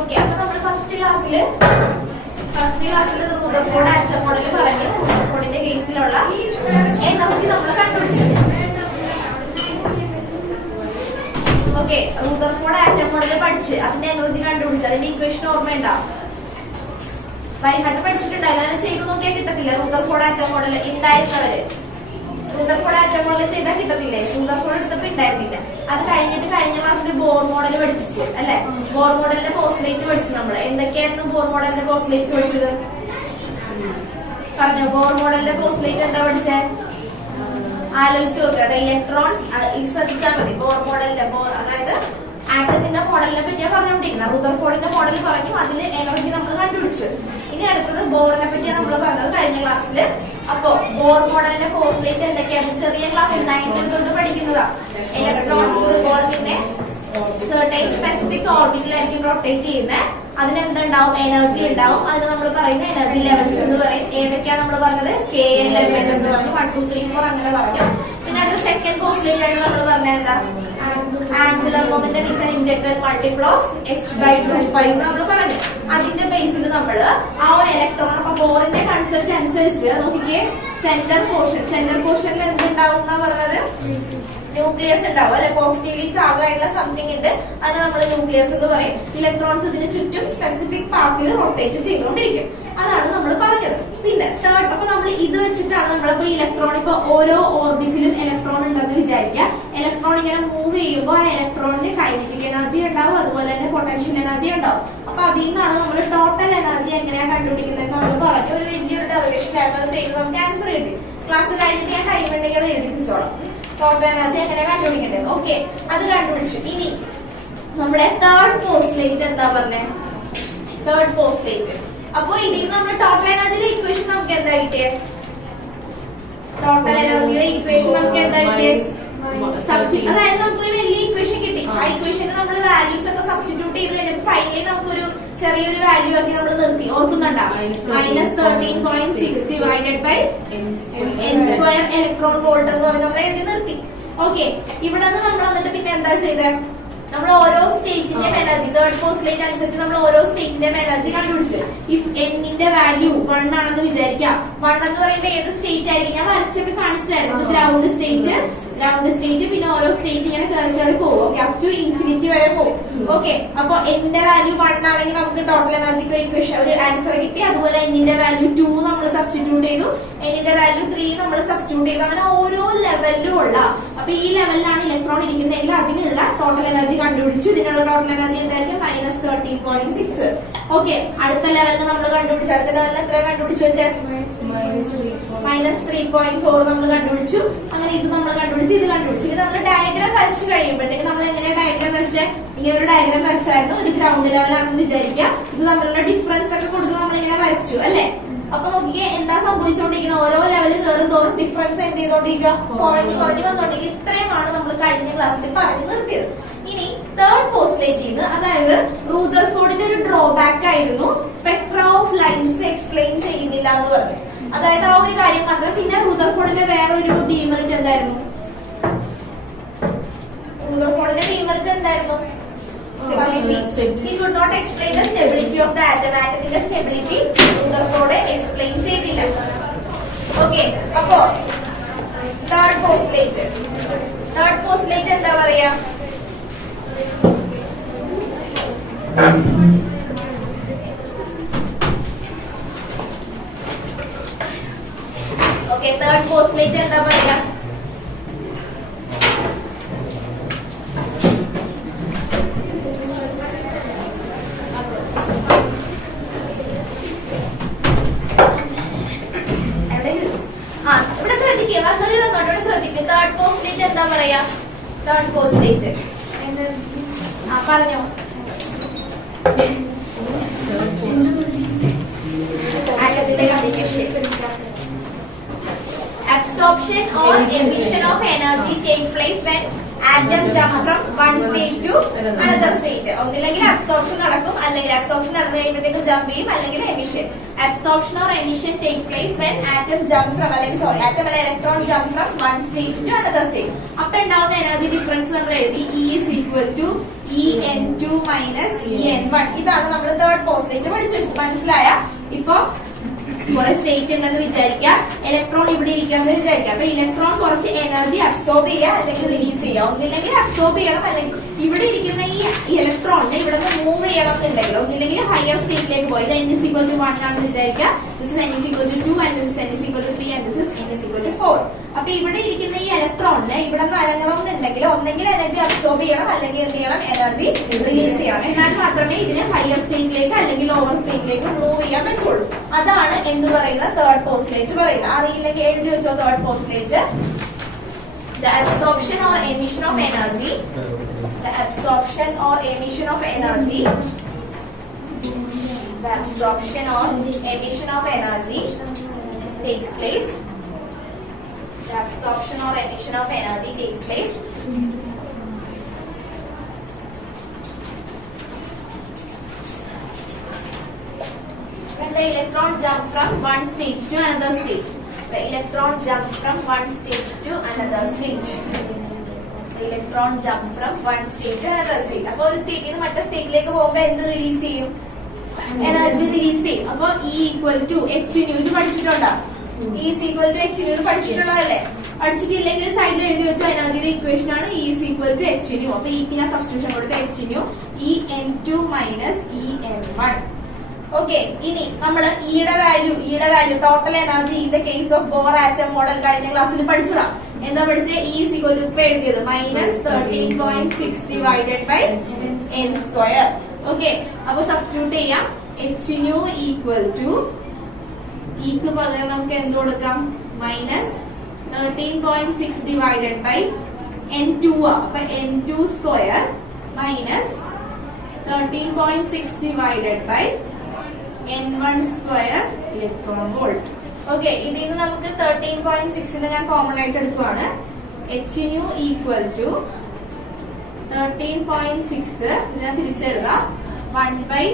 Okay, അപ്പൊ നമ്മൾ first ക്ലാസ്സിൽ റൂദർഫോർഡ് ആറ്റം മോഡൽ പറഞ്ഞു. റൂദർഫോർഡിന്റെ കേസിലുള്ള എനർജി നമ്മൾ കണ്ടുപിടിച്ചു. ഓക്കെ, റൂദർഫോർഡ് ആറ്റം മോഡൽ പഠിച്ച് അതിന്റെ എനർജി കണ്ടുപിടിച്ചു. അതിന്റെ ഇക്വേഷൻ ഓർമ്മയുണ്ടാവും. ബൈഹാർട്ട് പഠിച്ചിട്ടുണ്ടാവില്ല. അങ്ങനെ ചെയ്ത് നോക്കിയാൽ കിട്ടത്തില്ല. റൂദർഫോർഡ് ആറ്റം മോഡൽ ഉണ്ടായിരുന്നവര് റൂദർഫോർഡ് ആറ്റം മോഡൽ ചെയ്താൽ കിട്ടത്തില്ലേ? റൂദർഫോർഡ് എടുത്തപ്പോ ഉണ്ടായിരുന്നില്ല. അത് കഴിഞ്ഞിട്ട് കഴിഞ്ഞ ക്ലാസ്സിൽ ബോർ മോഡൽ പഠിപ്പിച്ചു അല്ലെ? ബോർ മോഡലിന്റെ പോസ്റ്റ്ലേറ്റ് പഠിച്ചു. നമ്മള് എന്തൊക്കെയായിരുന്നു ബോർ മോഡലിന്റെ പോസ്റ്റ്ലേറ്റ്സ് പഠിച്ചത്? പറഞ്ഞോ. ബോർ മോഡലിന്റെ പോസ്റ്റ്ലേറ്റ് എന്താ പഠിച്ചേ? ആലോചിച്ച് നോക്കുക. അത് ഇലക്ട്രോൺസ് ഇത് ശ്രദ്ധിച്ചാൽ മതി. ബോർ മോഡലിന്റെ അതായത് ആറ്റത്തിന്റെ മോഡലിനെ പറ്റിയാ പറഞ്ഞുകൊണ്ടിരിക്കുന്നത്. റൂദർഫോർഡിന്റെ മോഡൽ പറഞ്ഞു. അതിൽ എനർജി നമ്മൾ കണ്ടുപിടിച്ചു. ഇനി അടുത്തത് ബോറിനെ പറ്റിയാണ് നമ്മൾ പറഞ്ഞത് കഴിഞ്ഞ ക്ലാസ്സിൽ. അപ്പോ ബോർ മോഡലിന്റെ പോസ്റ്റ്ലേറ്റ് എന്തൊക്കെയാണ്? ചെറിയ ക്ലാസ് 9th തൊട്ട് പഠിക്കുന്നതാ. ഇലക്ട്രോൺസ് പിന്നെ സെർട്ടൈൻ സ്പെസിഫിക് ഓർബിറ്റിലായിരിക്കും റൊട്ടേറ്റ് ചെയ്യുന്നത്. അതിനെന്തുണ്ടാവും? എനർജി ഉണ്ടാവും. അതിന് നമ്മൾ പറയുന്ന എനർജി ലെവൽസ് എന്ന് പറയും. ഏതൊക്കെയാണ് നമ്മൾ പറഞ്ഞത്? KLM എന്ന് പറഞ്ഞു. 1 2 3 4 അങ്ങനെ പറഞ്ഞു. പിന്നെ അടുത്ത സെക്കൻഡ് പോസ്റ്റ്ലേറ്റ് ആയിട്ട് നമ്മൾ പറഞ്ഞത് എന്താ? Angular momentum is an integral multiple of h/2π എന്ന് നമ്മൾ പറഞ്ഞു. അതിന്റെ ബേസിൽ നമ്മൾ ആ ഒരു ഇലക്ട്രോൺ അപ്പൊ ബോറിന്റെ കൺസെപ്റ്റ് അനുസരിച്ച് നോക്കിക്കേ. സെന്റർ പോർഷനിൽ എന്തുണ്ടാവും എന്നാ പറഞ്ഞത്? ന്യൂക്ലിയസ് ഉണ്ടാവും അല്ലെ? പോസിറ്റീവ്ലി ചാർജ് ആയിട്ടുള്ള സംതിങ് ഉണ്ട്. അതിന് നമ്മൾ ന്യൂക്ലിയസ് എന്ന് പറയും. ഇലക്ട്രോൺസ് ഇതിന് ചുറ്റും സ്പെസിഫിക് പാത്തിൽ റൊട്ടേറ്റ് ചെയ്തുകൊണ്ടിരിക്കും. അതാണ് നമ്മൾ പറഞ്ഞത്. പിന്നെ തേർഡ്, അപ്പൊ നമ്മൾ ഇത് വെച്ചിട്ടാണ് നമ്മളിപ്പോ ഇലക്ട്രോൺ ഇപ്പൊ ഓരോ ഓർബിറ്റിലും ഇലക്ട്രോൺ ഉണ്ടെന്ന് വിചാരിക്കുക. ഇലക്ട്രോൺ ഇങ്ങനെ മൂവ് ചെയ്യുമ്പോൾ ആ ഇലക്ട്രോണിന് കൈനറ്റിക് എനർജി ഉണ്ടാവും, അതുപോലെ തന്നെ പൊട്ടൻഷ്യൽ എനർജി ഉണ്ടാവും. അപ്പൊ അതിൽ നിന്നാണ് നമ്മൾ ടോട്ടൽ എനർജി എങ്ങനെയാ കണ്ടുപിടിക്കുന്നത് നമ്മൾ പറഞ്ഞു. ഒരു വലിയൊരു ഡെറിവേഷൻ ആയിട്ട് അത് ചെയ്ത് നമുക്ക് ആൻസർ കിട്ടി. ക്ലാസ് കഴിഞ്ഞിട്ട് ഞാൻ ടൈം ഉണ്ടെങ്കിൽ അത് എഴുതിപ്പിച്ചോളാം. ടോട്ടൽ എനർജി എങ്ങനെ കണ്ടുപിടിക്കേണ്ടത്. ഓക്കെ, അത് കണ്ടുപിടിച്ചു. ഇനി നമ്മുടെ തേർഡ് പോസ്റ്റ്ലേറ്റ് എന്താ പറഞ്ഞേ? Third postulate. അപ്പൊ ഇതിൽ നിന്ന് നമ്മൾ ടോട്ടൽ എനർജിയുടെ ഇക്വേഷൻ നമുക്ക് എന്താ കിട്ടിയേ? ടോട്ടൽ എനർജിയുടെ ഇക്വേഷൻ നമുക്ക് എന്താ കിട്ടിയേ? അതായത് നമുക്കൊരു വലിയ ഇക്വേഷൻ കിട്ടി. ആ ഇക്വേഷന് നമ്മൾ വാല്യൂസ് ഒക്കെ സബ്സ്റ്റിറ്റ്യൂട്ട് ചെയ്ത് കഴിഞ്ഞിട്ട് ഫൈനലി നമുക്കൊരു ചെറിയൊരു വാല്യൂ ആക്കി നമ്മൾ നിർത്തി. ഓർക്കുന്നുണ്ടോ? -13.6 divided by n² electron volt എന്ന് പറഞ്ഞ് നമ്മൾ എഴുതി നിർത്തി. ഓക്കെ, ഇവിടെ നിന്ന് നമ്മൾ വന്നിട്ട് പിന്നെ എന്താ ചെയ്തത്? നമ്മൾ ഓരോ സ്റ്റേറ്റിന്റെ എനർജി തേർഡ് പോസ്റ്റ്ലേറ്റ് അനുസരിച്ച് നമ്മൾ ഓരോ സ്റ്റേറ്റിന്റെ എനർജി കണ്ടുപിടിച്ചു. ഇഫ് എന്നിന്റെ വാല്യൂ 1 ആണെന്ന് വിചാരിക്കാം. 1 എന്ന് പറയുമ്പോൾ ഏത് സ്റ്റേറ്റ് ആയിരിക്കും? ഞാൻ വരച്ചൊക്കെ കാണിച്ചായിരുന്നു. ഗ്രൗണ്ട് സ്റ്റേറ്റ് പിന്നെ ഓരോ സ്റ്റേറ്റ് ഇങ്ങനെ കയറി പോകും. ഓക്കെ, അപ് ടു ഇൻഫിനിറ്റി വരെ പോകും. ഓക്കെ, അപ്പൊ എന്റെ വാല്യൂ 1 ആണെങ്കിൽ നമുക്ക് ടോട്ടൽ എനർജിക്ക് ഇക്വേഷൻ ഒരു ആൻസർ കിട്ടി. അതുപോലെ എന്നിന്റെ വാല്യൂ 2 നമ്മൾ സബ്സ്റ്റിറ്റ്യൂട്ട് ചെയ്തു. എന്നിന്റെ വാല്യൂ 3 നമ്മൾ സബ്സ്റ്റിറ്റ്യൂട്ട് ചെയ്തു. അങ്ങനെ ഓരോ ലെവലിലും ഉള്ള അപ്പൊ ഈ ലെവലിലാണ് ഇലക്ട്രോൺ ഇരിക്കുന്നതെങ്കിൽ അതിനുള്ള ടോട്ടൽ എനർജി കണ്ടുപിടിച്ചു. ഇതിനുള്ള ടോട്ടൽ എനർജി എന്തായിരിക്കും? -13.6. ഓക്കെ, അടുത്ത ലെവലിന് നമ്മൾ കണ്ടുപിടിച്ചു. അടുത്ത ലെവലിന് എത്ര കണ്ടുപിടിച്ചു വെച്ചാൽ -3.4 നമ്മൾ കണ്ടുപിടിച്ചു. അങ്ങനെ ഇത് നമ്മൾ കണ്ടുപിടിച്ചു, ഇത് കണ്ടുപിടിച്ചു. ഇത് നമ്മൾ ഡയഗ്രാം വരച്ചു കഴിയുമ്പോഴത്തേക്ക് നമ്മൾ എങ്ങനെ ഡയഗ്രാം വരച്ചേ? ഇങ്ങനെ ഒരു ഡയഗ്രാം വരച്ചായിരുന്നു. ഇത് ഗ്രൗണ്ട് ലെവലാണെന്ന് വിചാരിക്കാം. ഇത് തമ്മിലുള്ള ഡിഫറൻസ് ഒക്കെ കൊടുത്ത് നമ്മൾ ഇങ്ങനെ വരച്ചു അല്ലെ? അപ്പൊ നോക്കിയേ എന്താ സംഭവിച്ചുകൊണ്ടിരിക്കുന്നത്? ഓരോ ലെവലിൽ കയറും തോറും ഡിഫറൻസ് എന്ത് ചെയ്തോണ്ടിരിക്കുക? കുറഞ്ഞു വന്നോണ്ടിരിക്കുക. ഇത്രയുമാണ് നമ്മൾ കഴിഞ്ഞ ക്ലാസ്സിൽ പറഞ്ഞു നിർത്തിയത്. ഇനി തേർഡ് പോസ്റ്റ്ലേറ്റ് അതായത് റൂദർഫോർഡിന്റെ ഒരു ഡ്രോബാക്ക് ആയിരുന്നു സ്പെക്ട്ര ഓഫ് ലൈൻസ് എക്സ്പ്ലെയിൻ ചെയ്യുന്നില്ല എന്ന് പറഞ്ഞു. അതായത് ആ ഒരു കാര്യം മാത്രം. പിന്നെ റൂദർഫോർഡിന്റെ വേറെ ഒരു ഡീമെറിറ്റ് എന്തായിരുന്നു? റൂദർഫോർഡിന്റെ ഡീമെറിറ്റ് എന്തായിരുന്നു? He could not explain the stability of the atom. Atomത്തിന്റെ സ്റ്റെബിലിറ്റി റൂദർഫോർഡ് എക്സ്പ്ലെയിൻ ചെയ്തില്ല. ഓക്കെ, അപ്പോ തേർഡ് പോസ്റ്റ്ലേറ്റ് എന്താ പറയാ? ഓക്കെ, തേർഡ് പോസ്റ്റ്ലേറ്റ് എന്താ പറയാ? തേർഡ് പോസ്റ്റ്ലേറ്റ് എന്താ പറയാ? തേർഡ് പോസ്റ്റ്ലേറ്റ് പറഞ്ഞോ. ആറ്റത്തിന്റെ communication. Absorption or emission of energy take place when atom jump from one state to another state. ഒന്നില്ലെങ്കിൽ അബ്സോർപ്ഷൻ നടക്കും, അല്ലെങ്കിൽ അബ്സോർപ്ഷൻ നടന്നു കഴിയുമ്പോഴത്തേക്കും ജമ്പ് ചെയ്യും, അല്ലെങ്കിൽ emission. Absorption or emission take place when atom jump from atom or electron jump from one state to another state. അപ്പോൾ ഉണ്ടാവുന്ന energy difference നമ്മൾ എഴുതി E is equal to En2 minus En1. ഇതാണ് നമ്മൾ തേർഡ് പോസ്റ്റിലേക്ക് പഠിച്ചു വെച്ചത്. മനസ്സിലായ? ഇപ്പൊ കുറെ സ്റ്റേറ്റ് ഉണ്ടെന്ന് വിചാരിക്കാം, ഇലക്ട്രോൺ ഇവിടെ ഇരിക്കാന്ന് വിചാരിക്കാം. അപ്പൊ ഇലക്ട്രോൺ കുറച്ച് എനർജി അബ്സോർബ് ചെയ്യുക അല്ലെങ്കിൽ റിലീസ് ചെയ്യുക. ഒന്നില്ലെങ്കിൽ അബ്സോർബ് ചെയ്യണം, അല്ലെങ്കിൽ ഇവിടെ ഇരിക്കുന്ന ഈ ഇലക്ട്രോണിനെ ഇവിടെ നിന്ന് മൂവ് ചെയ്യണം എന്നുണ്ടെങ്കിൽ ഒന്നില്ലെങ്കിൽ ഹയർ സ്റ്റേറ്റിലേക്ക് പോയി. n is equal to 1 ആണെന്ന് വിചാരിക്കുക. This is n is equal to 2 and this is n is equal to 3 and this is n is equal to 4. അപ്പൊ ഇവിടെ ഇരിക്കുന്ന ഈ ഇലക്ട്രോണിനെ ഇവിടെ നിന്ന് അനങ്ങണമെന്നുണ്ടെങ്കിൽ ഒന്നെങ്കിൽ എനർജി അബ്സോർബ് ചെയ്യണം, അല്ലെങ്കിൽ എന്ത് ചെയ്യണം, എനർജി റിലീസ് ചെയ്യണം. എന്നാൽ മാത്രമേ ഇതിനെ ഹയർ സ്റ്റേറ്റിലേക്ക് അല്ലെങ്കിൽ ലോവർ സ്റ്റേറ്റിലേക്ക് മൂവ് ചെയ്യാൻ പറ്റുള്ളൂ. അതാണ് എന്ന് പറയുന്ന തേർഡ് പോസ്റ്റ്ലേറ്റ് പറയുന്നത്. അറിയില്ലെങ്കിൽ എഴുതി വെച്ചോ third postulate. The absorption or emission of energy, the absorption or emission of energy, the absorption or emission of energy takes place. The absorption or emission of energy takes place when the electron jumps from one state to another state. The electron jumps from one state to another state. The electron jumps from one state to another state. അപ്പോൾ ഒരു സ്റ്റേറ്റിൽ നിന്ന് മറ്റേ സ്റ്റേറ്റിലേക്ക് പോകുമ്പോൾ എന്ത് release ചെയ്യും? Energy release ചെയ്യും. അപ്പൊ E equal to h nu. ഇത് പഠിച്ചിട്ടുണ്ടോ? E is equal to h nu ഇത് പഠിച്ചിട്ടുള്ളതല്ലേ? പഠിച്ചിട്ടില്ലെങ്കിൽ സൈഡിൽ എഴുതി വെച്ച എനർജിയുടെ ഇക്വേഷൻ ആണ് E is equal to h nu. അപ്പൊ E ക്ക് ഞാൻ സബ്സ്റ്റിറ്റ്യൂഷൻ കൊടുത്ത h nu En2 minus En1. Okay, ഇനി നമ്മള് ഈയുടെ value total energy in the case of Bohr atom model കഴിഞ്ഞ ക്ലാസ്സിൽ പഠിച്ചതാ. എന്താ പഠിച്ചത്? E is equal to ഇപ്പൊ എഴുതിയത് -13.6 divided by n square. Okay, അപ്പൊ സബ്സ്റ്റിറ്റ്യൂട്ട് ചെയ്യാം. h nu equal to E ക്ക് പകരം നമുക്ക് എന്ത് കൊടുക്കാം? -13.6 ഡിവൈഡഡ് ബൈ n2. അപ്പൊ n2 square minus 13.6 divided by n1 square electron volt. Okay, ഇതിൽ നിന്ന് നമുക്ക് 13.6 ഞാൻ കോമൺ ആയിട്ട് എടുക്കുവാണ്. h nu ഈക്വൽ ടു 13.6 ഞാൻ തിരിച്ചെഴുതാം. 1 by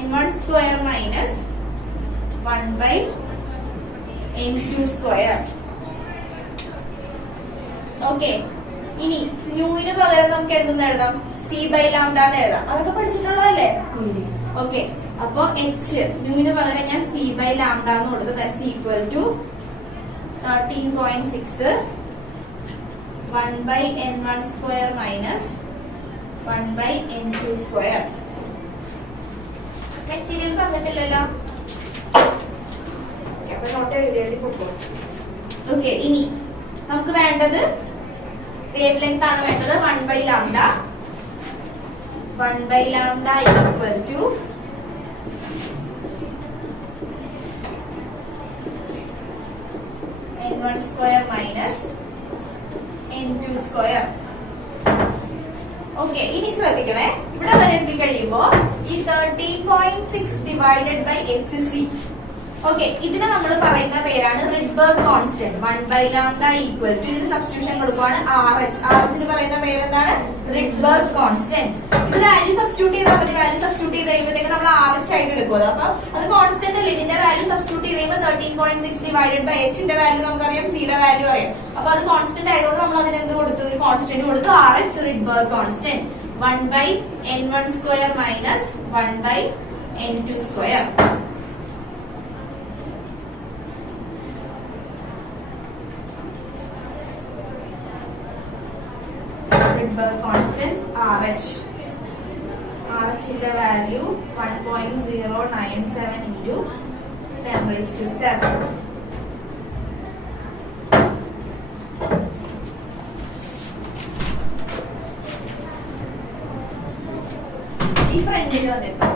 n1 square minus 1 by n2 square. Okay, ഇനി ന്യൂവിന് പകരം നമുക്ക് എന്തെന്ന് എഴുതാം? c ബൈ ലാംഡ എന്ന് എഴുതാം. അതൊക്കെ പഠിച്ചിട്ടുള്ളതല്ലേ? ഓക്കെ, അപ്പൊ ന്യൂവിന് പകരം ഞാൻ c ബൈ ലാംഡ എന്ന് കൊടുത്തു. That's equal to 13.6 1 by n1 square minus 1 by n2 square. Material തന്നിട്ടില്ലല്ലോ. അപ്പൊ നോട്ട് എഴുതി പോകും. ഓക്കെ, ഇനി നമുക്ക് വേണ്ടത് വേവ് ലെങ്ത് ആണ് വേണ്ടത്. 1 by lambda. 1 by lambda equal to n1 square minus n2 square. Okay, ഇനി ശ്രദ്ധിക്കണേ, ഇവിടെ വരെ എത്തി കഴിയുമ്പോ ഈ 13.6 ഡിവൈഡഡ് ബൈ hc. ഓക്കെ, ഇതിനെ നമ്മൾ പറയുന്ന പേരാണ് Rydberg constant. 1 by lambda equal to ഇതിന് സബ്സ്റ്റിറ്റ്യൂഷൻ കൊടുക്കുവാണ് RH. RH ന് പറയുന്ന പേരെന്താണ്? Rydberg constant. ഇത് വാല്യൂ സബ്സ്റ്റിറ്റ്യൂട്ട് ചെയ്താൽ മതി. വാല്യൂ സബ്സ്റ്റിറ്റ്യൂട്ട് ചെയ്ത് കഴിയുമ്പോഴത്തേക്ക് നമ്മൾ RH ആയിട്ട് എടുക്കുമല്ലോ. അപ്പൊ അത് കോൺസ്റ്റന്റ് അല്ലേ? ഇതിന്റെ വാല്യൂ സബ്സ്റ്റിറ്റ്യൂട്ട് ചെയ്ത് കഴിയുമ്പോൾ 13.6 ഡിവൈഡഡ് ബൈ h ന്റെ വാല്യൂ നമുക്കറിയാം, c യുടെ വാല്യൂ അറിയാം. അപ്പൊ അത് കോൺസ്റ്റന്റ് ആയതുകൊണ്ട് നമ്മൾ അതിന് എന്ത് കൊടുത്തു? ഒരു കോൺസ്റ്റന്റ് കൊടുത്തു, RH Rydberg constant. 1 by n1 square minus 1 by n2 square. Rydberg constant RH. RH ന്റെ വാല്യൂ 1.097 into 10⁻⁷. ഈ ഫ്രണ്ടിൽ വന്നിട്ടോ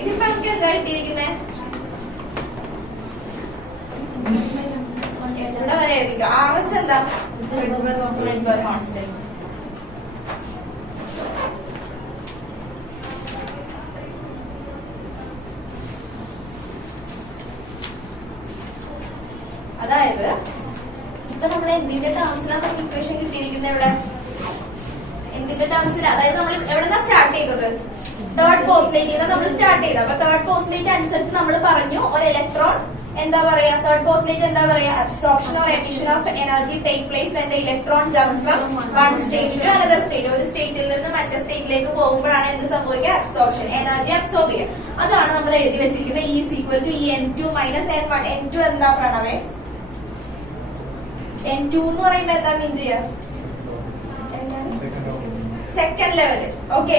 ഇതിപ്പോ നമുക്ക് എന്താ കിട്ടിയിരിക്കുന്നത്? ഇവിടെ വരെ എഴുതിക്ക. ശ്രദ്ധിക്കുക. RH എന്താ? Rydberg constant. അതായത് ഇപ്പൊ നമ്മൾ എന്തിന്റെ ടേംസിലാണ് നമുക്ക് ഇക്വേഷൻ കിട്ടിയിരിക്കുന്നത്? ഇവിടെ എന്തിന്റെ ടേംസിൽ? അതായത് നമ്മൾ എവിടെ സ്റ്റാർട്ട് ചെയ്തത്? തേർഡ് പോസ്റ്റ്ലേറ്റ് ചെയ്താൽ നമ്മൾ സ്റ്റാർട്ട് ചെയ്തത്. അപ്പൊ തേർഡ് പോസ്റ്റ്ലേറ്റ് അനുസരിച്ച് നമ്മൾ പറഞ്ഞു ഒരു ഇലക്ട്രോൺ എന്താ പറയാ? തേർഡ് പോസ്റ്റ്ലേറ്റ് എന്താ പറയാ? Absorption or emission of energy take place when the electron jump from one state to another state. ഒരു സ്റ്റേറ്റിൽ നിന്ന് മറ്റേ സ്റ്റേറ്റിലേക്ക് പോകുമ്പോഴാണ് എന്ത് സംഭവിക്കുക? അബ്സോർപ്ഷൻ, എനർജി അബ്സോർബ് ചെയ്യുക. അതാണ് നമ്മൾ എഴുതി വെച്ചിരിക്കുന്നത്. E is equal to En2 minus N1. N2 എന്താ പ്രണവേ? N2 എന്ന് പറയുമ്പോ എന്താ മീൻ ചെയ്യുക? Second level. ഓക്കെ,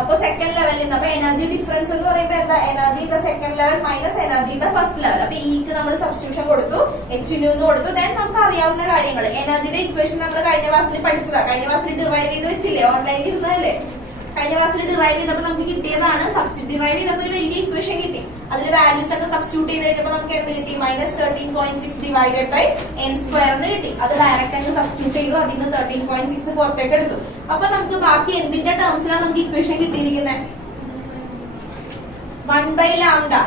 അപ്പൊ സെക്കൻഡ് ലെവലിൽ നിന്ന് അപ്പൊ എനർജി ഡിഫറൻസ് എന്ന് പറയുമ്പോ എന്താ? Energy in the second level minus energy in the first level. അപ്പൊ ഇക്ക് നമ്മൾ സബ്സ്റ്റിറ്റ്യൂഷൻ കൊടുത്തു, H എന്ന് കൊടുത്തു. ദെൻ നമുക്ക് അറിയാവുന്ന കാര്യങ്ങൾ എനർജിയുടെ ഇക്വേഷൻ നമ്മൾ കഴിഞ്ഞ ക്ലാസ്സിൽ പഠിച്ചതാ. കഴിഞ്ഞ ക്ലാസ്സിൽ ഡിറൈവ് ചെയ്ത് വെച്ചില്ലേ? ഓൺലൈനിൽ ഇരുന്നതല്ലേ? കഴിഞ്ഞ ക്ലാസ്സിൽ ഡിറൈവ് ചെയ്തപ്പോൾ നമുക്ക് കിട്ടിയതാണ്. ഡിറൈവ് ചെയ്തപ്പോൾ ഒരു വലിയ ഇക്വേഷൻ കിട്ടി. അതിൽ വാല്യൂസ് ഒക്കെ സബ്സ്റ്റിറ്റ്യൂട്ട് ചെയ്ത് കഴിഞ്ഞപ്പോൾ നമുക്ക് എന്ത് കിട്ടി? -13.6 ഡിവൈഡഡ് ബൈ n സ്ക്വയർ എന്ന് കിട്ടി. അത് ഡയറക്റ്റ് അങ്ങ് സബ്സ്റ്റിറ്റ്യൂട്ട് ചെയ്തു. അതിന് 13.6 പുറത്തേക്ക് എടുത്തു. അപ്പൊ നമുക്ക് ബാക്കി എന്തിന്റെ ടേംസിലാണ് നമുക്ക് ഇക്വേഷൻ കിട്ടിയിരിക്കുന്നത്? 1/λ.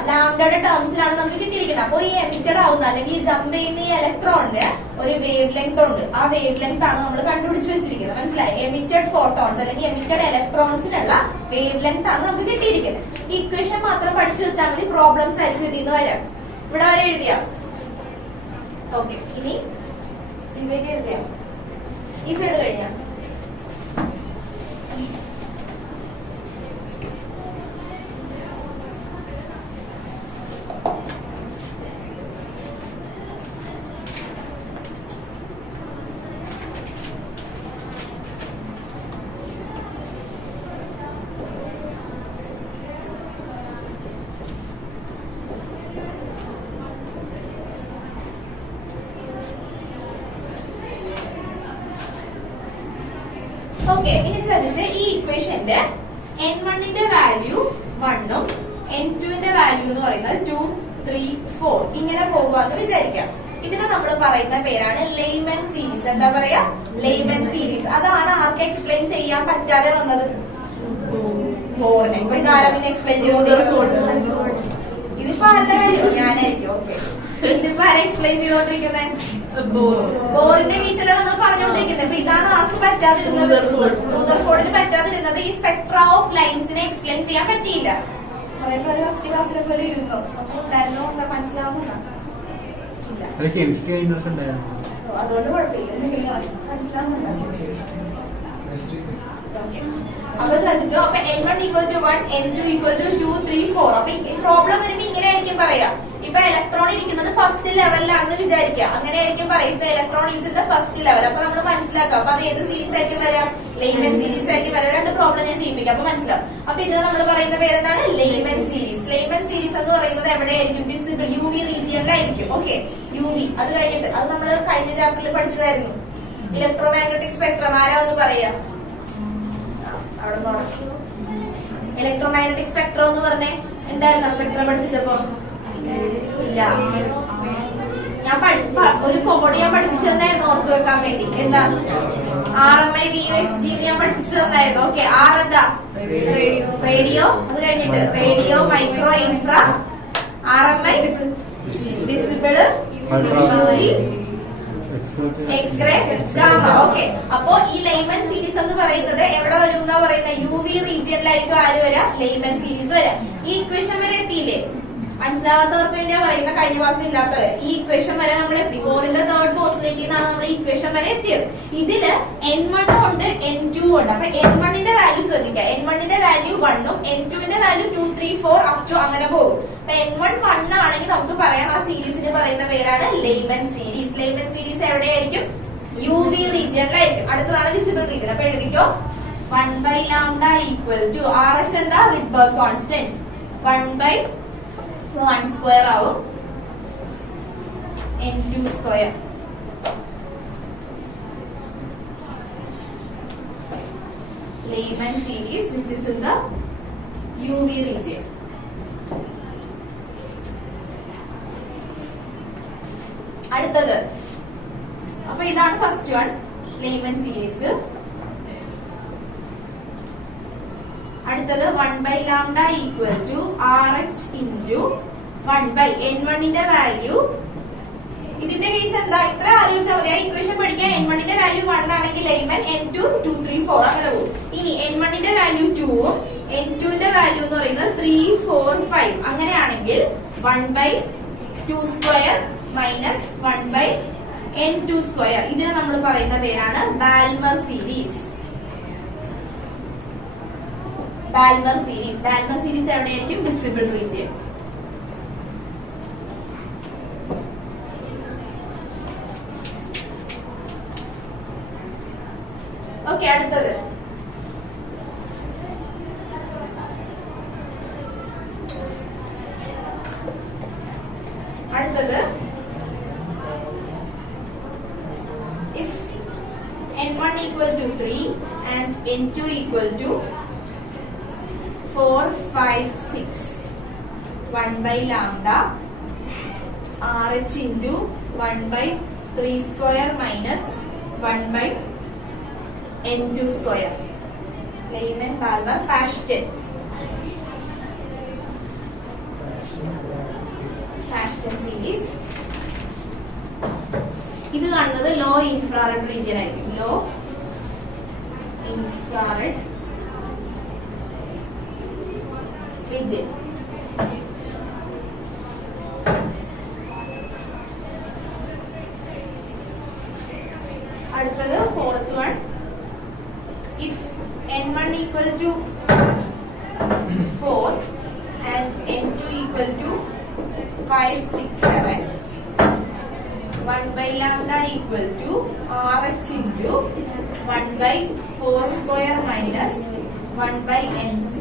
ലാംഡയുടെ ടേംസിലാണ് നമുക്ക് കിട്ടിയിരിക്കുന്നത്. അപ്പൊ ഈ എമിറ്റഡ് ആവുന്ന അല്ലെങ്കിൽ ജമ്പ് ചെയ്യുന്ന ഈ ഇലക്ട്രോണിന് ഒരു വേവ് ലെങ്ത് ഉണ്ട്. ആ വേവ് ലെങ്ത് ആണ് നമ്മൾ കണ്ടുപിടിച്ച് വെച്ചിരിക്കുന്നത്. മനസ്സിലായി? എമിറ്റഡ് ഫോട്ടോൺസ് അല്ലെങ്കിൽ എമിറ്റഡ് ഇലക്ട്രോൺസിനുള്ള വേവ് ലെങ്ത് ആണ് നമുക്ക് കിട്ടിയിരിക്കുന്നത്. ഈ ഇക്വേഷൻ മാത്രം പഠിച്ചു വെച്ചാൽ മതി. പ്രോബ്ലംസ് ആയിരിക്കും ഇതിൽ നിന്ന് വരാം. ഇവിടെ വരെ എഴുതിയാ ഓക്കെ. ഇനി ഇവയ്ക്ക് എഴുതിയാ ഈ സൈഡ് കഴിഞ്ഞാ ഓക്കെ. ഇനി ശ്രദ്ധിച്ച് ഈ ഇക്വേഷന്റെ N1 ന്റെ വാല്യൂ 1 ഉം N2 ന്റെ വാല്യൂ എന്ന് പറയുന്നത് 2, 3, 4 ഇങ്ങനെ പോകുവാന്ന് വിചാരിക്കാം. ഇതിനെ നമ്മൾ പറയുന്ന പേരാണ് ലെയ്മൻ സീരീസ്. എന്താ പറയാ? ലെയ്മൻ സീരീസ്. അതാണ് ആർക്ക് എക്സ്പ്ലെയിൻ ചെയ്യാൻ പറ്റാതെ വന്നത്? ബോറിനെ. ഇപ്പൊ ഇതാരാ പിന്നെ എക്സ്പ്ലെയിൻ ചെയ്തോണ്ടിരിക്കുന്നത്? ഇതിപ്പോ ആരുടെ കാര്യം? ഞാനായിരിക്കും. ഓക്കെ, ഇതിപ്പോ ആരാ എക്സ്പ്ലെയിൻ ചെയ്തോണ്ടിരിക്കുന്നത്? ബോറിന്റെ കേസിലാണ് നമ്മൾ പറഞ്ഞുകൊണ്ടിരിക്കുന്നത്. അപ്പൊ ഇതാണ് ആർക്ക് പറ്റാതിരുന്നത്? റൂദർഫോർഡിന് പറ്റാതിരുന്നത്. ഈ സ്പെക്ട്ര ഓഫ് ലൈൻസിനെ എക്സ്പ്ലെയിൻ ചെയ്യാൻ പറ്റിയില്ല. കുറെ പേര് ഫസ്റ്റ് ക്ലാസ്സിലെ പോലെ ഇരുന്നു. ഉണ്ടായിരുന്നോ? മനസ്സിലാവുന്ന അതുകൊണ്ട് കുഴപ്പമില്ല. മനസ്സിലാവുന്നുണ്ടോ? അപ്പൊ ശ്രദ്ധിച്ചോ. അപ്പൊ N1 = 1, N2 = 2, 3, 4. അപ്പൊ പ്രോബ്ലം വരുമ്പോ ഇങ്ങനെ ആയിരിക്കും പറയാ. ഇപ്പൊ ഇലക്ട്രോൺ ഇരിക്കുന്നത് ഫസ്റ്റ് ലെവലിലാണെന്ന് വിചാരിക്കുക. അങ്ങനെ ആയിരിക്കും പറയും electron is in the first level. അപ്പൊ നമ്മൾ മനസ്സിലാക്കാം. അപ്പൊ അത് ഏത് സീരീസ് ആയിരിക്കും വരിക? ലെയ്മൻ സീരീസ് ആയിരിക്കും വരിക. രണ്ട് പ്രോബ്ലം ഞാൻ ചെയ്യിപ്പിക്കാം. അപ്പൊ മനസ്സിലാവും. അപ്പൊ ഇതിന് നമ്മൾ പറയുന്ന പേരെന്താണ്? ലെയ്മൻ സീരീസ്. ലെയ്മൻ സീരീസ് എന്ന് പറയുന്നത് എവിടെയായിരിക്കും? വിസിബിൾ UV റീജിയണിലായിരിക്കും. Okay, UV. അത് കഴിഞ്ഞിട്ട് അത് നമ്മൾ കഴിഞ്ഞ ചാപ്റ്ററിൽ പഠിച്ചതായിരുന്നു. Electro magnetic spectrum. ആരാ ഒന്ന് പറയാ? ഇലക്ട്രോ മാഗ്നറ്റിക് സ്പെക്ട്രം എന്ന് പറഞ്ഞേ ഉണ്ടായിരുന്ന സ്പെക്ട്രം പഠിപ്പിച്ചപ്പോ ഇല്ല. ഞാൻ ഒരു കോഡ് ഞാൻ പഠിപ്പിച്ചു തന്നായിരുന്നു ഓർത്തു വെക്കാൻ വേണ്ടി. എന്താ? RMI VUXG ഞാൻ പഠിപ്പിച്ചു തന്നായിരുന്നു. ഓക്കെ, ആർ എന്താ? റേഡിയോ. അത് കഴിഞ്ഞിട്ട് radio, micro, infra, RMI, visible, X ray, gamma. Okay, അപ്പോ ഈ ലെയ്മൻ സീരീസ് എന്ന് പറയുന്നത് എവിടെ വരും എന്നാ പറയുന്നത്? UV റീജിയനിലായിരിക്കും ആര് വരാ? ലെയ്മൻ സീരീസ് വരാം. ഈ ഇക്വേഷൻ വരെ എത്തിയില്ലേ? മനസ്സിലാവാത്തവർക്ക് വേണ്ടിയാ പറയുന്ന, കഴിഞ്ഞ ക്ലാസ്സിൽ ഇല്ലാത്തവര്. ഈ ഇക്വേഷൻ വരെ നമ്മൾ എത്തി. ബോറിന്റെ തേർഡ് പോസ്റ്റിലേക്ക് നിന്നാണ് നമ്മൾ ഈ ഇക്വേഷൻ വരെ എത്തിയത്. ഇതില് N1 ഉണ്ട്, N2 ഉണ്ട്. അപ്പൊ N1 ന്റെ വാല്യൂ ശ്രദ്ധിക്കുക. N1 ന്റെ വാല്യൂ 1 ഉം N2 ന്റെ വാല്യൂ 2, 3, 4 അപ് ടു അങ്ങനെ പോകും. അപ്പൊ N1 1 ആണെങ്കിൽ നമുക്ക് പറയാം ആ സീരീസിന് പറയുന്ന പേരാണ് ലെയ്മൻ സീരീസ്. ലെയ്മൻ സീരീസ് എവിടെയായിരിക്കും? UV റീജിയനിലായിരിക്കും. അടുത്തതാണ് വിസിബിൾ റീജിയൻ. അപ്പൊ എഴുതിക്കോ. 1/λ = RH എന്താ? റിഡ്ബർഗ് കോൺസ്റ്റന്റ്. 1/1 സ്ക്വയർ ആവും. N2 square. Lehman series which is in the UV region. അടുത്തത് ഇതാണ് ഫസ്റ്റ് വൺ ലെയ്മൻ സീരീസ്. അടുത്തത് 1/λ equal to RH into 1/n1 ന്റെ വാല്യൂ. ഇതിന്റെ കേസ് എന്താ? ഇത്ര ആലോചിച്ചാൽ മതി. ആ ഇക്വേഷൻ പഠിക്കാൻ n1 ന്റെ വാല്യൂ 1 ആണെങ്കിൽ ലെയ്മൻ n2 2 3 4 അങ്ങനെ പോകും. ഇനി n1 ന്റെ വാല്യൂ 2 ഉം n2 ന്റെ വാല്യൂ എന്ന് പറയുന്നത് 3 4 5 അങ്ങനെയാണെങ്കിൽ 1/2² മൈനസ് 1/n2². ഇതിനെ നമ്മൾ പറയുന്ന പേരാണ് Balmer series. Balmer series. Balmer series എവിടെയായിരിക്കും? Visible region. ഓക്കെ, അടുത്തത് if n1 equal to 3 and n2 equal to 4 5 6 1/λ RH into 1/3² minus 1/n2². Lyman Balmer Paschen series. ഇത് കാണുന്നത് ലോ ഇൻഫ്രാറെഡ് റീജിയൻ ആയിരിക്കും. Low infrared region. അടുത്തത് fourth one. If n1 equal to 4 and n2 equal to 5 6 7 1/λ equal to RH into 1/4² minus 1/n².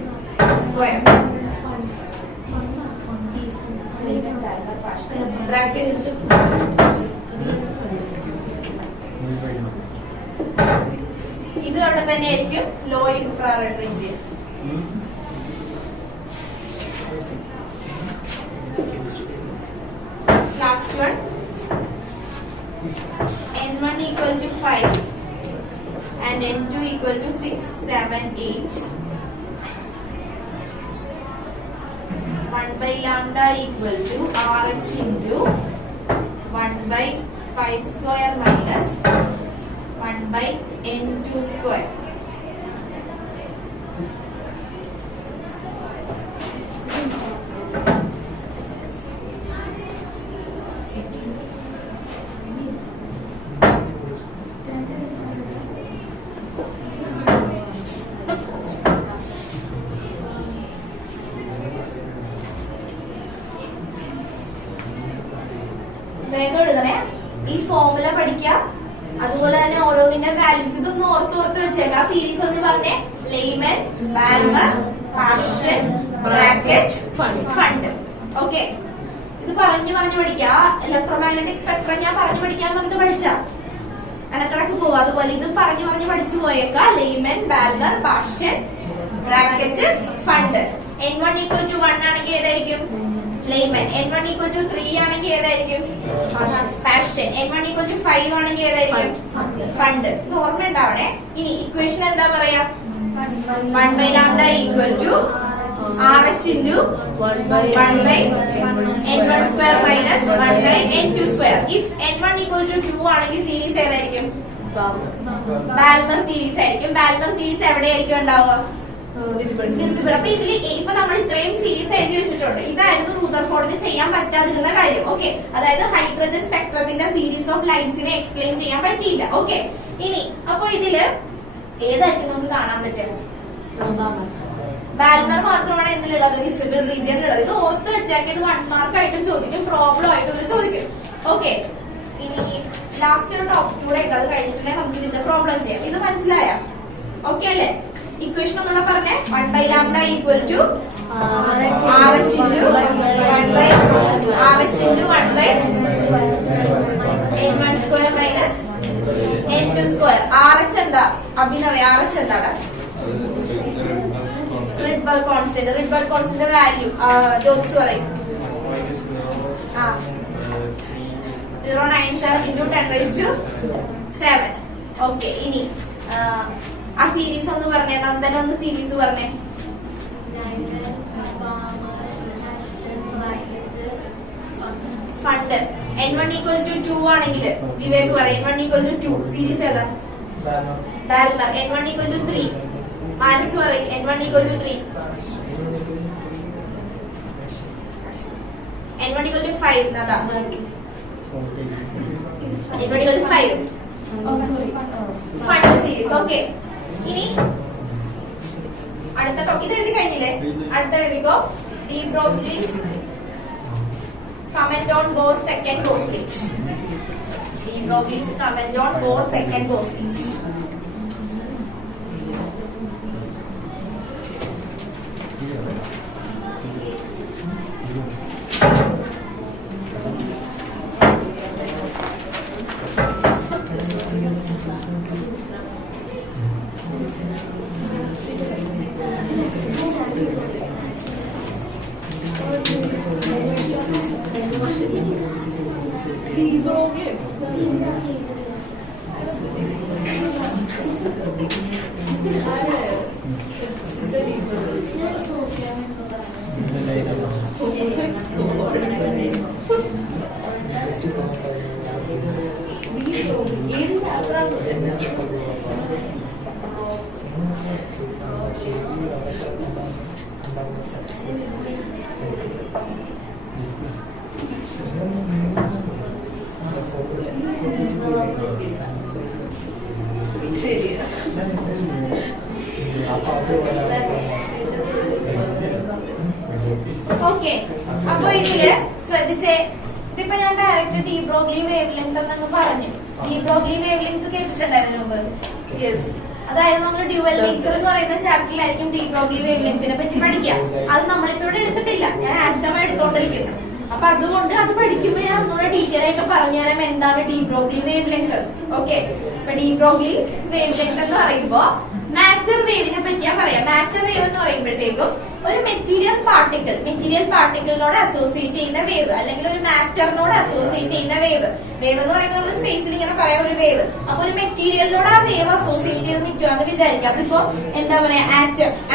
ഇത് അവിടെ തന്നെ ആയിരിക്കും low infrared region. Last one. n1 equal to 5 and n2 equal to 6 7 8 1/λ equal to RH into 1/5² minus 1/n2². ഈ formula പഠിക്കാം. അതുപോലെ തന്നെ ഓരോന്നിന്റെ values ഇതൊന്ന് ഓർത്ത് വെച്ചേക്കാം. സീരീസ് ഒന്ന് പറഞ്ഞേ. ലെയ്മൻ Balmer Paschen Brackett fund. Okay, ഇത് പറഞ്ഞു പഠിക്കാം. ഇലക്ട്രോമാഗ്നറ്റിക് സ്പെക്ട്രം ഞാൻ പറഞ്ഞു പഠിക്കാൻ പറഞ്ഞിട്ട് പഠിച്ച ഇടക്കിടക്ക് പോവാ. അതുപോലെ ഇത് പറഞ്ഞു പഠിച്ചു പോയേക്കാം. Lyman Balmer Paschen Brackett Pfund. n1 equal to 1 ആണെങ്കിൽ ഏതായിരിക്കും? ലെയ്മൻ. n1 equal to 3 ആണെങ്കിൽ ഏതായിരിക്കും? പാഷ്ചൻ. n1 equal to 5 ആണെങ്കിൽ ഏതായിരിക്കും? ഫണ്ട്. ഇത് ഓർമ്മ ഉണ്ടാവണേ. ഇനി ഇക്വേഷൻ എന്താ പറയാ? 1/λ equal to RH into 1/n1² minus 1/n2². If n1 equal to 2 ആണെങ്കിൽ സീരീസ് ഏതായിരിക്കും? ബാൽമർ സീരീസ് ആയിരിക്കും. ബാൽമർ സീരീസ് എവിടെയായിരിക്കും ഉണ്ടാവുക? വിസിബിൾ. അപ്പൊ ഇതിൽ ഇപ്പൊ നമ്മൾ ഇത്രയും സീരീസ് എഴുതി വെച്ചിട്ടുണ്ട്. ഇതായിരുന്നു റൂദർഫോർഡിന് ചെയ്യാൻ പറ്റാതിരുന്ന കാര്യം. ഓക്കെ, അതായത് ഹൈഡ്രജൻ സ്പെക്ട്രത്തിന്റെ സീരീസ് ഓഫ് ലൈറ്റ്സിനെ എക്സ്പ്ലെയിൻ ചെയ്യാൻ പറ്റിയില്ല. ഓക്കെ, ഇനി അപ്പൊ ഇതില് ഏതായിരിക്കും നമുക്ക് കാണാൻ പറ്റും? ബാൽമർ മാത്രമാണ് എന്തിലുള്ളത്? വിസിബിൾ റീജിയനിലുള്ളത്. ഇത് ഓർത്ത് വെച്ചാൽ ഇത് 1 മാർക്ക് ആയിട്ടും ചോദിക്കും, പ്രോബ്ലം ആയിട്ടും ഇത് ചോദിക്കും. ഓക്കെ, ഇനി ലാസ്റ്റ് ഒരു ടോപ്പിക് കൂടെ ഉണ്ട്. അത് കഴിഞ്ഞിട്ടുണ്ടെങ്കിൽ നമുക്ക് ഇതിന്റെ പ്രോബ്ലം ചെയ്യാം. ഇത് മനസ്സിലായ? ഓക്കെ അല്ലേ? ഇക്വേഷൻ ഒന്നുകൂടെ പറഞ്ഞേ. 1/λ equal to RH into 1/n1² minus n2². RH എന്താ അഭിനവ? RH എന്താണ്? റിഡ്ബർഗ് കോൺസ്റ്റന്റ്. റിഡ്ബർഗ് കോൺസ്റ്റന്റ് വാല്യൂ ജോത്സ് പറയും. 0.97 into 10⁻⁶ 7. ഓക്കെ, ഇനി ആ സീരീസ് ഒന്ന് പറഞ്ഞേ, നന്ദന ഒന്ന് സീരീസ് പറഞ്ഞേ. ഫണ്ട് n1 equal to 2 ആണെങ്കിൽ വിവേക് പറയും n1 equal to 2. സീരീസ് ഏതാ? ബാൽമർ. n1 equal to 3. മാനസ് പറയും n1 equal to 3. n1 equal to 5. നദാ n1 equal to 5. Pfund series. Okay, ഇനി അടുത്ത ഇത് എഴുതി കഴിഞ്ഞില്ലേ? അടുത്ത എഴുതിക്കോ. De Broglie's comment on Bohr second postulate. De Broglie's comment on Bohr second postulate. Okay, അപ്പൊ ഇതില് ശ്രദ്ധിച്ചേ, ഇതിപ്പോ ഞാൻ direct de Broglie wavelength എന്നങ്ങ് പറഞ്ഞു. ഡി ബ്രോഗ്ലി വേവ് ലെങ്ത് കേട്ടിട്ടുണ്ടായിരുന്നു മുമ്പ്? യെസ്. അതായത് നമ്മൾ ഡ്യുവൽ നേച്ചർ എന്ന് പറയുന്ന ചാപ്റ്ററിലായിരിക്കും ഡി ബ്രോഗ്ലി വേവ് ലെങ്തിനെ പറ്റി പഠിക്കുക. അത് നമ്മളിപ്പോ ഇവിടെ എടുത്തിട്ടില്ല, ഞാൻ ആക്റ്റം എടുത്തോണ്ടിരിക്കുന്നത്. അപ്പൊ അതുകൊണ്ട് അത് പഠിക്കുമ്പോ ഞാൻ ഒന്നുകൂടെ ഡീറ്റെയിൽ ആയിട്ട് പറഞ്ഞുതരാം എന്താണ് D Broglie wave length. Okay, അപ്പൊ ഡി ബ്രോഗ്ലി വേവ് ലെങ്ത് എന്ന് പറയുമ്പോ മാറ്റർ വേവിനെ പറ്റി ഞാൻ പറയാം. മാറ്റർ വേവ് എന്ന് പറയുമ്പോഴത്തേക്കും ഒരു മെറ്റീരിയൽ പാർട്ടിക്കിളിനോട് അസോസിയേറ്റ് ചെയ്യുന്ന വേവ്, അല്ലെങ്കിൽ ഒരു മാറ്ററിനോട് അസോസിയേറ്റ് ചെയ്യുന്ന വേവ്. വേവ് എന്ന് പറയുമ്പോൾ നമ്മൾ സ്പേസിൽ ഇങ്ങനെ പറയാം ഒരു വേവ്. അപ്പൊ ഒരു മെറ്റീരിയലിനോട് ആ വേവ് അസോസിയേറ്റ് ചെയ്ത് നിൽക്കുവാന്ന് വിചാരിക്കാം. അതിപ്പോ എന്താ പറയാ,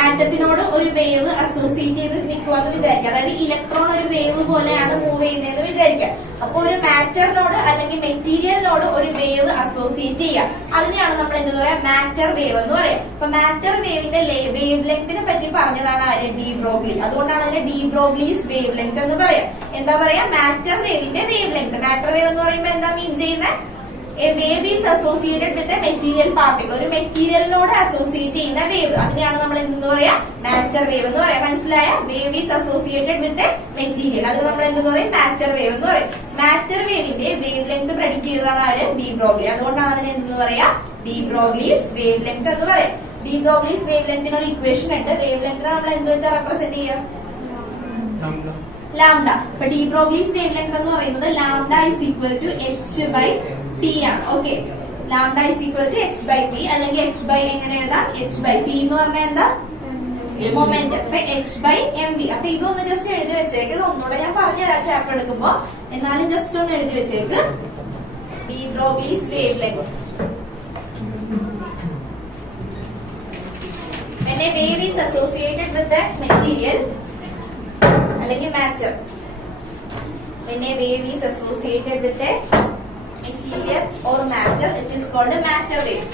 ആറ്റത്തിനോട് ഒരു വേവ് അസോസിയേറ്റ് ചെയ്ത് നിൽക്കുവാന്ന് വിചാരിക്കാം. അതായത് ഇലക്ട്രോൺ ഒരു വേവ് പോലെയാണ് മൂവ് ചെയ്യുന്നതെന്ന് വിചാരിക്കാം. അപ്പൊ ഒരു മാറ്ററിനോട് അല്ലെങ്കിൽ മെറ്റീരിയലിനോട് ഒരു വേവ് അസോസിയേറ്റ് ചെയ്യാം. അതിനെയാണ് നമ്മൾ എന്താ പറയാ, മാറ്റർ വേവ് എന്ന് പറയാം. അപ്പൊ മാറ്റർ വേവിന്റെ വേവ് ലെങ്തിനെ പറ്റി പറഞ്ഞതാണ് ആര്? D Broglie. അതുകൊണ്ടാണ് അതിന് ഡി ബ്രോഗ്ലീസ് വേവ് ലെങ്ത് എന്ന് പറയാം. എന്താ പറയാ, മാറ്റർ വേവിന്റെ വേവ് ലെങ്ത്. മാറ്റർ വേവ് എന്ന് പറയുമ്പോൾ എന്താ മീൻ ചെയ്യുന്നത്? A wave is associated with a material particle. ഒരു മെറ്റീരിയലിനോട് അസോസിയേറ്റ് ചെയ്യുന്ന വേവ്, അതിനെയാണ് നമ്മൾ എന്തെന്ന് പറയാ, മാറ്റർ വേവ് എന്ന് പറയാം. മനസ്സിലായ? Wave is associated with a material, അത് നമ്മൾ എന്തെന്ന് പറയും, മാറ്റർ വേവ് എന്ന് പറയും. മാറ്റർ വേവിന്റെ വേവ് ലെങ്ത് പ്രഡിക്ട് ചെയ്തതാണ് ആര്? D Broglie. അതുകൊണ്ടാണ് അതിനെ എന്തെന്ന് പറയാ, ഡി ബ്രോഗ്ലീസ് വേവ് ലെങ്ത് എന്ന് പറയാം. ഡി ബ്രോഗ്ലീസ് വേവ് ലെങ്തിന് ഒരു ഇക്വേഷൻ ഉണ്ട്. വേവ് ലെങ്തിനെ നമ്മൾ എന്ത് വെച്ചാൽ റെപ്രസെന്റ് ചെയ്യാം? ലാംഡ. അപ്പൊ ഡി ബ്രോഗ്ലീസ് വേവ് ലെങ്ത് എന്ന് പറയുന്നത് lambda is equal to h by t ആണ്. Okay, lambda is equal to h by t, അല്ലെങ്കിൽ എച്ച് ബൈ എങ്ങനെ എഴുതാം? എച്ച് ബൈ ടി എന്ന് പറഞ്ഞാൽ എന്താ? മൊമെന്റ്. അപ്പൊ എച്ച് ബൈ എം വി. അപ്പൊ ഇതൊന്ന് ജസ്റ്റ് എഴുതി വെച്ചേക്ക്. ഇത് ഒന്നുകൂടെ ഞാൻ പറഞ്ഞുതരാം ചാപ്റ്റർ എടുക്കുമ്പോ, എന്നാലും ജസ്റ്റ് ഒന്ന് എഴുതി വെച്ചേക്ക്. De Broglie's wavelength. When a wave is associated with a material അല്ലെങ്കിൽ matter, when a wave is associated with a material or matter, it is called a matter wave.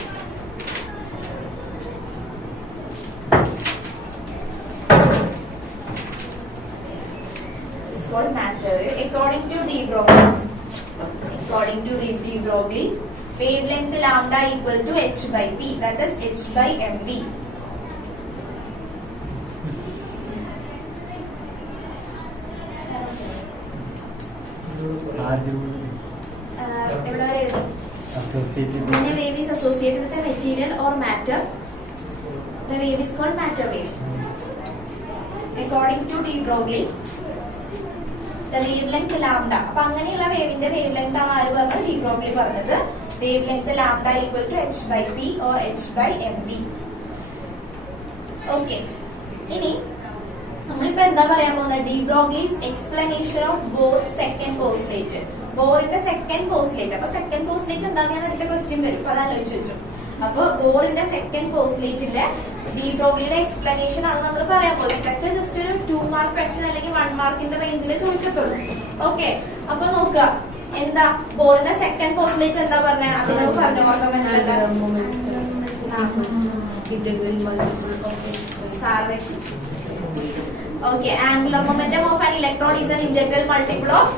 It's called matter wave. According to de Broglie, wavelength lambda equal to h by p, that is h by mv. When a wave is associated with a material or matter, the wave is called matter wave. According to de Broglie, the wavelength lambda. അപ്പൊ അങ്ങനെയുള്ള വേവിന്റെ wave length ആണ് ആര് പറഞ്ഞത്? De Broglie പറഞ്ഞത്. Wavelength lambda equal to h by p or h by mv. Okay, ഇനി നമ്മളിപ്പോ എന്താ പറയാൻ പോകുന്നത്? De Broglie's explanation of Bohr second postulate. ബോറിന്റെ സെക്കൻഡ് പോസ്റ്റ്ലേറ്റ്. അപ്പൊ സെക്കൻഡ് പോസ്റ്റ്ലേറ്റ് എന്താന്ന് ഞാൻ അടുത്ത ക്വസ്റ്റ്യൻ വരും, അപ്പൊ അത് ആലോചിച്ച് വെച്ചു. അപ്പൊ ബോറിന്റെ സെക്കൻഡ് പോസ്റ്റ്ലേറ്റിന്റെ ഡി ബ്രോഗ്ലിയുടെ എക്സ്പ്ലനേഷൻ ആണ് നമ്മൾ പറയാൻ പോകുന്നത്. ഇതൊക്കെ ജസ്റ്റ് ഒരു 2 മാർക്ക് ക്വസ്റ്റ്യൻ അല്ലെങ്കിൽ 1 മാർക്കിന്റെ റേഞ്ചിൽ ചോദിക്കത്തുള്ളൂ. ഓക്കെ, അപ്പൊ നോക്കുക എന്താ ബോറിന്റെ സെക്കൻഡ് പോസ്റ്റ്ലേറ്റ് എന്താ പറഞ്ഞ അതിനോ പറഞ്ഞു okay. Angular momentum of an electron is an integral multiple of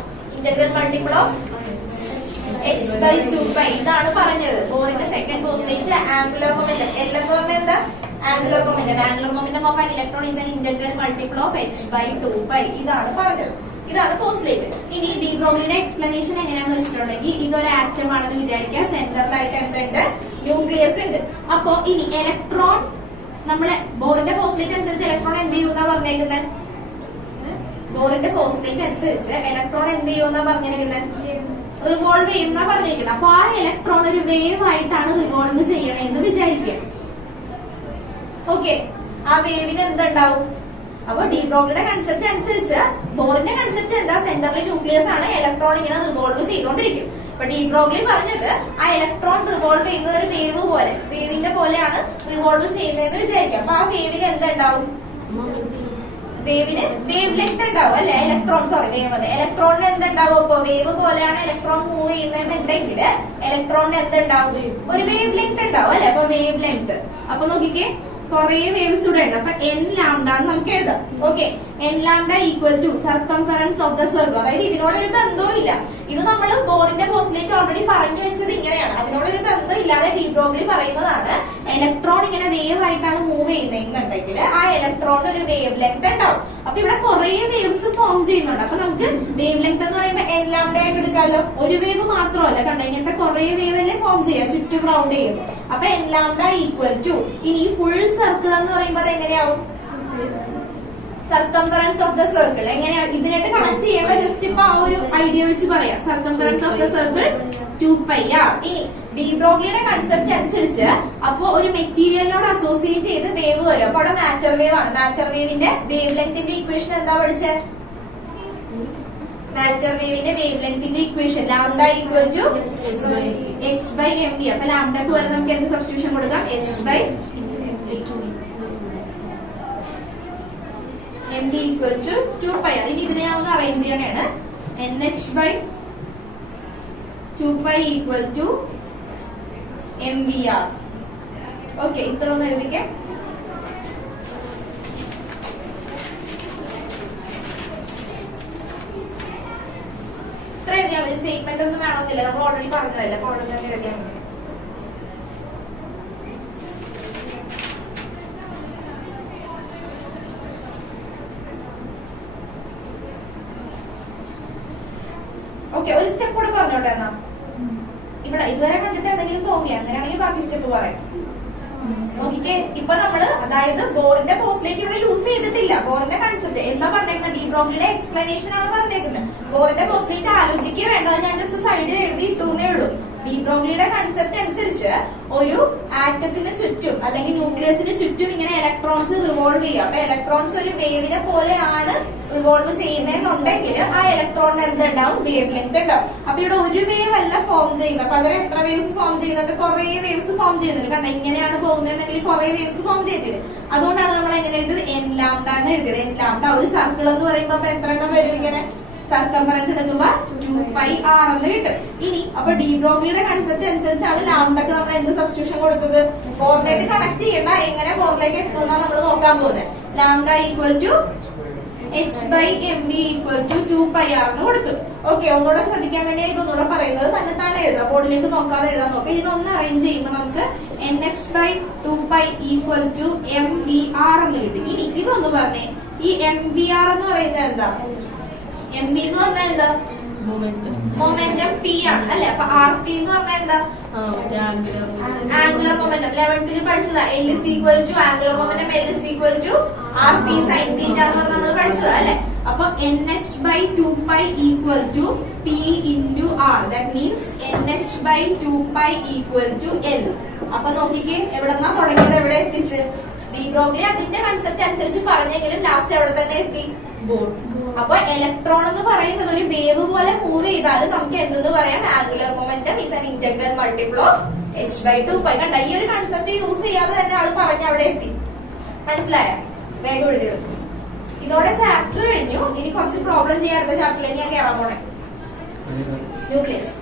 h/2π. ഇതാണ് പറഞ്ഞത് ബോറിന്റെ സെക്കൻഡ് പോസ്റ്റ്ലേറ്റ് ആംഗുലർ മൊമെന്റം. എന്ന് പറഞ്ഞാൽ എന്താ angular momentum of an electron is an integral multiple of h/2π. ഇതാണ് പറഞ്ഞത്, ഇതാണ് പോസ്റ്റ്ലേറ്റ്. ഇനി ഡി ബ്രോഗ്ലിയുടെ എക്സ്പ്ലനേഷൻ എങ്ങനെയാന്ന് വെച്ചിട്ടുണ്ടെങ്കിൽ ഇതൊരു ആറ്റം ആണെന്ന് വിചാരിക്കുക. സെന്ററിലായിട്ട് എന്തുണ്ട്, ന്യൂക്ലിയസ് ഉണ്ട്. അപ്പോ ഇനി ഇലക്ട്രോൺ നമ്മളെ ബോറിന്റെ പോസ്റ്റ്ലേറ്റ് അനുസരിച്ച് ഇലക്ട്രോൺ എന്ത് ചെയ്യുന്ന പറഞ്ഞേക്കുന്നത്, ബോറിന്റെ പോസ്റ്റ്ലേറ്റ് അനുസരിച്ച് ഇലക്ട്രോൺ എന്ത് ചെയ്യുന്ന പറഞ്ഞിരിക്കുന്നത്, റിവോൾവ് ചെയ്യുന്ന പറഞ്ഞിരിക്കുന്നത്. അപ്പൊ ആ ഇലക്ട്രോൺ ഒരു വേവ് ആയിട്ടാണ് റിവോൾവ് ചെയ്യണമെന്ന് വിചാരിക്കുക. ഓക്കെ, ആ വേവിന് എന്തുണ്ടാവും? അപ്പൊ ഡി ബ്രോഗ്ലിയുടെ കൺസെപ്റ്റ് അനുസരിച്ച് ബോറിന്റെ കൺസെപ്റ്റ് എന്താ, സെന്ററിൽ ന്യൂക്ലിയസ് ആണ്, ഇലക്ട്രോൺ ഇങ്ങനെ റിവോൾവ് ചെയ്തുകൊണ്ടിരിക്കും. അപ്പൊ ഡി ബ്രോഗ്ലി പറഞ്ഞത് ആ ഇലക്ട്രോൺ റിവോൾവ് ചെയ്യുന്ന ഒരു വേവ് പോലെ, വേവിന്റെ പോലെയാണ് റിവോൾവ് ചെയ്യുന്നതെന്ന് വിചാരിക്കാം. അപ്പൊ ആ വേവിന് എന്തുണ്ടാവും, വേവിന് വേവ് ലെങ്ത് ഉണ്ടാവും അല്ലെ, ഇലക്ട്രോണിന് എന്തുണ്ടാവും? ഇപ്പൊ വേവ് പോലെയാണ് ഇലക്ട്രോൺ മൂവ് ചെയ്യുന്നതെന്നുണ്ടെങ്കിൽ ഇലക്ട്രോണിന് എന്തുണ്ടാവും, ഒരു വേവ് ലെങ്ത് ഉണ്ടാവും അല്ലെ. അപ്പൊ വേവ് ലെങ്ത്, അപ്പൊ നോക്കിക്കേ കുറെ വേവ്സ് ഇവിടെ ഉണ്ട്. അപ്പൊ n ലാംഡ നമുക്ക് എഴുതാം. Okay, n lambda equal to circumference of the circle. അതായത് ഇതിനോടൊരു ബന്ധവും ഇല്ല. ഇത് നമ്മൾ ബോറിന്റെ പോസ്റ്റ്ലേറ്റ് ഓൾറെഡി പറഞ്ഞു വെച്ചത് ഇങ്ങനെയാണ്. അതിനോടൊരു ബന്ധം ഇല്ലാതെ ഡി ബ്രോഗ്ലി പറയുന്നതാണ് ഇലക്ട്രോൺ ഇങ്ങനെ വേവ് ആയിട്ടാണ് മൂവ് ചെയ്യുന്നതെന്നുണ്ടെങ്കിൽ ആ ഇലക്ട്രോണിന് ഒരു വേവ് ലെങ്ത് ഉണ്ടാവും. അപ്പൊ ഇവിടെ കുറെ വേവ്സ് ഫോം ചെയ്യുന്നുണ്ട്. അപ്പൊ നമുക്ക് വേവ് ലെങ്ത് എന്ന് പറയുമ്പോൾ n ലാംഡ ആയിട്ട് എടുക്കാമല്ലോ. ഒരു വേവ് മാത്രമല്ല കണ്ടോ, ഇങ്ങനത്തെ കുറെ വേവ് അല്ലേ ഫോം ചെയ്യാം ചുറ്റും റൗണ്ട് ചെയ്യും. അപ്പൊ n ലാംഡ ഈക്വൽ ടു, ഇനി ഫുൾ സർക്കിൾ എന്ന് പറയുമ്പോൾ അത് എങ്ങനെയാവും, സർക്കംഫറൻസ് ഓഫ് ദ സർക്കിൾ. എങ്ങനെയാ ഇതിനായിട്ട് കണക്ട് ചെയ്യുമ്പോ ജസ്റ്റ് ഇപ്പൊ ആ ഒരു ഐഡിയ വെച്ച് പറയാം. Circumference of the circle 2πr. ഇനി ഡി ബ്രോഗ്ലിയുടെ കൺസെപ്റ്റ് അനുസരിച്ച് അപ്പൊ ഒരു മെറ്റീരിയലിനോട് അസോസിയേറ്റ് ചെയ്ത് വേവ് വരും. അപ്പൊ അവിടെ മാറ്റർ വേവ് ആണ്. മാറ്റർ വേവിന്റെ വേവ് ലെങ്ത്തിന്റെ ഇക്വേഷൻ എന്താ പഠിച്ചേ, മാറ്റർ വേവിന്റെ വേവ് ലെങ്ത്തിന്റെ equation lambda equal to h/mv. അപ്പൊ ലാംഡക്ക് വരെ നമുക്ക് എന്ത് സബ്സ്റ്റിറ്റ്യൂഷൻ കൊടുക്കാം, h/mv ഈക്വൽ ടു 2πr. ഇനി ഇതിനെ ഞാൻ ഒന്ന് അറേഞ്ച് ചെയ്യണേണ്. nh/2π equal to mvr. Okay, ഇത്ര ഒന്ന് എഴുതിക്കാം. ഇത്ര എഴുതിയാൽ മതി. സ്റ്റേറ്റ്മെന്റ് ഒന്നും വേണമെന്നില്ല, നമ്മൾ ഓൾറെഡി പറഞ്ഞതല്ല. അപ്പൊ ഓൾറെഡി തന്നെ എഴുതിയാൽ മതി. ഓക്കെ, ഒരു സ്റ്റെപ്പ് കൂടെ പറഞ്ഞോട്ടെ എന്നാ. ഇവിടെ ഇതുവരെ കണ്ടിട്ട് എന്തെങ്കിലും തോന്നിയാ, അങ്ങനെയാണെങ്കിൽ ബാക്കി സ്റ്റെപ്പ് പറയാം. നോക്കിക്കേ, ഇപ്പൊ നമ്മള് അതായത് ബോറിന്റെ പോസ്റ്റ്ലേറ്റ് ഇവിടെ യൂസ് ചെയ്തിട്ടില്ല. ബോറിന്റെ കൺസെപ്റ്റ് എന്താ പറഞ്ഞേക്കുന്നത്, ഡി ബ്രോഗ്ലിയുടെ എക്സ്പ്ലനേഷൻ ആണ് പറഞ്ഞേക്കുന്നത്. ബോറിന്റെ പോസ്റ്റ്ലേറ്റ് ആലോചിക്കുക വേണ്ട, ഞാൻ ജസ്റ്റ് സൈഡിൽ എഴുതി ഇട്ടൂന്നേ ഉള്ളൂ. ഡി ബ്രോഗ്ലിയുടെ കൺസെപ്റ്റ് അനുസരിച്ച് ഒരു ആറ്റത്തിന് ചുറ്റും അല്ലെങ്കിൽ ന്യൂക്ലിയസിന് ചുറ്റും ഇങ്ങനെ ഇലക്ട്രോൺസ് റിവോൾവ് ചെയ്യുക. അപ്പൊ ഇലക്ട്രോൺസ് ഒരു വേവിനെ പോലെയാണ് റിവോൾവ് ചെയ്യുന്നതെന്നുണ്ടെങ്കിൽ ആ ഇലക്ട്രോണിന് എന്തുണ്ടാവും, വേവ് ലെങ്ത് ഉണ്ടാവും. അപ്പൊ ഇവിടെ ഒരു വേവ് അല്ല ഫോം ചെയ്യുന്നത്, പകരം എത്ര വേവ്സ് ഫോം ചെയ്യുന്നുണ്ട്, കുറെ വേവ്സ് ഫോം ചെയ്യുന്നുണ്ട്. കണ്ട, ഇങ്ങനെയാണ് പോകുന്നതെങ്കിൽ കുറെ വേവ്സ് ഫോം ചെയ്തത്. അതുകൊണ്ടാണ് നമ്മൾ എങ്ങനെ എഴുതിയത്, n ലാംഡ എന്ന് എഴുതിയത്. n ലാംഡ ഒരു സർക്കിൾ എന്ന് പറയുമ്പോ അപ്പൊ എത്ര എണ്ണം വരും, ഇങ്ങനെ സർക്കംഫറൻസ് എടുക്കുമ്പോ 2πr എന്ന് കിട്ടും. ഇനി അപ്പൊ ഡി ബ്രോഗ്ലിയുടെ കൺസെപ്റ്റ് അനുസരിച്ചാണ് ലാംഡക്ക് നമ്മൾ എന്ത് സബ്സ്റ്റിറ്റ്യൂഷൻ കൊടുത്തത്, ബോറിലേക്ക് കണക്ട് ചെയ്യണ്ട, എങ്ങനെ ബോറിലേക്ക് എത്തുന്ന നമ്മൾ നോക്കാൻ പോകുന്നത്. Lambda equal to h/mv equal to 2πr എന്ന് കൊടുത്തു. ഓക്കെ, ഒന്നുകൂടെ ശ്രദ്ധിക്കാൻ വേണ്ടി ഇതൊന്നുകൂടെ പറയുന്നത് തന്നെ താനെ എഴുതാം, ബോർഡിലേക്ക് നോക്കാതെ എഴുതാൻ നോക്കാം. ഇതിനൊന്ന് അറേഞ്ച് ചെയ്യുമ്പോൾ നമുക്ക് nh/2π ഈക്വൽ ടു mvr എന്ന് കിട്ടി. ഇനി ഇതൊന്ന് പറഞ്ഞേ, ഈ mvr എന്ന് പറയുന്നത് എന്താ, mv എന്ന് പറഞ്ഞാൽ എന്താ, മൊമെന്റം p ആണ് അല്ലെ. അപ്പൊ rp എന്ന് പറഞ്ഞാൽ എന്താ, ആംഗുലർ മൊമെന്റം. 11th പഠിച്ചതാ. L is equal to angular momentum, L is equal to rp sin theta എന്ന് പറഞ്ഞാൽ നമ്മൾ പഠിച്ചതാ അല്ലെ. അപ്പൊ nh/2π equal to p into r. That means nh/2π equal to l. അപ്പൊ നോക്കിക്കേ, എവിടെന്നാ തുടങ്ങിയത് എവിടെ എത്തിച്ച്, ഡി ബ്രോഗ്ലി അതിന്റെ കൺസെപ്റ്റ് അനുസരിച്ച് പറഞ്ഞെങ്കിലും ലാസ്റ്റ് എവിടെ തന്നെ എത്തി, അപ്പൊ ഇലക്ട്രോൺ എന്ന് പറയുന്നത് ഒരു വേവ് പോലെ മൂവ് ചെയ്താൽ നമുക്ക് എന്തെന്ന് പറയാം? Angular momentum is an integral multiple of h/2π. കണ്ട, ഈ ഒരു കൺസെപ്റ്റ് യൂസ് ചെയ്യാതെ തന്നെ ആള് പറഞ്ഞ അവിടെ എത്തി. മനസ്സിലായ? വേഗം എഴുതി വെച്ചു. ഇതോടെ ചാപ്റ്റർ കഴിഞ്ഞു. ഇനി കുറച്ച് പ്രോബ്ലം ചെയ്യാൻ അടുത്ത ചാപ്റ്ററിലേക്ക് ഞാൻ കയറാൻ പോണേ. ന്യൂക്ലിയസ്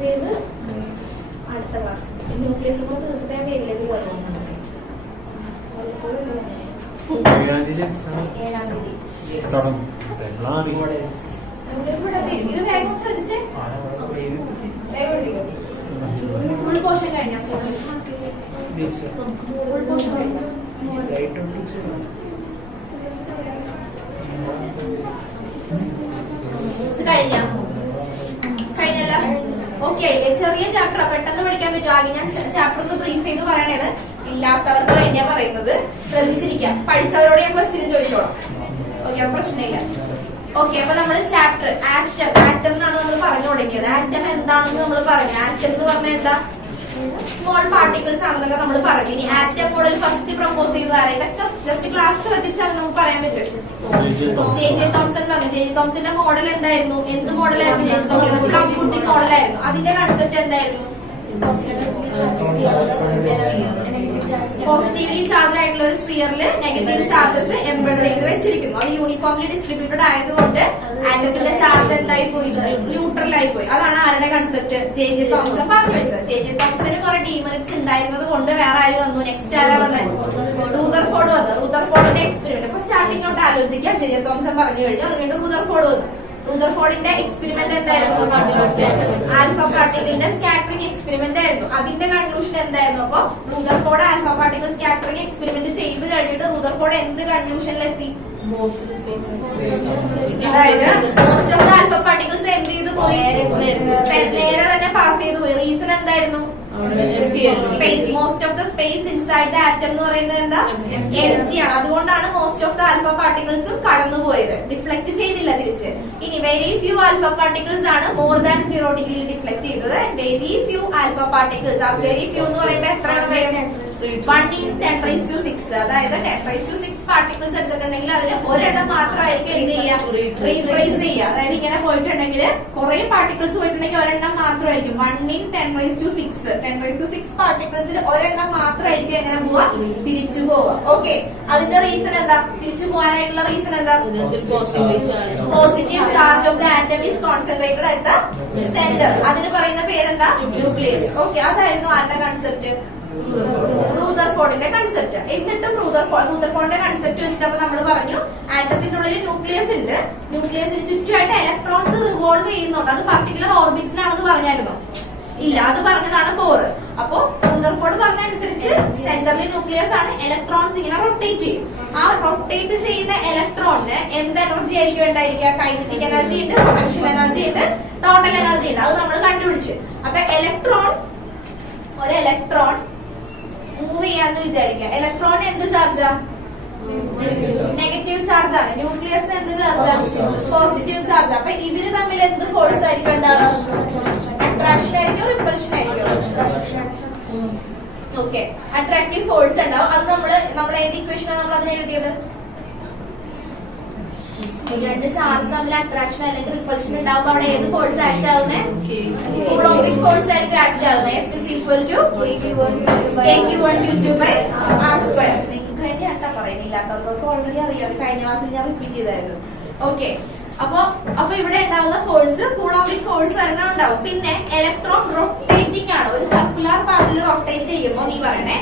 വേവ് അടുത്ത ക്ലാസ്. ന്യൂക്ലിയസ് ഒക്കെ തീർത്തിട്ട് ഞാൻ വേവിലേക്ക് കയറും. 7-ാം തീയതി. ഇത് വേഗം ശ്രദ്ധിച്ചേ. ഫുൾ പോർഷൻ കഴിഞ്ഞ ഫുൾ പോർഷൻ കഴിഞ്ഞ കഴിഞ്ഞല്ലോ. ഓക്കെ, ചെറിയ ചാപ്റ്റർ പെട്ടെന്ന് പഠിക്കാൻ പറ്റും. ആദ്യം ഞാൻ ചാപ്റ്റർ ഒന്ന് ബ്രീഫ് ചെയ്ത് പറയണേണ്. ഇല്ലാത്തവർക്ക് വേണ്ടിയാ പറയുന്നത്. ശ്രദ്ധിച്ചിരിക്കാം. പഠിച്ചവരോട് ഞാൻ ക്വസ്റ്റ്യൻ ചോദിച്ചോളാം. ഓക്കെ, പ്രശ്നമില്ല. ഓക്കെ, അപ്പൊ നമ്മള് ചാപ്റ്റർ ആറ്റം എന്നാണ് നമ്മൾ പറഞ്ഞു തുടങ്ങിയത്. ആറ്റം എന്താണെന്ന് നമ്മൾ പറഞ്ഞു. ആറ്റം എന്ന് പറഞ്ഞാൽ എന്താ? സ്മോൾ പാർട്ടിക്കിൾസ് ആണെന്നൊക്കെ നമ്മൾ പറഞ്ഞു. ഇനി ആറ്റം മോഡൽ ഫസ്റ്റ് പ്രപ്പോസ് ചെയ്തതാണ്. ഇതൊക്കെ ജസ്റ്റ് ക്ലാസ് ശ്രദ്ധിച്ചാൽ നമുക്ക് പറയാൻ പറ്റും. ജെ തോംസൺ പറഞ്ഞു. ജെ തോംസന്റെ മോഡൽ എന്തായിരുന്നു? എന്ത് മോഡലായിരുന്നു? കംപ്യൂട്ടിംഗ് മോഡലായിരുന്നു. അതിന്റെ കൺസെപ്റ്റ് എന്തായിരുന്നു? പോസിറ്റീവ്ലി ചാർജ് ആയിട്ടുള്ള ഒരു സ്ഫിയറിൽ നെഗറ്റീവ് ചാർജസ് എംബെഡ് ചെയ്ത് വെച്ചിരിക്കുന്നു. അത് യൂണിഫോംലി ഡിസ്ട്രിബ്യൂട്ടഡ് ആയതുകൊണ്ട് ആറ്റത്തിന്റെ ചാർജ് എന്തായി പോയി? ന്യൂട്രൽ ആയി പോയി. അതാണ് ആരുടെ കൺസെപ്റ്റ്? ജെ തോംസൺ പറഞ്ഞു വെച്ചത്. ജെ തോംസന് കുറെ ഡീമെറിറ്റ്സ് ഉണ്ടായിരുന്നത് കൊണ്ട് വേറെ ആര് വന്നു? നെക്സ്റ്റ് ആരാ വന്നത്? റൂദർഫോർഡ് വന്നു. റൂദർഫോർഡിന്റെ എക്സ്പെരിമെന്റ് അപ്പൊ സ്റ്റാർട്ടിംഗ് തൊട്ട് ആലോചിക്കാം. ജെ തോംസൺ പറഞ്ഞു കഴിഞ്ഞു. അത് കഴിഞ്ഞിട്ട് റൂദർഫോർഡ് വന്നു. റൂദർഫോർഡിന്റെ എക്സ്പെരിമെന്റ് എന്തായിരുന്നു? ആൽഫ പാർട്ടിക്കിളിന്റെ സ്കാറ്ററിംഗ് എക്സ്പെരിമെന്റ് ആയിരുന്നു. അതിന്റെ കൺക്ലൂഷൻ എന്തായിരുന്നു? അപ്പൊ Rutherford alpha particle scattering experiment ചെയ്ത് കഴിഞ്ഞിട്ട് റൂദർഫോർഡ് എന്ത് കൺക്ലൂഷനിലെത്തി? അതായത് most of the alpha particles എന്ത് ചെയ്ത് പോയി? നേരെ തന്നെ പാസ് ചെയ്ത് പോയി. റീസൺ എന്തായിരുന്നു? Space. Most of the space inside the atom എന്ന് പറയുന്നത് എന്താ? എംപ്റ്റി ആണ്. അതുകൊണ്ടാണ് മോസ്റ്റ് ഓഫ് ദ ആൽഫ പാർട്ടിക്കിൾസും കടന്നുപോയത്. ഡിഫ്ലക്ട് ചെയ്തില്ല തിരിച്ച്. ഇനി വെരി ഫ്യൂ ആൽഫ പാർട്ടിക്കിൾസ് ആണ് മോർ ദാൻ 0 ഡിഗ്രിയിൽ ഡിഫ്ലക്ട് ചെയ്തത്. Very few alpha particles. ആ വെരി ഫ്യൂ എന്ന് പറയുമ്പോൾ എത്രയാണ് വരും? 1 in 10⁶. അതായത് 10⁶ പാർട്ടിക്കിൾസ് എടുത്തിട്ടുണ്ടെങ്കിൽ അതിന് ഒരെണ്ണം മാത്രമായിരിക്കും എന്ത് ചെയ്യുക? റീപ്ലേസ് ചെയ്യുക. അതായത് ഇങ്ങനെ പോയിട്ടുണ്ടെങ്കിൽ കുറെ പാർട്ടിക്കിൾസ് പോയിട്ടുണ്ടെങ്കിൽ ഒരെണ്ണം മാത്രമായിരിക്കും. 1 in 10⁶. 10⁶ പാർട്ടിക്കിൾസിൽ ഒരെണ്ണം മാത്രമായിരിക്കും എങ്ങനെ പോവാ? തിരിച്ചു പോവാ. ഓക്കെ, അതിന്റെ റീസൺ എന്താ? തിരിച്ചു പോകാനായിട്ടുള്ള റീസൺ എന്താ? Positive charge of the atom is concentrated at the centre. അതിന് പറയുന്ന പേരെന്താ? ന്യൂക്ലിയസ്. ഓക്കെ, അതായിരുന്നു ആരുടെ കൺസെപ്റ്റ്? റൂദർഫോർഡിന്റെ കൺസെപ്റ്റ്. എന്നിട്ടും റൂദർഫോർഡിന്റെ കൺസെപ്റ്റ് വെച്ചിട്ട് നമ്മൾ പറഞ്ഞു ആറ്റത്തിന്റെ ഉള്ളിൽ ന്യൂക്ലിയസ് ഉണ്ട്. ന്യൂക്ലിയസിന് ചുറ്റുമായിട്ട് ഇലക്ട്രോൺസ് റിവോൾവ് ചെയ്യുന്നുണ്ട്. അത് പർട്ടിക്കുലർ ഓർബിറ്റ്സിലാണെന്ന് പറഞ്ഞായിരുന്നു? ഇല്ല, അത് പറഞ്ഞതാണ് ബോർ. അപ്പോ റൂദർഫോർഡ് പറഞ്ഞ അനുസരിച്ച് സെന്ററിൽ ന്യൂക്ലിയസ് ആണ്. ഇലക്ട്രോൺസ് ഇങ്ങനെ റൊട്ടേറ്റ് ചെയ്യും. ആ റൊട്ടേറ്റ് ചെയ്യുന്ന ഇലക്ട്രോണിന് എന്ത് എനർജി ആയിരിക്കും ഉണ്ടായിരിക്കുക? കൈനറ്റിക് എനർജി ഉണ്ട്, പൊട്ടൻഷ്യൽ എനർജി ഉണ്ട്, ടോട്ടൽ എനർജി ഉണ്ട്. അത് നമ്മൾ കണ്ടുപിടിച്ച്. അപ്പൊ ഒരു ഇലക്ട്രോൺ മൂവ് ചെയ്യാന്ന് വിചാരിക്കുക. ഇലക്ട്രോണിന് എന്ത് ചാർജാ? നെഗറ്റീവ് ചാർജ് ആണ്. ന്യൂക്ലിയസിന് എന്ത് ചാർജാ? Positive charge. അപ്പൊ ഇവര് തമ്മിൽ എന്ത് ഫോഴ്സ് ആയിരിക്കും ഉണ്ടാവുക? അട്രാക്ഷൻ ആയിരിക്കും, റിപ്പൽഷൻ ആയിരിക്കും? ഓക്കെ, അട്രാക്റ്റീവ് ഫോഴ്സ് ഉണ്ടാവും. അത് നമ്മൾ ഏത് ഇക്വേഷനാണ് നമ്മൾ അതിന് എഴുതിയത്? രണ്ട് ചാർജ് തമ്മിൽ അട്രാക്ഷൻ അല്ലെങ്കിൽ റിപ്പൽഷൻ ഉണ്ടാവുമ്പോൾ അവിടെ ഏത് ഫോഴ്സ് ആക്ട് ആവുന്നത്? കൂളോംബിക് ഫോഴ്സ് ആയിരിക്കും ആക്ട് ആവുന്നത്. F is equal to kq1q2/r². നിങ്ങൾക്ക് വേണ്ടി അട്ടാ പറയുന്നില്ലാത്തവർക്ക് ഓൾറെഡി അറിയാം. കഴിഞ്ഞ ക്ലാസ്സിൽ ഞാൻ റിപ്പീറ്റ് ചെയ്തായിരുന്നു. ഓക്കെ, അപ്പൊ ഇവിടെ ഉണ്ടാവുന്ന ഫോഴ്സ് കൂളോംബിക് ഫോഴ്സ് തന്നെ ഉണ്ടാവും. പിന്നെ ഇലക്ട്രോൺ റൊട്ടേറ്റിംഗ് ആണ്. ഒരു സർക്കുലർ പാത്തിൽ റൊട്ടേറ്റ് ചെയ്യുമ്പോൾ നീ പറയണേ,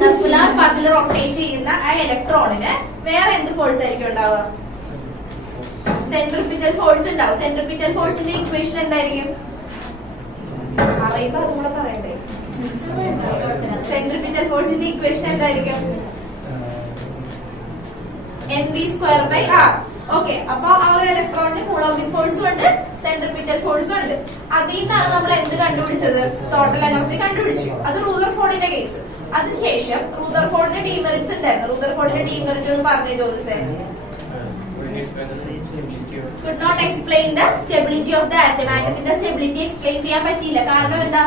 സർക്കുലർ പാത്തിൽ റൊട്ടേറ്റ് ചെയ്യുന്ന ആ ഇലക്ട്രോണിന് വേറെ എന്ത് ഫോഴ്സ് ആയിരിക്കും ഉണ്ടാവുക? സെൻട്രിപിറ്റൽ ഫോഴ്സ് ഉണ്ടാവും. സെൻട്രിപിറ്റൽ ഫോഴ്സിന്റെ ഇക്വേഷൻ എന്തായിരിക്കും? അറിയുമ്പോ അതും കൂടെ പറയണ്ടേ? സെൻട്രിപിറ്റൽ ഫോഴ്സിന്റെ ഇക്വേഷൻ എന്തായിരിക്കും? mv²/r. ഓക്കെ, അപ്പൊ ആ ഒരു ഇലക്ട്രോണിന് കൂളോംബിക് ഫോഴ്സും ഉണ്ട്, സെൻട്രിപിറ്റൽ ഫോഴ്സും ഉണ്ട്. അതിൽ നിന്നാണ് നമ്മൾ എന്ത് കണ്ടുപിടിച്ചത്? ടോട്ടൽ എനർജി കണ്ടുപിടിച്ചു. അത് റൂദർഫോർഡിന്റെ കേസ്. അതിനുശേഷം റൂദർഫോർഡിന്റെ ഡീമെറിറ്റ്സ് ഉണ്ടായിരുന്നു. റൂദർഫോർഡിന്റെ ഡീമെറിറ്റ് എന്ന് പറഞ്ഞ ചോദിച്ചേ, could not explain the stability of the atom. ആറ്റത്തിന്റെ സ്റ്റെബിലിറ്റി എക്സ്പ്ലെയിൻ ചെയ്യാൻ പറ്റിയില്ല. കാരണം എന്താ?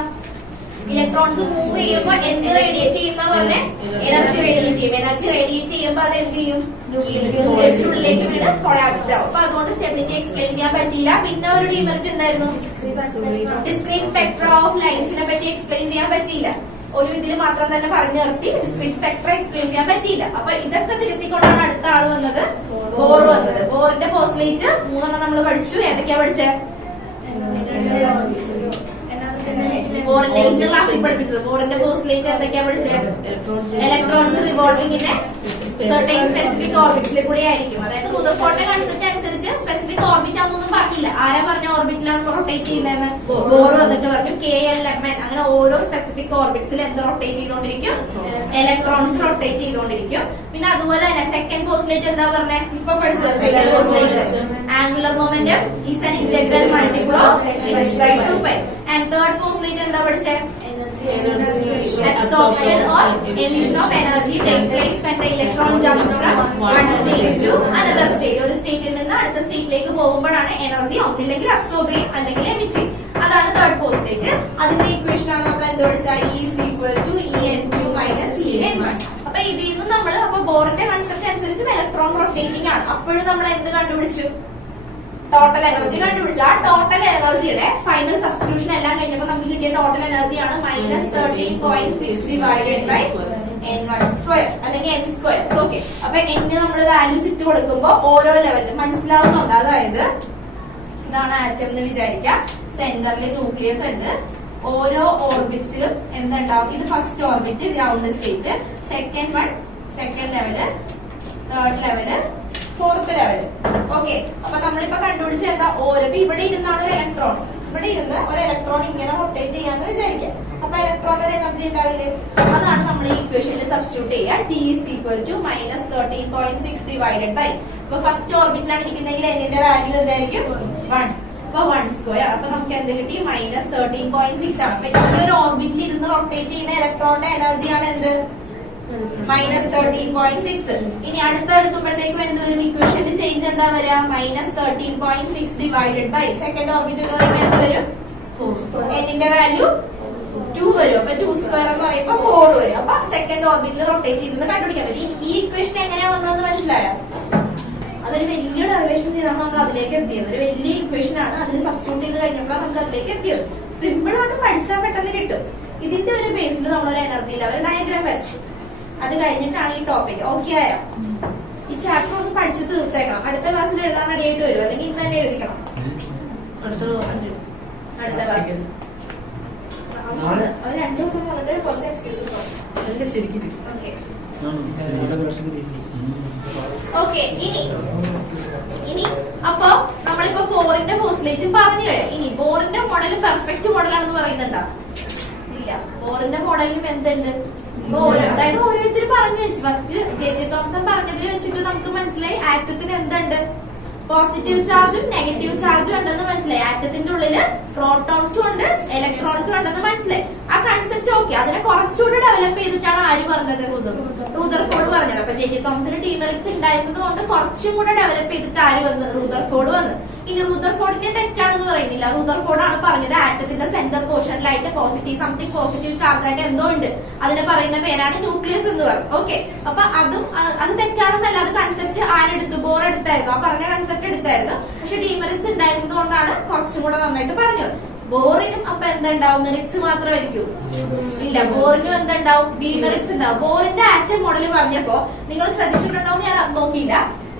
ഇലക്ട്രോൺസ് മൂവ് ചെയ്യുമ്പോൾ എന്ത് റേഡിയേറ്റ് ചെയ്യുന്ന പറഞ്ഞ എനർജി റേഡിയേറ്റ് ചെയ്യും. എനർജി റേഡിയേറ്റ് ചെയ്യുമ്പോൾ അത് എന്ത് ചെയ്യും? ന്യൂക്ലിയസിനുള്ളിലേക്ക് വീണ് കൊളാപ്സ്ഡ് ആവും. അപ്പൊ അതുകൊണ്ട് സ്റ്റെബിലിറ്റി എക്സ്പ്ലെയിൻ ചെയ്യാൻ പറ്റിയില്ല. പിന്നെ ഒരു ഡിമെറിറ്റ് എന്തായിരുന്നു? ഡിസ്ക്രീറ്റ് സ്പെക്ട്ര ഓഫ് ലൈൻസിനെ പറ്റി എക്സ്പ്ലെയിൻ ചെയ്യാൻ പറ്റിയില്ല. ഒരു ഇതിൽ മാത്രം തന്നെ പറഞ്ഞു നിർത്തി ഡിസ്ക്രീറ്റ് സ്പെക്ട്ര എക്സ്പ്ലെയിൻ ചെയ്യാൻ പറ്റിയില്ല. അപ്പൊ ഇതൊക്കെ തിരുത്തിക്കൊണ്ടാണ് അടുത്ത ആള് വന്നത്, ബോർ വന്നത്. ബോറിന്റെ പോസ്റ്റ്ലേറ്റ് 3 നമ്മൾ പഠിച്ചു. ഏതൊക്കെയാ പഠിച്ചേ? ബോറിന്റെ ഇന്റർ ക്ലാസ്സിൽ പഠിപ്പിച്ചത്. ബോറിന്റെ പോസ്റ്റ്ലേറ്റ് എന്തൊക്കെയാ പഠിച്ചത്? Electrons revolving in certain specific ഓർബിറ്റിൽ കൂടെ ആയിരിക്കും. അതായത് റുദർഫോർഡിന്റെ കൺസെപ്റ്റ് അനുസരിച്ച് സ്പെസിഫിക് ഓർബിറ്റ് ആണെന്നൊന്നും പറഞ്ഞില്ല. ആരാ പറഞ്ഞ ഓർബിറ്റിലാണ് റൊട്ടേറ്റ് ചെയ്യുന്നതെന്ന്? ബോർ വന്നിട്ട് പറഞ്ഞു KLMN. അങ്ങനെ ഓരോ സ്പെസിഫിക് ഓർബിറ്റ്സിൽ എന്ത് റൊട്ടേറ്റ് ചെയ്തോണ്ടിരിക്കും? ഇലക്ട്രോൺസ് റൊട്ടേറ്റ് ചെയ്തോണ്ടിരിക്കും. പിന്നെ അതുപോലെ തന്നെ സെക്കൻഡ് പോസ്റ്റ്ലേറ്റ് എന്താ പറഞ്ഞേ? ഇപ്പൊ പഠിച്ചത് second postulate angular momentum is an integral multiple of h/2π. And third postulate എന്താ പഠിച്ചേ? Absorption or emission of energy take place when the electron jumps from one state to another state. ഒരു സ്റ്റേറ്റിൽ നിന്ന് അടുത്ത സ്റ്റേറ്റിലേക്ക് പോകുമ്പോഴാണ് എനർജി ഒന്നില്ലെങ്കിൽ absorb ചെയ്യും അല്ലെങ്കിൽ എമിറ്റ് ചെയ്യും. അതാണ് തേർഡ് പോസ്റ്റ്ലേറ്റ്. അതിന്റെ ഇക്വേഷൻ ആണ് നമ്മൾ എന്ത് പഠിച്ചാൽ E is equal to En2 minus En1. അപ്പൊ ഇതിൽ നിന്ന് നമ്മൾ അപ്പൊ ബോറിന്റെ കൺസെപ്റ്റ് അനുസരിച്ച് ഇലക്ട്രോൺ റൊട്ടേറ്റിംഗ് ആണ്. അപ്പോഴും നമ്മൾ എന്ത് കണ്ടുപിടിച്ചു? ടോട്ടൽ എനർജി കണ്ടുപിടിച്ചു. ആ ടോട്ടൽ എനർജിയുടെ ഫൈനൽ സബ്സ്റ്റിറ്റ്യൂഷൻ എല്ലാം കഴിഞ്ഞപ്പോൾ നമുക്ക് കിട്ടിയ ടോട്ടൽ എനർജിയാണ് -13.6 ഡിവൈഡഡ് ബൈ n1² അല്ലെങ്കിൽ n². ഓക്കെ. അപ്പൊ n നമ്മൾ വാല്യൂസ് ഇട്ട് കൊടുക്കുമ്പോൾ ഓരോ ലെവലിലും മനസ്സിലാവുന്നുണ്ട്. അതായത് ഇതാണ് ആറ്റം എന്ന് വിചാരിക്കാം. സെന്ററിൽ ന്യൂക്ലിയസ് ഉണ്ട്. ഓരോ ഓർബിറ്റ്സിലും എന്തുണ്ടാവും? ഇത് first orbit ground state, second one second level, third level, fourth level. Okay. അപ്പൊ നമ്മളിപ്പോ കണ്ടുപിടിച്ച എന്താ? ഓരോ ഇവിടെ ഇരുന്നാണ് ഒരു ഇലക്ട്രോൺ. ഇവിടെ ഇരുന്ന് ഒരു ഇലക്ട്രോൺ ഇങ്ങനെ റൊട്ടേറ്റ് ചെയ്യാന്ന് വിചാരിക്കാം. അപ്പൊ ഇലക്ട്രോണിന് ഒരു എനർജി ഉണ്ടാവില്ലേ? അതാണ് നമ്മൾ ഈ ഇക്വേഷനിൽ സബ്സ്റ്റിറ്റ്യൂട്ട് ചെയ്യുക. T is equal to -13.6 divided by. അപ്പൊ ഫസ്റ്റ് ഓർബിറ്റിലാണ് ഇരിക്കുന്നെങ്കിൽ എന്നിന്റെ വാല്യൂ എന്തായിരിക്കും? 1. അപ്പൊ 1². അപ്പൊ നമുക്ക് എന്ത് കിട്ടി? -13.6 ആണ്. അപ്പൊ ഈ ഒരു ഓർബിറ്റിൽ ഇരുന്ന് റൊട്ടേറ്റ് ചെയ്യുന്ന ഇലക്ട്രോണിന്റെ എനർജിയാണ് എന്ത്? -13.6. ഇനി അടുത്തെടുക്കുമ്പോഴത്തേക്കും എന്തൊരു ഇക്വേഷന്റെ ചേഞ്ച് എന്താ വരിക? -13.6 ഡിവൈഡഡ് ബൈ സെക്കൻഡ് ഓർബിറ്റ് എന്ന് പറയുമ്പോൾ എന്ത് വരും? എന്നിന്റെ വാല്യൂ 2 വരും. അപ്പൊ 2² എന്ന് പറയുമ്പോൾ 4 വരും. അപ്പൊ സെക്കൻഡ് ഓർബിറ്റിൽ റൊട്ടേറ്റ് ചെയ്യുന്നത് കണ്ടുപിടിക്കാൻ പറ്റും. ഈ ഇക്വേഷൻ എങ്ങനെയാ വന്നതെന്ന് മനസ്സിലായോ? അതൊരു വലിയ ഡെറിവേഷൻ ചെയ്താണ് നമ്മൾ അതിലേക്ക് എത്തിയത്. ഒരു വലിയ ഇക്വേഷൻ ആണ്. അതിന് സബ്സ്റ്റിറ്റ്യൂട്ട് ചെയ്ത് കഴിഞ്ഞപ്പോൾ നമുക്ക് അതിലേക്ക് എത്തിയത്. സിമ്പിൾ ആയിട്ട് പഠിച്ചാൽ പെട്ടെന്ന് കിട്ടും. ഇതിന്റെ ഒരു ബേസിൽ നമ്മളൊരു എനർജി ലെവൽ ഡയഗ്രാം വെച്ച് അത് കഴിഞ്ഞിട്ടാണ് ഈ ടോപ്പിക്. ഓക്കെ ആയോ? ഈ ചാപ്റ്റർ ഒന്ന് പഠിച്ച് തീർത്തേക്കണം. അടുത്ത ക്ലാസ്സിൽ എഴുതാൻ റെഡി ആയിട്ട് വരും. അല്ലെങ്കിൽ ഇന്ന് തന്നെ എഴുതിക്കണം. അടുത്ത ക്ലാസ് 2 ദിവസം വന്നിട്ട് കുറച്ച് എക്സ്ക്യൂസസ്. ഓക്കെ. ഇനി അപ്പൊ നമ്മളിപ്പോ ബോറിന്റെ പോസ്റ്റ്ലേറ്റ് പറഞ്ഞു കഴിഞ്ഞു. ഇനി ബോറിന്റെ മോഡൽ പെർഫെക്റ്റ് മോഡലാണെന്ന് പറയുന്നുണ്ടോ? ഇല്ല. ബോറിന്റെ മോഡലിനും എന്തുണ്ട്? അതായത് ഓരോരുത്തർ പറഞ്ഞു വെച്ചു. ഫസ്റ്റ് JJ തോംസൺ പറഞ്ഞതിൽ വെച്ചിട്ട് നമുക്ക് മനസ്സിലായി ആറ്റത്തിന് എന്തുണ്ട്? പോസിറ്റീവ് ചാർജും നെഗറ്റീവ് ചാർജും ഉണ്ടെന്ന് മനസ്സിലായി. ആറ്റത്തിന്റെ ഉള്ളില് പ്രോട്ടോൺസും ഉണ്ട് ഇലക്ട്രോൺസും ഉണ്ടെന്ന് മനസ്സിലായി. ആ കൺസെപ്റ്റ് ഓക്കെ. അതിനെ കുറച്ചുകൂടി ഡെവലപ്പ് ചെയ്തിട്ടാണ് ആര് പറഞ്ഞത്? റൂദർഫോർഡ് പറഞ്ഞത്. അപ്പൊ JJ തോംസന് ഡീമെറിറ്റ്സ് ഉണ്ടായിരുന്നത് കൊണ്ട് കുറച്ചും കൂടെ ഡെവലപ്പ് ചെയ്തിട്ട് ആര് വന്ന്? റൂദർഫോർഡ് വന്ന്. ഇനി റൂദർഫോർഡിന്റെ തെറ്റാണെന്ന് പറയുന്നില്ല. റൂദർഫോർഡ് ആണ് പറഞ്ഞത് ആറ്റത്തിന്റെ സെന്റർ പോർഷനിലായിട്ട് സംതിങ് പോസിറ്റീവ് ചാർജ് ആയിട്ട് എന്തോ ഉണ്ട്. അതിനെ പറയുന്ന പേരാണ് ന്യൂക്ലിയസ് എന്ന് പറയും. ഓക്കെ. അപ്പൊ അത് തെറ്റാണെന്നല്ല. അത് കൺസെപ്റ്റ് ആരെടുത്തു? ബോർ എടുത്തായിരുന്നു. ആ പറഞ്ഞ കൺസെപ്റ്റ് എടുത്തായിരുന്നു. പക്ഷെ ഡീമെറിറ്റ്സ് ഉണ്ടായിരുന്നത് കൊണ്ടാണ് കുറച്ചും കൂടെ നന്നായിട്ട് പറഞ്ഞത്. ബോറിനും അപ്പൊ എന്തുണ്ടാവും? മെറിറ്റ്സ് മാത്രമായിരിക്കും? ഇല്ല. ബോറിനും എന്തുണ്ടാവും? ഡീമെറിറ്റ്സ് ഉണ്ടാവും. ബോറിന്റെ ആറ്റം മോഡൽ പറഞ്ഞപ്പോ നിങ്ങൾ ശ്രദ്ധിച്ചിട്ടുണ്ടോ? ഞാൻ നോക്കിയില്ല.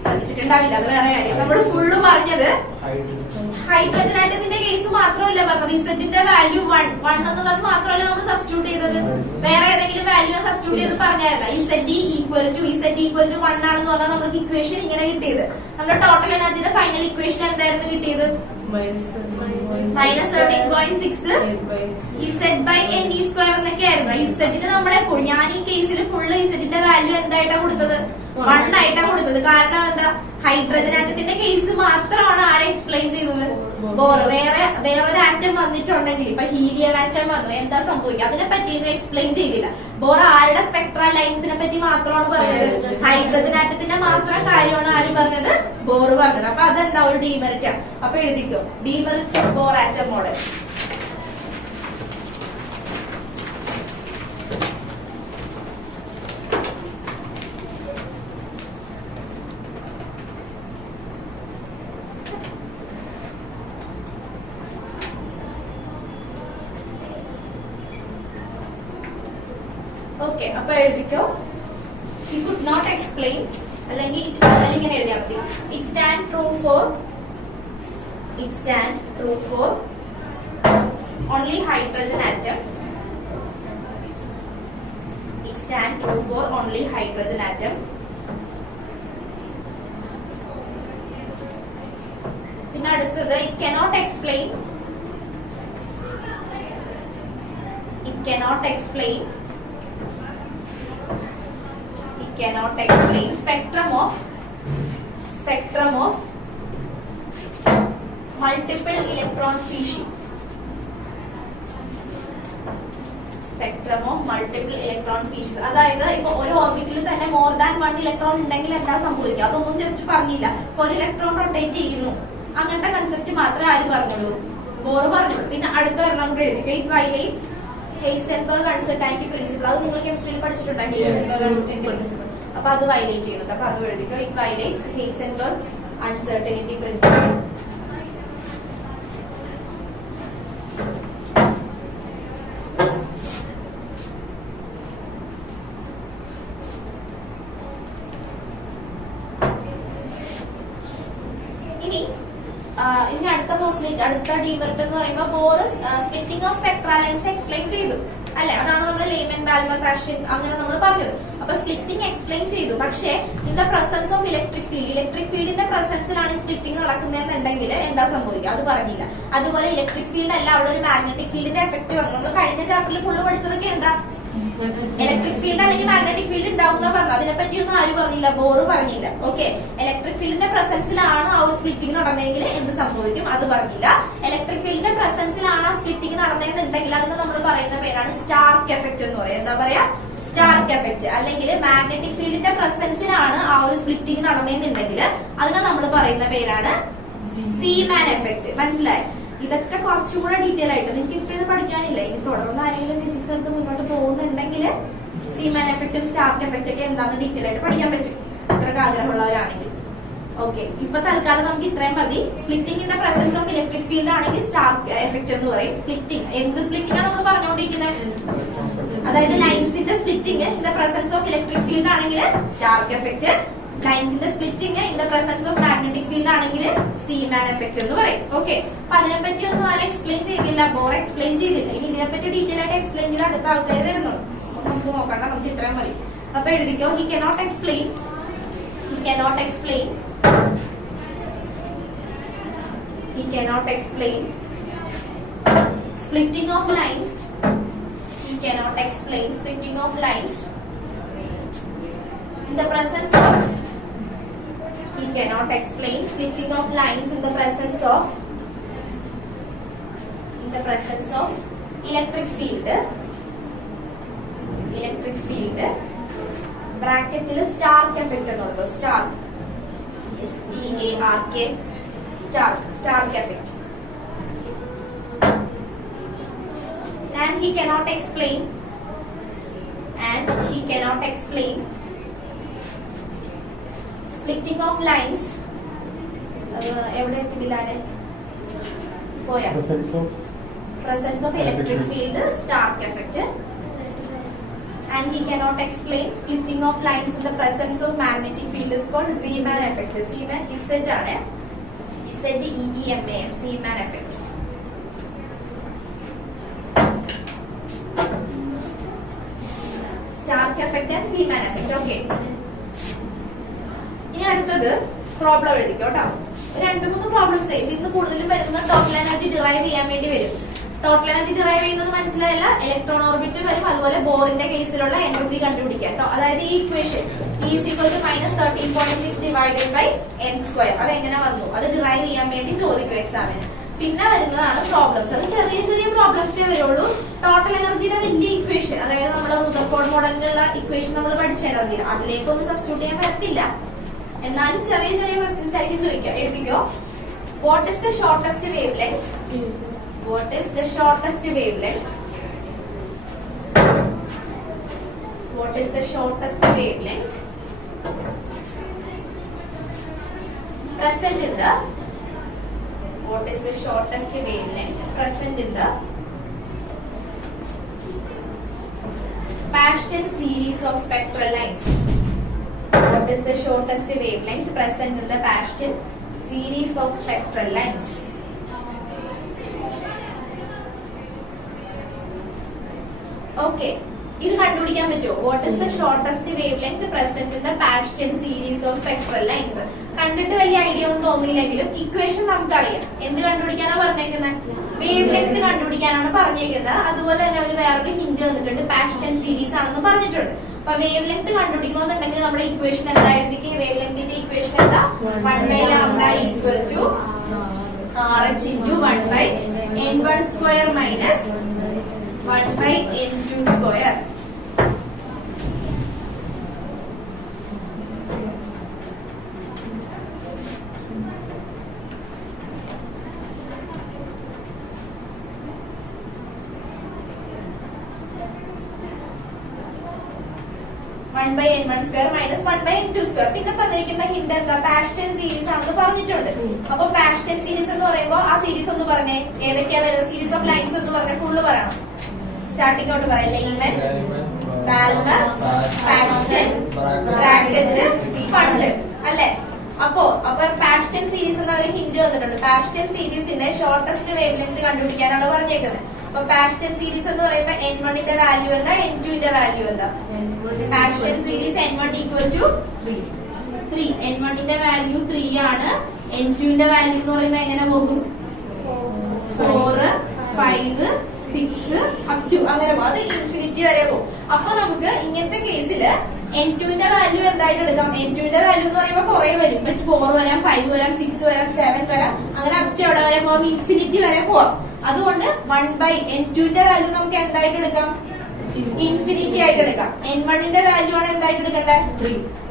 ശ്രദ്ധിച്ചിട്ടുണ്ടാവില്ല. അത് വേറെ കാര്യം. നമ്മൾ ഫുള്ള് പറഞ്ഞത് ഹൈഡ്രജൻ ആറ്റത്തിന്റെ കേസ് മാത്രമല്ല പറഞ്ഞത്. ഇസെറ്റിന്റെ വാല്യൂ 1 എന്ന് പറഞ്ഞ് മാത്രമല്ല നമ്മൾ സബ്സ്റ്റിറ്റ്യൂട്ട് ചെയ്തത്. വേറെ ഏതെങ്കിലും വാല്യൂ സബ്സ്റ്റിറ്റ്യൂട്ട് ചെയ്ത് പറഞ്ഞായിരുന്നു. ഇസെറ്റ് ഈക്വൽ ടു 1 ആണെന്ന് പറഞ്ഞാൽ നമുക്ക് ഇക്വേഷൻ ഇങ്ങനെ കിട്ടിയത്. നമ്മുടെ ടോട്ടൽ എനർജിയുടെ ഫൈനൽ ഇക്വേഷൻ എന്തായിരുന്നു കിട്ടിയത്? -13.6 Z/NE² എന്നൊക്കെ ആയിരുന്നു. ഇസെറ്റിന് നമ്മളെപ്പോഴും ഞാൻ ഈ കേസിൽ ഫുള്ള് ഇസെറ്റിന്റെ വാല്യൂ എന്തായിട്ടാ കൊടുത്തത്? 1 ആയിട്ടാ കൊടുത്തത്. കാരണം എന്താ? ഹൈഡ്രജൻ ആറ്റത്തിന്റെ കേസ് മാത്രമാണ് ആരെ എക്സ്പ്ലെയിൻ ചെയ്തത്? ബോർ. വേറൊരു ആറ്റം വന്നിട്ടുണ്ടെങ്കിൽ ഇപ്പൊ ഹീലിയം ആറ്റം വന്നു എന്താ സംഭവിക്കുക അതിനെ പറ്റിയൊന്നും എക്സ്പ്ലെയിൻ ചെയ്തില്ല. ബോർ ആരുടെ സ്പെക്ട്രൽ ലൈൻസിനെ പറ്റി മാത്രമാണ് പറഞ്ഞത്? ഹൈഡ്രജൻ ആറ്റത്തിന്റെ മാത്രം കാര്യമാണ് ആര് പറഞ്ഞത്? ബോർ പറഞ്ഞത്. അപ്പൊ അതെന്താ? ഒരു ഡീമെറിറ്റ് ആണ്. അപ്പൊ എഴുതിക്കോ demerits of Bohr atom model. Okay, അപ്പൊ എഴുതിക്കോ. He could not explain, അല്ലെങ്കിൽ ഇങ്ങനെ എഴുതിയാൽ മതി. It stand true for only hydrogen atom. It stand true for only hydrogen atom. പിന്നെ അടുത്തത് it cannot explain spectrum of multiple electron species. അതായത് ഇപ്പൊ ഒരു ഓർബിറ്റിൽ തന്നെ മോർ ദാൻ 1 ഇലക്ട്രോൺ ഉണ്ടെങ്കിൽ എന്താ സംഭവിക്കുക, അതൊന്നും ജസ്റ്റ് പറഞ്ഞില്ല. ഒരു ഇലക്ട്രോൺ റൊട്ടേറ്റ് ചെയ്യുന്നു, അങ്ങനത്തെ കൺസെപ്റ്റ് മാത്രമേ ആര് പറഞ്ഞുള്ളൂ, ബോർ പറഞ്ഞുള്ളൂ. പിന്നെ അടുത്ത ഒരെണ്ണം കൂടെ എഴുതിക്കുക. It violates Heisenberg uncertainty principle. അത് നിങ്ങൾ കെമിസ്ട്രിയിൽ പഠിച്ചിട്ടുണ്ടായി, ഹെയ്സൻബർഗ് അൺസർട്ടനിറ്റി പ്രിൻസിപ്പിൾ. അപ്പൊ അത് വയലേറ്റ് ചെയ്യുന്നുണ്ട്. അപ്പൊ അത് എഴുതിക്കോ. It violates Heisenberg uncertainty principle. ഇനി അടുത്ത പോസ്റ്റ്ലേറ്റ്, അടുത്ത ഡീമെറിറ്റ് എന്ന് പറയുമ്പോൾ Bohr splitting of spectral lines explain ചെയ്തു അല്ലെ. അതാണ് നമ്മൾ ലേമൻ ബാൽമർ പാഷൻ അങ്ങനെ നമ്മൾ പറഞ്ഞത്. അപ്പൊ സ്പ്ലിറ്റിംഗ് എക്സ്പ്ലെയിൻ ചെയ്തു. പക്ഷേ in the presence of electric ഫീൽഡിന്റെ പ്രസൻസിലാണ് സ്പ്ലിറ്റിംഗ് നടക്കുന്നതെന്നുണ്ടെങ്കിൽ എന്താ സംഭവിക്കുക, അത് പറഞ്ഞില്ല. അതുപോലെ ഇലക്ട്രിക് ഫീൽഡ് അല്ല, അവിടെ ഒരു മാഗ്നറ്റിക് ഫീൽഡിന്റെ എഫക്ട് വന്നു. നമ്മൾ കഴിഞ്ഞ ചാപ്റ്ററിൽ ഫുള്ള് പഠിച്ചതൊക്കെ എന്താ, ഇലക്ട്രിക് ഫീൽഡ് അല്ലെങ്കിൽ മാഗ്നറ്റിക് ഫീൽഡ് ഉണ്ടാവും എന്ന് പറഞ്ഞു. അതിനെപ്പറ്റിയൊന്നും ആരും പറഞ്ഞില്ല, ബോർ പറഞ്ഞില്ല. ഓക്കെ, ഇലക്ട്രിക് ഫീൽഡിന്റെ പ്രസൻസിലാണ് ആ ഒരു സ്പ്ലിറ്റിംഗ് നടന്നതെങ്കിൽ എന്ത് സംഭവിക്കും, അത് പറഞ്ഞില്ല. ഇലക്ട്രിക് ഫീൽഡിന്റെ പ്രസൻസിലാണ് ആ സ്പ്ലിറ്റിംഗ് നടന്നതെന്നുണ്ടെങ്കിൽ അതിന് നമ്മൾ പറയുന്ന പേരാണ് സ്റ്റാർക്ക് എഫക്ട് എന്ന് പറയും. എന്താ പറയാ, സ്റ്റാർക്ക് എഫക്ട്. അല്ലെങ്കിൽ മാഗ്നറ്റിക് ഫീൽഡിന്റെ പ്രസൻസിലാണ് ആ ഒരു സ്പ്ലിറ്റിംഗ് നടന്നതെന്നുണ്ടെങ്കിൽ അതിനെ നമ്മൾ പറയുന്ന പേരാണ് സീമാൻ എഫക്ട്. മനസ്സിലായി? ഇതൊക്കെ കുറച്ചുകൂടെ ഡീറ്റെയിൽ ആയിട്ട് നിങ്ങൾക്ക് ഇപ്പൊ ഇത് പഠിക്കാനില്ല. ഇനി തുടർന്ന് ആരെങ്കിലും ഫിസിക്സ് എടുത്ത് മുന്നോട്ട് പോകുന്നുണ്ടെങ്കിൽ സീമാൻ എഫക്റ്റും സ്റ്റാർക്ക് എഫക്റ്റ് ഒക്കെ എന്താണെന്ന് ഡീറ്റെയിൽ ആയിട്ട് പഠിക്കാൻ പറ്റും, അത്രക്ക് ആഗ്രഹമുള്ളവരാണെങ്കിൽ. ഓക്കെ, ഇപ്പൊ തൽക്കാലം നമുക്ക് ഇത്രയും മതി. Splitting in the presence of electric field ആണെങ്കിൽ സ്റ്റാർക്ക് എഫക്ട് എന്ന് പറയും. സ്പ്ലിറ്റിംഗ് എന്ത് സ്പ്ലിറ്റിംഗ് ആണ് നമ്മൾ പറഞ്ഞുകൊണ്ടിരിക്കുന്നത്, അതായത് ലൈൻസിന്റെ splitting in the presence of electric field ആണെങ്കിൽ സ്റ്റാർക്ക് എഫക്ട്, ലൈൻസിന്റെ splitting in the presence of magnetic field ആണെങ്കിൽ സീമാൻ എഫക്ട് എന്ന് പറയും. ഓക്കെ, അപ്പൊ അതിനെപ്പറ്റി ഒന്നും ആരും എക്സ്പ്ലെയിൻ ചെയ്തില്ല, ബോർ എക്സ്പ്ലെയിൻ ചെയ്തില്ല. ഇനി ഇതിനെപ്പറ്റി ഡീറ്റെയിൽ ആയിട്ട് എക്സ്പ്ലെയിൻ ചെയ്ത് അടുത്ത ആൾക്കാർ വരുന്നുള്ളൂ. നമുക്ക് നോക്കണ്ട, നമുക്ക് ഇത്രയും മതി. അപ്പൊ എഴുതിക്കോ. He cannot explain splitting of lines. He cannot explain splitting of lines in the presence of. He cannot explain splitting of lines in the presence of electric field. ബ്രാക്കറ്റിൽ സ്റ്റാർക്ക് എഫക്ട് എന്ന് പറയുന്നത്. Stark, STARK, Stark effect. And he cannot explain splitting of lines. എവിടെ എത്തിയില്ലാലെ പോയാ, presence of electric field, stark effect. And he cannot explain splitting of lines in the presence of magnetic field is called Zeeman effect. Zeeman Z ആണ്, ZEEMAN, Zeeman effect. Stark effect and Zeeman effect. Okay. ഇനി അടുത്തത് problem എഴുതിക്കോ കേട്ടോ. 2-3 problems ഇതിന്ന് കൂടുതലും വരുന്ന total energy derive ചെയ്യാൻ വേണ്ടി വരും. ടോട്ടൽ എനർജി ഡിറൈവ് ചെയ്യുന്നത് മനസ്സിലായില്ല, ഇലക്ട്രോൺ ഓർബിറ്റ് വരും. അതുപോലെ ബോറിന്റെ കേസിലുള്ള എനർജി കണ്ടുപിടിക്കാൻ കേട്ടോ. അതായത് ഈ ഇക്വേഷൻ -13.6 ഡിവൈഡഡ് ബൈ n², അതെങ്ങനെ വന്നു, അത് ഡിറൈവ് ചെയ്യാൻ വേണ്ടി ചോദിക്കും എക്സാമിന്. പിന്നെ വരുന്നതാണ് പ്രോബ്ലംസ്. അത് ചെറിയ ചെറിയ പ്രോബ്ലംസേ വരുള്ളൂ. ടോട്ടൽ എനർജിയുടെ വലിയ ഇക്വേഷൻ, അതായത് നമ്മുടെ റുദർഫോർഡ് മോഡലിലുള്ള ഇക്വേഷൻ നമ്മൾ പഠിച്ച എനർജി, അതിലേക്കൊന്നും സബ്സ്റ്റിറ്റ്യൂട്ട് ചെയ്യാൻ പറ്റില്ല. എന്നാലും ചെറിയ ചെറിയ ക്വസ്റ്റ്യൻസ് ആയിരിക്കും ചോദിക്കുക. എഴുതിക്കോ. What is the shortest wavelength? What is the shortest wavelength? What is the shortest wavelength present in the? What is the shortest wavelength present in the Paschen series of spectral lines. What is the shortest wavelength present in the Paschen series of spectral lines? Okay. ഇത് കണ്ടുപിടിക്കാൻ പറ്റുമോ? What is the shortest wavelength present in the Paschen series of spectral lines? കണ്ടിട്ട് വലിയ idea ഒന്നും തോന്നിയില്ലെങ്കിലും equation നമുക്കറിയാം. എന്ത് കണ്ടുപിടിക്കാനാണ് പറഞ്ഞേക്കുന്നത്? Wave length കണ്ടുപിടിക്കാനാണ് പറഞ്ഞേക്കുന്നത്. അതുപോലെ തന്നെ അവർ വേറൊരു ഹിന്റ് വന്നിട്ടുണ്ട്, പാസ്റ്റൻ സീരീസ് ആണെന്ന് പറഞ്ഞിട്ടുണ്ട്. അപ്പൊ വേവ് ലെങ്ത് കണ്ടുപിടിക്കണമെന്നുണ്ടെങ്കിൽ നമ്മുടെ ഇക്വേഷൻ എന്തായിരിക്കും? വേവ് ലെങ്തിന്റെ ഇക്വേഷൻ എന്താ? 1/λ equal to RH into 1/n1 square minus 1/n2 square. 1/n1 square minus 1/n2 square. പിന്നെ തന്നിരിക്കുന്ന ഹിന്റ് എന്താ? പാസ്റ്റൻ സീരീസ് ആണെന്ന് പറഞ്ഞിട്ടുണ്ട്. അപ്പൊ പാസ്റ്റൻ സീരീസ് എന്ന് പറയുമ്പോൾ ആ സീരീസ് ഒന്ന് പറഞ്ഞേ, ഏതൊക്കെയാ വരുന്നത്? സീരീസ് ഓഫ് ലൈൻസ് എന്ന് പറഞ്ഞ ഫുള്ള് പറയണം. സ്റ്റാർട്ടിംഗ് ഔട്ട് പറയാം. ലെയ്മൻ, ബാൽമർ, പാസ്റ്റൻ, ബ്രാക്കറ്റ്, ഫണ്ട് അല്ലെ? അപ്പൊ പാസ്റ്റൻ സീരീസ് എന്ന ഒരു ഹിന്റ് വന്നിട്ടുണ്ട്. പാസ്റ്റൻ സീരീസിന്റെ ഷോർട്ടസ്റ്റ് വേവ് ലെങ്ത് കണ്ടുപിടിക്കാനാണ് പറഞ്ഞേക്കുന്നത്. അപ്പൊ പാസ്റ്റൻ സീരീസ് എന്ന് പറയുമ്പോൾ n1 ന്റെ വാല്യൂ എന്താ, n2 ന്റെ വാല്യൂ എന്താ? പാസ്റ്റൻ series n1 equal to 3. n1 ന്റെ വാല്യൂ 3 ആണ്. n2 ന്റെ വാല്യൂ എന്ന് പറയുന്നത് എങ്ങനെ പോകും? 4, 5, 6 അപ് ടു അങ്ങനെ പോകും. അത് ഇൻഫിനിറ്റി വരെ പോകും. അപ്പൊ നമുക്ക് ഇങ്ങനത്തെ കേസില് n2 ന്റെ വാല്യൂ എന്തായിട്ട് എടുക്കാം? n2 ന്റെ വാല്യൂ എന്ന് പറയുമ്പോൾ കുറെ വരും. 4 വരാം, 5 വരാം, 6 വരാം, 7 വരാം, അങ്ങനെ അപ് ടു എവിടെ വരെ പോവാം? ഇൻഫിനിറ്റി വരെ പോവാം. അതുകൊണ്ട് 1/n2 ന്റെ വാല്യൂ നമുക്ക് എന്തായിട്ട് എടുക്കാം? ഇൻഫിനിറ്റി ആയിട്ട് എടുക്കാം. n1 ന്റെ വാല്യൂ ആണ് എന്തായിട്ട് എടുക്കേണ്ടത്?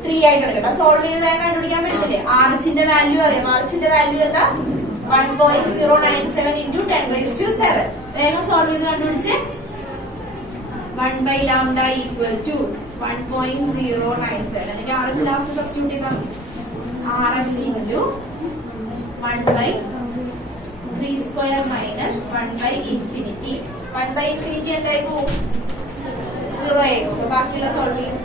3 ആയിട്ട് എടുക്കണം. സോൾവ് ചെയ്ത് വേഗം കണ്ടുപിടിക്കാൻ പറ്റത്തില്ലേ? ആർച്ചിന്റെ വാല്യൂ അറിയാം. ആർച്ചിന്റെ വാല്യൂ എന്താ? 1.097 into 10⁻⁷. വേഗം സോൾവ് ചെയ്ത് കണ്ടുപിടിച്ച് 1/λ ഈക്വൽ ടു 1.097. എന്നിട്ട് RH ലാസ്റ്റ് സബ്സ്റ്റിറ്റ്യൂട്ട് ചെയ്താൽ RH into 1/3 square minus 1/infinity. 1/infinity എന്തായി പോകും? 0 ആയി പോകും. ബാക്കിയുള്ള സോൾവ് ചെയ്യും.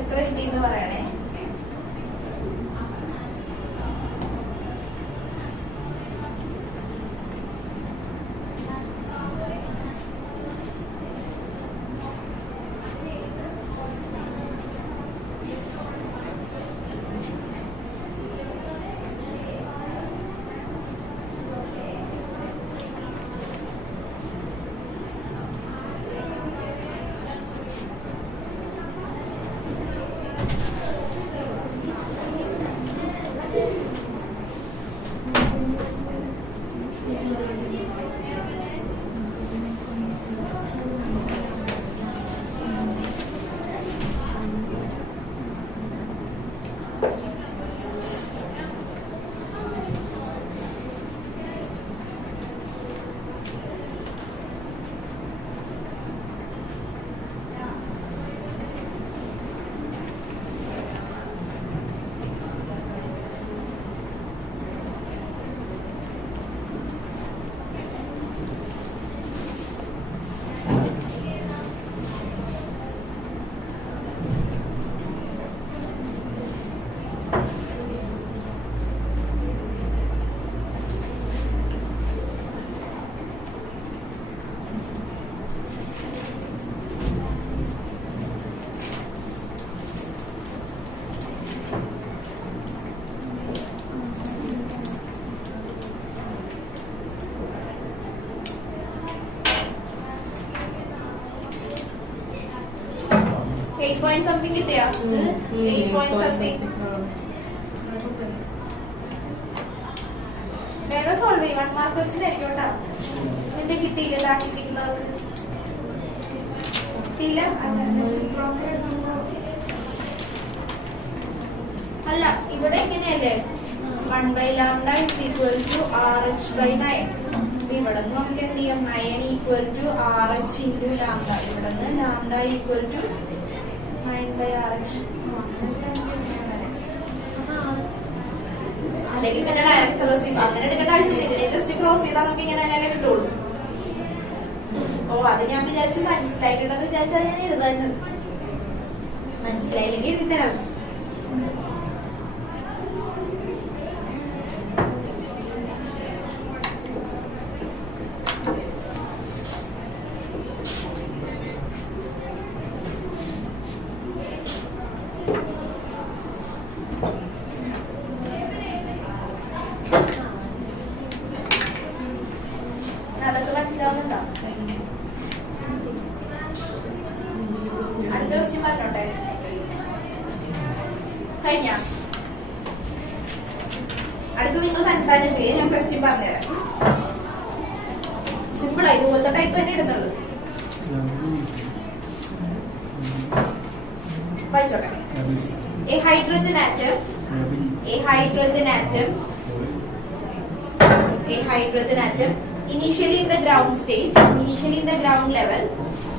എത്ര കിട്ടിയെന്ന് പറയണേ. Point something കിട്ടിയാ? 8 point something. വേഗം സോൾവ് ചെയ്യും. 1 മാർക്ക് ക്വസ്റ്റ്യൻ ആയിരിക്കും കേട്ടോ. എന്ത് കിട്ടിയില്ല? ഇതാക്കിയിരിക്കുന്നവർക്ക് കിട്ടിയില്ല. അല്ല, ഇവിടെ എങ്ങനെയല്ലേ 1/λ is equal to RH/9. ഇവിടെ നിന്ന് നമുക്ക് എന്ത് ചെയ്യാം? 9 equal to RH into λ. ഇവിടെ നിന്ന് λ equal to 9/RH. അല്ലെങ്കിൽ ഇങ്ങനെ ഡയറക്റ്റ് ക്രോസ് ചെയ്യും. അങ്ങനെ എടുക്കേണ്ട ആവശ്യമില്ല. ഇതിനെ ജസ്റ്റ് ക്രോസ് ചെയ്താൽ നമുക്ക് ഇങ്ങനെ തന്നെ കിട്ടുള്ളൂ. ഓ, അത് ഞാൻ വിചാരിച്ചു മനസ്സിലായിട്ടുണ്ടെന്ന് വിചാരിച്ചാൽ ഞാൻ എഴുതാനുണ്ട്. മനസ്സിലായില്ലെങ്കിൽ എഴുതിത്തരാം. അതൊക്കെ മനസ്സിലാവുന്നുണ്ടോ? അടുത്ത ക്വസ്റ്റ്യൻ പറഞ്ഞോട്ടെ. കഴിഞ്ഞ അടുത്ത് നിങ്ങൾ തന്നെ ചെയ്യാൻ ഞാൻ ക്വസ്റ്റ്യൻ പറഞ്ഞുതരാം. സിമ്പിളായി ഇതുപോലത്തെ ടൈപ്പ് തന്നെ ഇടുന്നുള്ളൂ. വായിച്ചോട്ടെ. A hydrogen atom initially in the ground stage, initially in the ground level,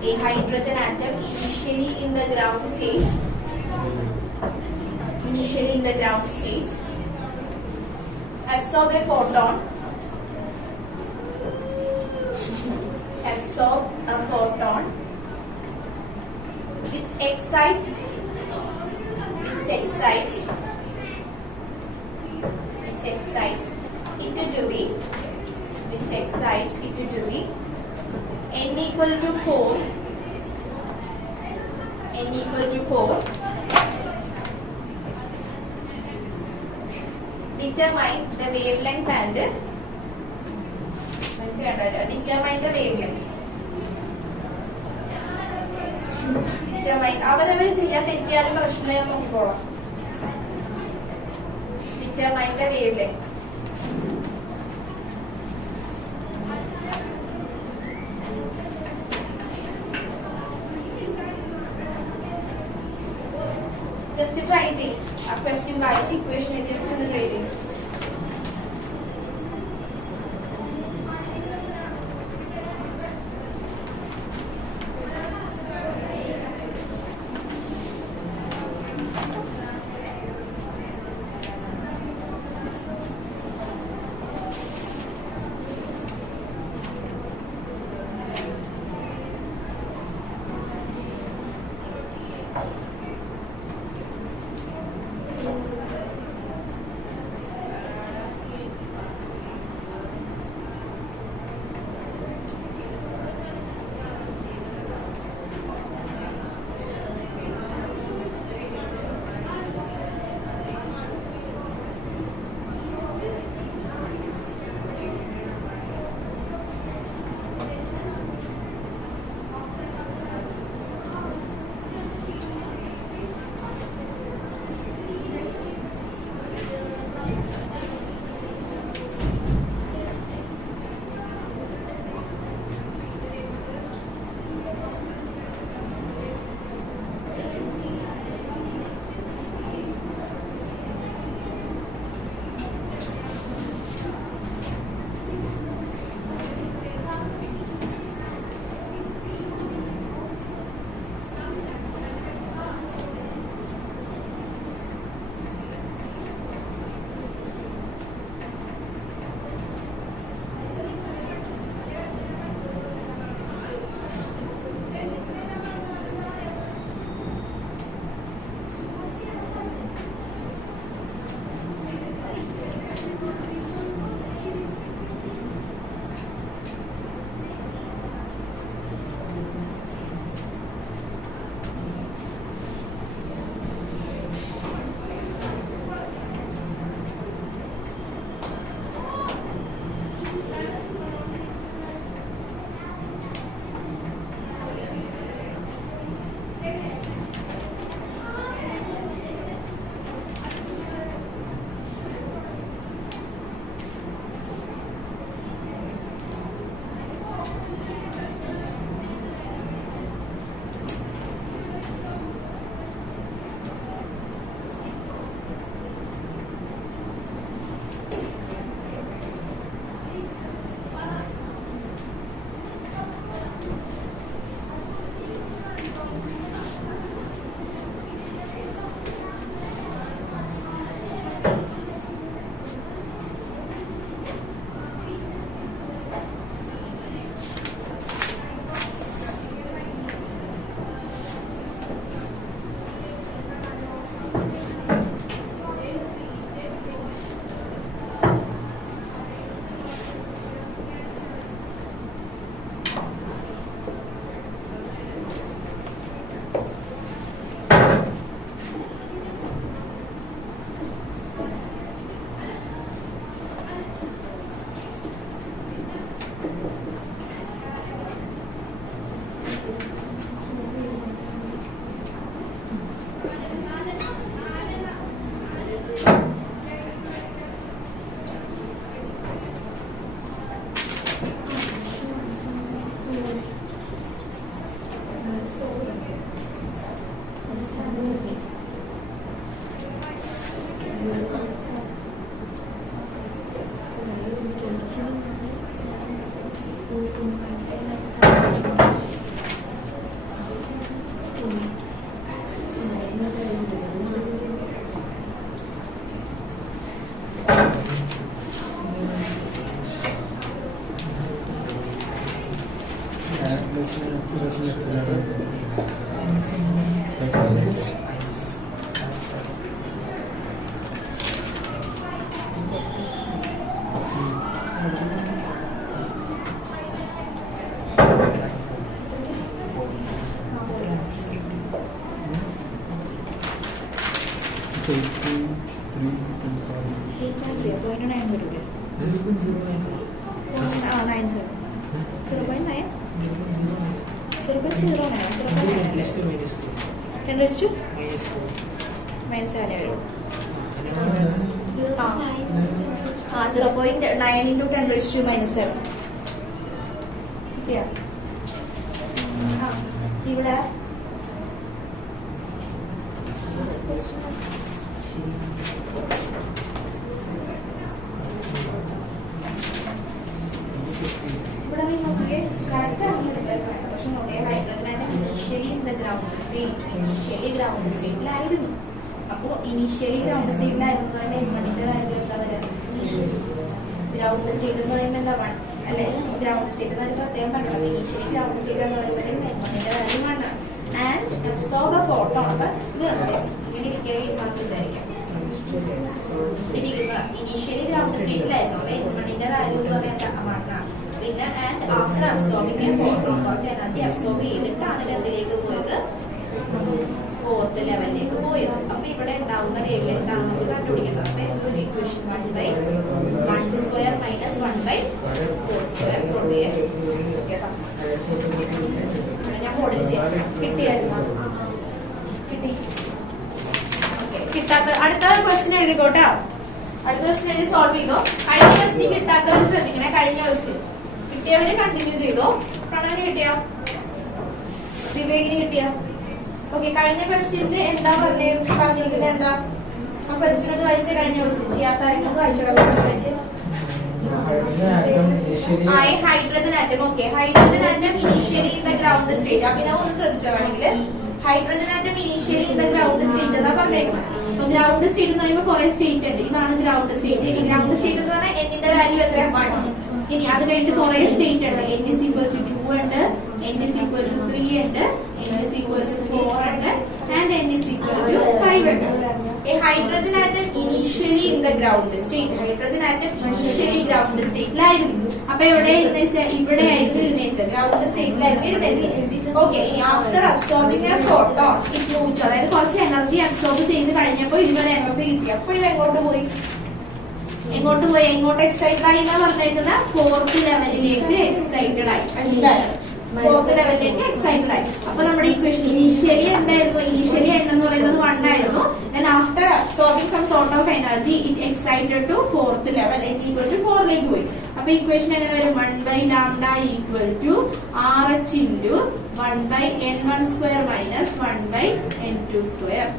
a hydrogen atom initially in the ground stage absorb a photon which excites it to the n equal to 4 determine the wavelength and അവരവർ ചെയ്യാൻ തെറ്റിയാലും പ്രശ്നമില്ല, നോക്കിക്കോളാം. determine the wavelength. Just to try it. A question by equation it is to the trading. 0.9 into 10 raised to minus 7. Yeah. ഇവിടെ നോക്കിയേ correct അറിഞ്ഞെടുക്കാൻ പക്ഷെ നോക്കിയേ ഹൈഡ്രജനായിട്ട് initially ground സ്റ്റേറ്റിലായിരുന്നു. അപ്പോൾ initially ground സ്റ്റേറ്റിലായിരുന്നു എൻമണിന്റെ കാര്യം എന്താ പറയുക? ഗ്രൗണ്ട് സ്റ്റേറ്റ് എന്ന് പറയുമ്പോൾ എന്താ വൺ അല്ലെ? ഗ്രൗണ്ട് സ്റ്റേറ്റ് എന്ന് പറയുമ്പോൾ അദ്ദേഹം പറഞ്ഞത് ഇനീഷ്യലി ഗ്രൗണ്ട് സ്റ്റേറ്റ് എന്ന് പറയുമ്പോൾ എൻമണിന്റെ കാര്യം വണ്ണാണ്. And absorb a photon. അപ്പൊ ഇത് ഇങ്ങനെ വിചാരിക്കാം ഇനീഷ്യലി ഗ്രൗണ്ട് സ്റ്റേറ്റിലായിരുന്നു. അപ്പൊ എൻമണിന്റെ വാല്യൂ എന്ന് പറയുന്നത് വണ്ണാണ്. പിന്നെ and after absorbing A photon കുറച്ച് എനർജി അബ്സോർബ് ചെയ്തിട്ടാണ് എന്തിലേക്ക് പോയത്? ഫോർത്ത് ലെവലിലേക്ക് പോയത്. അപ്പൊ ഇവിടെ ഉണ്ടാവുന്ന വേവ് ലെങ്ത് ആണ് നമുക്ക് കണ്ടുപിടിക്കേണ്ടത്. അപ്പൊ എന്തൊരു ഇക്വേഷൻ 1/1² മൈനസ് 1/4² സോൾവ് ചെയ്യാം. ഞാൻ മോഡൽ ചെയ്യാം. കിട്ടിയായിരുന്നു? കിട്ടി. കിട്ടാത്ത അടുത്ത ക്വസ്റ്റ്യൻ എഴുതിക്കോട്ടെ. അടുത്ത ക്വസ്റ്റ്യൻ എഴുതി സോൾവ് ചെയ്തോ. കഴിഞ്ഞ ക്വസ്റ്റ്യൻ കിട്ടാത്തവർ ശ്രദ്ധിക്കണേ. കഴിഞ്ഞ ക്വസ്റ്റ്യൻ കിട്ടിയവര് കണ്ടിന്യൂ ചെയ്തോ. പ്രണവിന് കിട്ടിയോ? വിവേകിന് കിട്ടിയോ? ഓക്കെ. കഴിഞ്ഞ ക്വസ്റ്റ്യനിൽ എന്താ പറഞ്ഞിരിക്കുന്നത്? എന്താ ആ ക്വസ്റ്റ്യൻ ഒന്ന് വായിച്ച് കഴിഞ്ഞ ക്വസ്റ്റ്യൻ ചെയ്യാത്താരെങ്കിലും വായിച്ചോളാം. ക്വസ്റ്റ്യൻ വായിച്ച് hydrogen atom. Okay. Hydrogen atom initially in the ground state. Abhinav ഒന്ന് ശ്രദ്ധിച്ചോ വേണമെങ്കിൽ. Hydrogen atom initially in the ground state എന്നാ പറഞ്ഞേക്കുന്നത്. അപ്പൊ ഗ്രൗണ്ട് സ്റ്റേറ്റ് എന്ന് പറയുമ്പോൾ കുറെ സ്റ്റേറ്റ് ഉണ്ട്. ഇതാണ് ഗ്രൗണ്ട് സ്റ്റേറ്റ്. ഗ്രൗണ്ട് സ്റ്റേറ്റ് എന്ന് പറഞ്ഞാൽ എന്നിന്റെ വാല്യൂ എത്ര? 1. ഇനി അത് കഴിഞ്ഞിട്ട് കുറെ സ്റ്റേറ്റ് ഉണ്ട്. n is equal to 2 ഉണ്ട്, n is equal to 3 ഉണ്ട്, n is equal to 4 ഉണ്ട്, and n is equal to 5 ഉണ്ട്. A hydrogen atom initially in the ground state. Hydrogen atom initially ground state ലായിരുന്നു. അപ്പൊ ഇവിടെ ഇവിടെ ആയിരുന്നു ഇരുന്നത്. ഗ്രൗണ്ട് സ്റ്റേറ്റിലായിരുന്നു ഇരുന്നത്. ഓക്കെ. ഇനി after absorbing A photon it moved to, അതായത് കുറച്ച് എനർജി അബ്സോർബ് ചെയ്ത് കഴിഞ്ഞപ്പോൾ ഇതിനൊരു എനർജി കിട്ടി. അപ്പൊ ഇത് എങ്ങോട്ട് പോയി? എങ്ങോട്ട് എക്സൈറ്റഡ് ആയി എന്നാ പറഞ്ഞേക്കുന്ന? ഫോർത്ത് ലെവലിലേക്ക് എക്സൈറ്റഡ് ആയി. ഫോർത്ത് ലെവലിലേക്ക് എക്സൈറ്റഡ് ആയി. അപ്പൊ നമ്മുടെ ഇക്വേഷൻ ഇനീഷ്യലി എന്തായിരുന്നു? ഇനീഷ്യലി എന്ന് പറയുന്നത് 1 ആയിരുന്നു. then after absorbing some sort of energy it excited to fourth level n equal to 4 ലേക്ക് പോയി. അപ്പൊ ഇക്വേഷൻ എങ്ങനെ വരും? 1/λ equal to RH into 1/n1² minus 1/n2².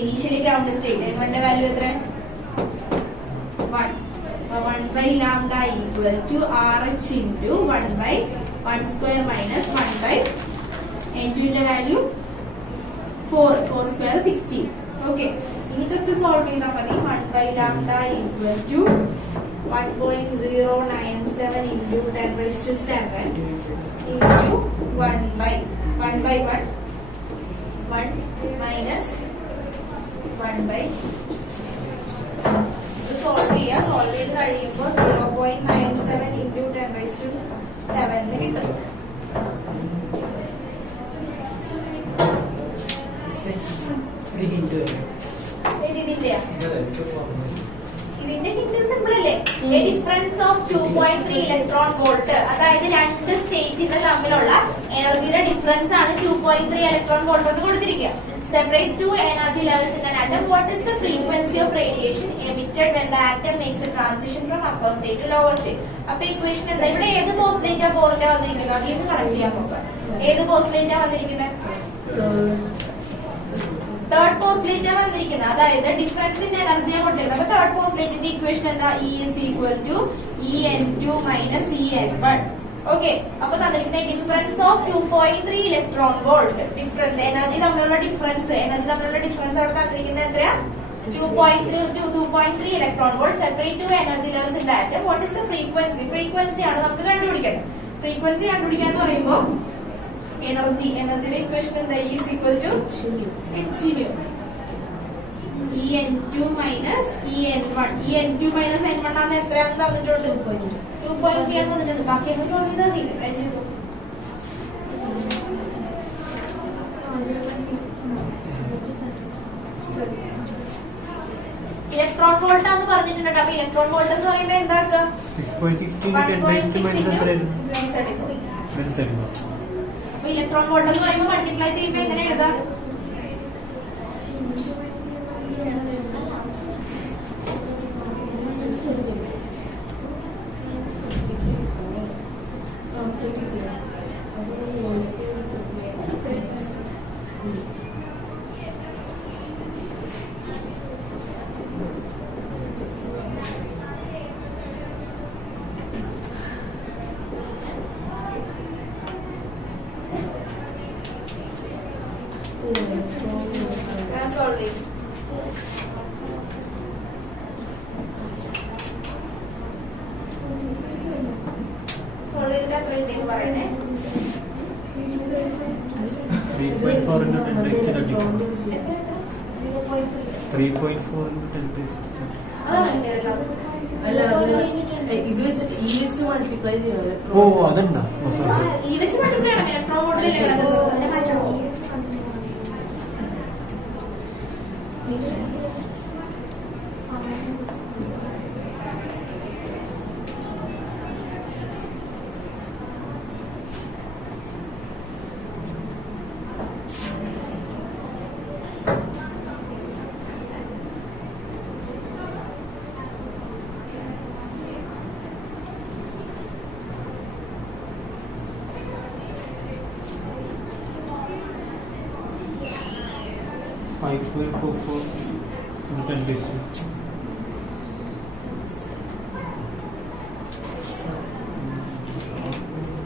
Initially ground state n1 value എത്ര? 1. 1/λ equal to RH into 1/1² minus 1/n2 ന്റെ value 4. 4² 16. Okay. ഇനി just solve ചെയ്താൽ മതി. 1/λ equal to 1.097 into 10 raised to 7 into 1/1 minus 1/. Solve ചെയ്ത് കഴിയുമ്പോൾ 0.97 into 10 raised to 7 കിട്ടും. ഇതിന്റെ hint simple അല്ലേ? A difference of 2.3 electron volt. അതായത് രണ്ട് സ്റ്റേറ്റുകൾ തമ്മിലുള്ള എനർജിയുടെ ഡിഫറൻസ് ആണ് 2.3 ഇലക്ട്രോൺ വോൾട്ട് എന്ന് കൊടുത്തിരിക്കുക. Separates two energy levels in an atom. What is the frequency of radiation emitted when the atom makes a transition from upper state to lower state? അപ്പൊ equation എന്താ? ഇവിടെ ഏത് പോസ്റ്റിലേറ്റാ പോറിന്റെ വന്നിരിക്കുന്നത്? അതിൽ നിന്ന് കണക്ട് ചെയ്യാൻ നോക്കാം. ഏത് പോസ്റ്റിലേറ്റാ വന്നിരിക്കുന്നത്? തേർഡ് പോസ്റ്റിലേറ്റാ വന്നിരിക്കുന്നത്. അതായത് ഡിഫറൻസ് ഇൻ എനർജിയെ കൊടുത്തിരിക്കുന്നത്. അപ്പൊ തേർഡ് പോസ്റ്റിലേറ്റിന്റെ ഇക്വേഷൻ എന്താ? E is equal to En2 minus En1. Okay. അപ്പൊ തന്നിരിക്കുന്ന difference of 2.3 electron volt. Difference energy തമ്മിലുള്ള ഡിഫറൻസ് അവിടെ തന്നിരിക്കുന്നത് എത്രയാ? 2.3 electron volt. Separate two energy levels in the atom. What is the frequency? Frequency ആണ് നമുക്ക് കണ്ടുപിടിക്കേണ്ടത്. ഫ്രീക്വൻസി കണ്ടുപിടിക്കാന്ന് പറയുമ്പോ എനർജിയുടെ ഇക്വേഷൻ എന്താ? E is equal to hν. En2 minus En1. En2 minus En1 ആണെന്ന് എത്രയാണെന്ന് തന്നിട്ടുണ്ട്? 2.3 ആണെന്ന് തന്നിട്ടുണ്ട്. ബാക്കിയൊക്കെ സോൾവ് ചെയ്താൽ മതി. ഇലക്ട്രോൺ വോൾട്ട് ആണെന്ന് പറഞ്ഞിട്ടുണ്ട്. അപ്പൊ ഇലക്ട്രോൺ വോൾട്ട് എന്ന് പറയുമ്പോ എന്താക്കുക? 6.6 അപ്പൊ ഇലക്ട്രോൺ വോൾട്ട് എന്ന് പറയുമ്പോൾ മൾട്ടിപ്ലൈ ചെയ്യുമ്പോ എങ്ങനെ എഴുതാം? സോൾവ് ചെയ്യും. സോൾവ് ചെയ്തിട്ട് എത്ര കിട്ടിയെന്ന് പറയണേ. 3.4 into 10 raised to 3.4 into 10 raised to അതാണ് കിട്ടിയതല്ലോ. അല്ല അത് ഇത് വെച്ചിട്ട് ഈ ലിസ്റ്റ് മൾട്ടിപ്ലൈ ചെയ്യണത്. ഓ അതുണ്ടോ? ഈ വെച്ച് മൾട്ടിപ്ലൈ ആണ്. ഇലക്ട്രോൺ വോൾട്ടിലല്ലേ കിടക്കുന്നത്? into 10 raised to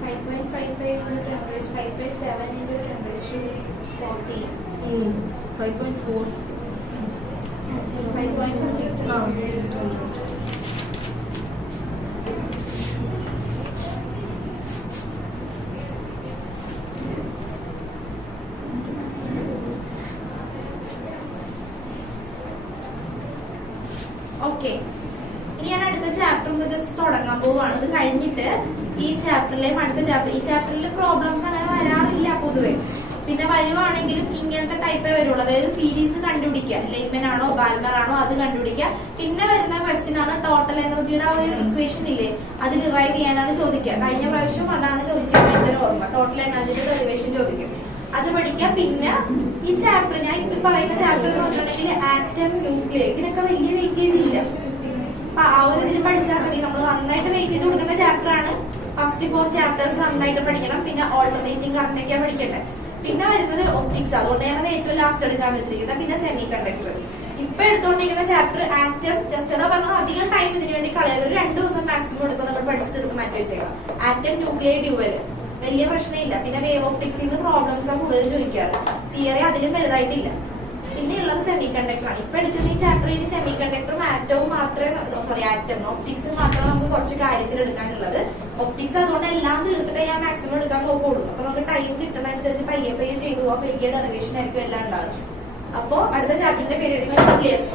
5.55 into 10 raised to 5.7 into 10 raised to 14. 5.4 5 point something. Okay, ഇനി ഞാൻ അടുത്ത ചാപ്റ്റർ ഒന്ന് ജസ്റ്റ് തുടങ്ങാൻ പോവാണ്. ഇത് കഴിഞ്ഞിട്ട് ഈ ചാപ്റ്ററിലെയും അടുത്ത ചാപ്റ്റർ, ഈ ചാപ്റ്ററിൽ പ്രോബ്ലംസ് അങ്ങനെ വരാറില്ല പൊതുവെ. പിന്നെ വരുവാണെങ്കിലും ഇങ്ങനത്തെ ടൈപ്പേ വരുള്ളൂ. അതായത് സീരീസ് കണ്ടുപിടിക്കുക, ലെയ്മൻ ആണോ ബാൽമർ ആണോ അത് കണ്ടുപിടിക്കുക. പിന്നെ വരുന്ന ക്വസ്റ്റ്യൻ ആണ് ടോട്ടൽ എനർജിയുടെ ഒരു ഇക്വേഷൻ ഇല്ലേ, അത് ഡിറൈവ് ചെയ്യാനാണ് ചോദിക്കുക. കഴിഞ്ഞ പ്രാവശ്യം അതാണ് ചോദിച്ചത്, എന്റെ ഓർമ്മ. ടോട്ടൽ എനർജിയുടെ ഡെറിവേഷൻ ചോദിക്കും, അത് പഠിക്കാം. പിന്നെ ഈ ചാപ്റ്റർ ഞാൻ ഇപ്പൊ പറയുന്ന ചാപ്റ്റർ നോക്കുകയാണെങ്കിൽ ആറ്റം, ന്യൂക്ലിയർ, ഇതിനൊക്കെ വലിയ വെയിറ്റേജ് ഇല്ല. അപ്പൊ ആ ഒരു ഇതിൽ പഠിച്ചാൽ മതി. നമ്മൾ നന്നായിട്ട് വെയിറ്റേജ് കൊടുക്കേണ്ട ചാപ്റ്റർ ആണ്. ഫസ്റ്റ് 4 ചാപ്റ്റേഴ്സ് നന്നായിട്ട് പഠിക്കണം. പിന്നെ ഓൾട്ടർനേറ്റിംഗ് കറന്റൊക്കെ പഠിക്കട്ടെ. പിന്നെ വരുന്നത് ഒപ്റ്റിക്സ്, അതുകൊണ്ട് ഞാൻ ഏറ്റവും ലാസ്റ്റ് എടുക്കാൻ വെച്ചിരിക്കുന്നത്. പിന്നെ സെമി കണ്ടക്ടർ. ഇപ്പൊ എടുത്തോണ്ടിരിക്കുന്ന ചാപ്റ്റർ ആറ്റം. ജസ്റ്റ് അതാ പറഞ്ഞത്, അധികം ടൈം ഇതിനു വേണ്ടി കളയാതെ ഒരു 2 ദിവസം മാക്സിമം എടുത്ത് നമ്മൾ പഠിച്ചിട്ട് എടുത്ത് മാറ്റി വെച്ചേക്കാം. ആറ്റം, ന്യൂക്ലിയർ, ഡ്യുവല് വലിയ പ്രശ്നമില്ല. പിന്നെ വേവ് ഓപ്റ്റിക്സിന് പ്രോബ്ലംസ് ആണ് കൂടുതൽ ചോദിക്കാറ്. തിയറി അതിലും വലുതായിട്ടില്ല. പിന്നെ ഉള്ളത് സെമി കണ്ടക്ടർ ആണ്. ഇപ്പൊ എടുക്കുന്ന ഈ ചാപ്റ്ററിൽ സെമി കണ്ടക്ടറും ആറ്റവും മാത്രമേ ആറ്റം ഒപ്റ്റിക്സും മാത്രമേ നമുക്ക് കുറച്ച് കാര്യത്തിൽ എടുക്കാനുള്ളത്. ഒപ്റ്റിക്സ് അതുകൊണ്ട് എല്ലാം തീർത്തിട്ട് ഞാൻ മാക്സിമം എടുക്കാൻ നോക്കുള്ളൂ. അപ്പൊ നമുക്ക് ടൈം കിട്ടുന്ന അനുസരിച്ച് പയ്യെ ചെയ്തു പോവാം. വലിയ ഡെറിവേഷൻ ആയിരിക്കും എല്ലാം ഉണ്ടാകും. അപ്പൊ അടുത്ത ചാപ്റ്ററിന്റെ പേര് ന്യൂക്ലിയസ്.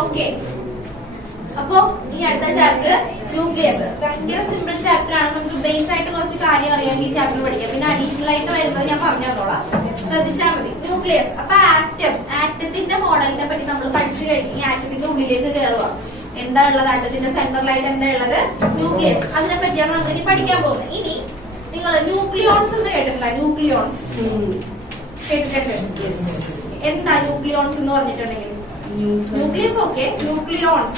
ഓക്കെ, അപ്പൊ ഈ അടുത്ത ചാപ്റ്റർ ന്യൂക്ലിയസ്. ഭയങ്കര സിമ്പിൾ ചാപ്റ്റർ ആണ്. നമുക്ക് ബേസ് ആയിട്ട് കുറച്ച് കാര്യം അറിയാം ഈ ചാപ്റ്റർ പഠിക്കാം. പിന്നെ അഡീഷണൽ ആയിട്ട് വരുന്നത് ഞാൻ പറഞ്ഞു തന്നോളാം, ശ്രദ്ധിച്ചാൽ മതി. ന്യൂക്ലിയസ്. അപ്പൊ ആറ്റത്തിന്റെ മോഡലിനെ പറ്റി നമ്മൾ പഠിച്ചു കഴിഞ്ഞ് ആറ്റത്തിന്റെ ഉള്ളിലേക്ക് കയറുക. എന്താ ഉള്ളത് ആറ്റത്തിന്റെ സെന്ററിലായിട്ട്? എന്താ ഉള്ളത്? ന്യൂക്ലിയസ്. അതിനെ പറ്റിയാണ് നമ്മൾ ഇനി പഠിക്കാൻ പോകുന്നത്. ഇനി നിങ്ങൾ ന്യൂക്ലിയോൺസ് എന്ന് കേട്ടിട്ടുണ്ടോ? ന്യൂക്ലിയോൺസ് കേട്ടിട്ടുണ്ട്? എന്താ ന്യൂക്ലിയോൺസ് എന്ന് പറഞ്ഞിട്ടുണ്ടെങ്കിൽ? Nucleus okay. ന്യൂക്ലിയോൺസ്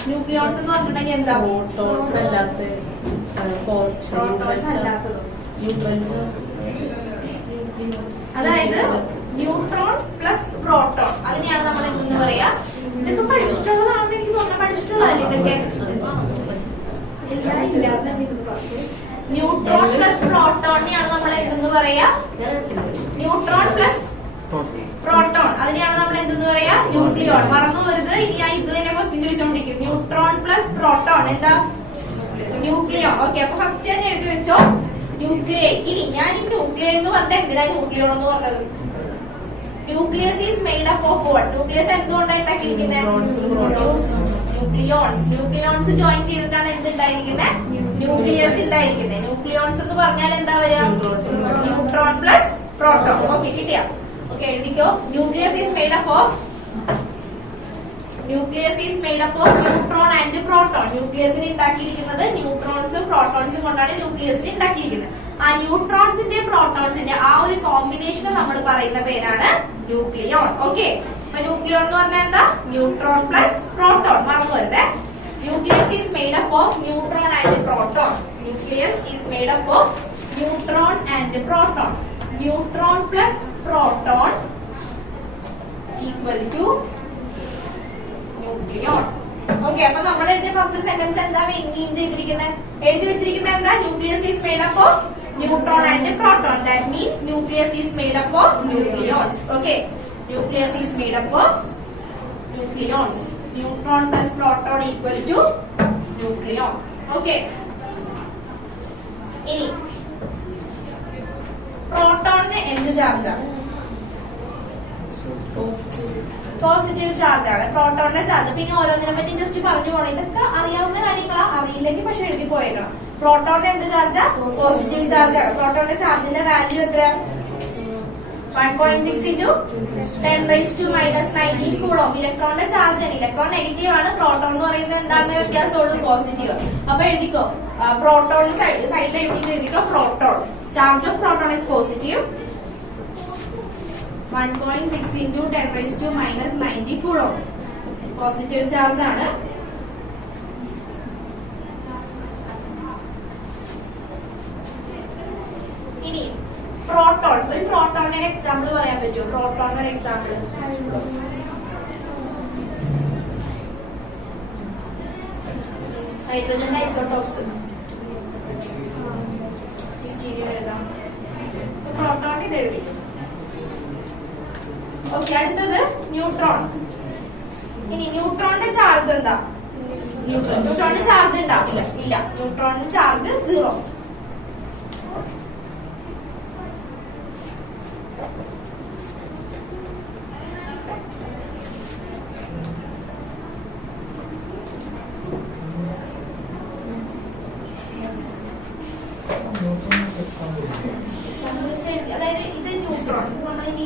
എന്ന് പറഞ്ഞിട്ടുണ്ടെങ്കിൽ എന്താ? പ്രോട്ടോൺസ് അല്ലാത്ത അതായത് ന്യൂട്രോൺ പ്ലസ് പ്രോട്ടോൺ, അതിനെയാണ് നമ്മൾ എന്തെന്ന് പറയാ? ഇതൊക്കെ പഠിച്ചിട്ടുള്ളതാണെന്ന് എനിക്ക് തോന്നുന്നു. പഠിച്ചിട്ടുള്ളതല്ലേ ഇതൊക്കെ? ന്യൂട്രോൺ പ്ലസ് പ്രോട്ടോണിനെയാണ് നമ്മൾ എന്തെന്ന് പറയാ? ന്യൂട്രോൺ പ്ലസ് പ്രോട്ടോൺ, അതിനെയാണ് നമ്മൾ എന്തെന്ന് പറയാ? ന്യൂക്ലിയോൺ. മറന്നു വരുത്. ഇനി ഞാൻ ഇത് തന്നെ ക്വസ്റ്റ്യൻ ചോദിച്ചോണ്ടിരിക്കും. ന്യൂട്രോൺ പ്ലസ് പ്രോട്ടോൺ എന്താ? ന്യൂക്ലിയോൺ. ഓക്കെ, അപ്പൊ ഫസ്റ്റ് തന്നെ എഴുതി വെച്ചോ ന്യൂക്ലിയൈ. ഇനി ഞാൻ ഈ ന്യൂക്ലിയൈ എന്ന് പറഞ്ഞാൽ എന്തിനാ ന്യൂക്ലിയോൺ എന്ന് പറഞ്ഞത്? Nucleus is made up of what? Nucleus എന്തുകൊണ്ടാണ് ഉണ്ടാക്കിയിരിക്കുന്നത്? ന്യൂക്ലിയോൺസ് ജോയിൻ ചെയ്തിട്ടാണ് എന്തുണ്ടായിരിക്കുന്നത്? ന്യൂക്ലിയസ് ഉണ്ടായിരിക്കുന്നത്. ന്യൂക്ലിയോൺസ് എന്ന് പറഞ്ഞാൽ എന്താ വരിക? Neutron plus proton. ഓക്കെ, കിട്ടിയാ? ഓക്കെ, എഴുതിക്കോ. Nucleus is made up of neutron and proton. ന്യൂക്ലിയസിനെ ഉണ്ടാക്കിയിരിക്കുന്നത് ന്യൂട്രോൺസും പ്രോട്ടോൺസും കൊണ്ടാണ് ന്യൂക്ലിയസിനെ ഉണ്ടാക്കിയിരിക്കുന്നത്. ആ ന്യൂട്രോൺസിന്റെ പ്രോട്ടോൺസിന്റെ ആ ഒരു കോമ്പിനേഷൻ നമ്മൾ പറയുന്ന പേരാണ് ന്യൂക്ലിയോൺ. ഓക്കെ, അപ്പൊ ന്യൂക്ലിയോൺ എന്ന് പറഞ്ഞാൽ എന്താ? Neutron plus proton. മറന്നു വരുന്നത്. Nucleus is made up of neutron and proton. Nucleus is made up of neutron and proton. Neutron plus proton equal to nucleon. Okay, അപ്പൊ നമ്മൾ എഴുതിയ ഫസ്റ്റ് സെന്റൻസ് എന്താ മീൻ ചെയ്തിരിക്കുന്നത്? എഴുതി വെച്ചിരിക്കുന്നത് എന്താ? Nucleus is made up of neutron and proton. That means nucleus is made up of nucleons. Okay, nucleus is made up of nucleons. Neutron plus proton equal to nucleon. Okay, ഇനി പ്രോട്ടോണിന് എന്ത് ചാർജാണ്? Positive charge ആണ് പ്രോട്ടോണിന്റെ charge. പിന്നെ ഓരോന്നിനെ പറ്റി just പറഞ്ഞു പോകണം. ഇതൊക്കെ അറിയാവുന്ന കാര്യങ്ങളാ, അറിയില്ലെങ്കിൽ പക്ഷെ എഴുതി പോയേക്കണം. പ്രോട്ടോണിന്റെ എന്ത് ചാർജാ? പോസിറ്റീവ് ചാർജ് ആണ്. പ്രോട്ടോണിന്റെ ചാർജിന്റെ വാല്യൂ എത്ര? 1.6 into 10⁻⁻⁹ കൂളോം. ഇലക്ട്രോണിന്റെ ചാർജ് ആണ്. ഇലക്ട്രോൺ നെഗറ്റീവ് ആണ്. പ്രോട്ടോൺ എന്ന് പറയുന്നത് എന്താണെന്ന് വ്യത്യാസമുള്ളൂ? പോസിറ്റീവ്. അപ്പൊ എഴുതിക്കോ, പ്രോട്ടോണിന് സൈഡിൽ എഴുതിക്കോ proton. Charge of proton is positive. 1.6 into 10⁻⁻⁹ coulomb. Positive charge ആണ്. ഇനി പ്രോട്ടോൺ, ഒരു പ്രോട്ടോണിന്റെ എക്സാമ്പിൾ പറയാൻ പറ്റുമോ? പ്രോട്ടോണിന്റെ ഒരു എക്സാമ്പിൾ ഹൈഡ്രജന്റെ ഐസോടോപ്സ്. എഴുതാം. പ്രോട്ടോണിന് ഇത് എഴുതി. ഓക്കെ, അടുത്തത് ന്യൂട്രോൺ. ഇനി ന്യൂട്രോണിന്റെ ചാർജ് എന്താ? ന്യൂട്രോണിന് ചാർജ് ഉണ്ടാവില്ല. ഇല്ല, ന്യൂട്രോണിന് ചാർജ് 0. അതായത് ഇത് ന്യൂട്രോൺ. നമ്മളിനി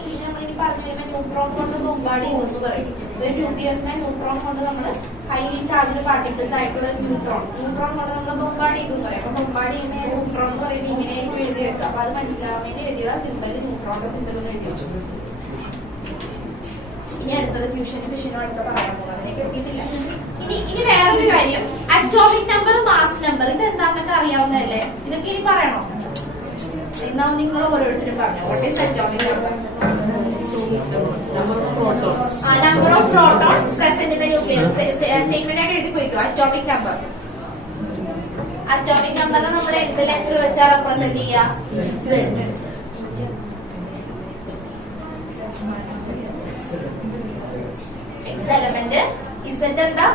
പറഞ്ഞു വരുമ്പോൾ ന്യൂട്രോൺ കൊണ്ട് ബോംബാർഡ് ചെയ്യുന്നു പറയും. ഒരു ന്യൂക്ലിയസിനെ ന്യൂട്രോൺ കൊണ്ട് നമ്മൾ ഹൈലി ചാർജ്ഡ് പാർട്ടിക്കിൾസ് ആയിട്ടുള്ള ന്യൂട്രോൺ കൊണ്ട് നമ്മൾ ബോംബാർഡ് ചെയ്തു എന്ന് പറയും. അപ്പൊ ബോംബാർഡ് ചെയ്യുന്ന ന്യൂട്രോൺ എന്ന് പറയുമ്പോൾ ഇങ്ങനെയായിരിക്കും എഴുതി വെക്കുക. അപ്പൊ അത് മനസ്സിലാവാൻ വേണ്ടി എഴുതിയതാ സിമ്പിൾ. ന്യൂട്രോണിന്റെ സിമ്പിൾ ഒന്ന് എഴുതി വെച്ചു. ഇനി അടുത്തത് ഫിഷനും അടുത്ത പറയാൻ പോകുന്നത്. അതിലേക്ക് എത്തിയിട്ടില്ല. ഇനി വേറൊരു കാര്യം, അറ്റോമിക് നമ്പർ, മാസ് നമ്പർ, ഇത് എന്താണെന്നൊക്കെ അറിയാവുന്നതല്ലേ? ഇതൊക്കെ ഇനി പറയണോ? എന്നാ നിങ്ങൾ ഓരോരുത്തരും പറഞ്ഞു. What is atomic number? Number of protons present in the nucleus. Statement ആയിട്ട് എഴുതി പോയിക്കോ. Atomic number. അറ്റോമിക് നമ്പറിനെ നമ്മൾ എന്ത് ലെറ്റർ വെച്ചാ റെപ്രസെന്റ് ചെയ്യാ? X element. ഇസഡ് എന്താ?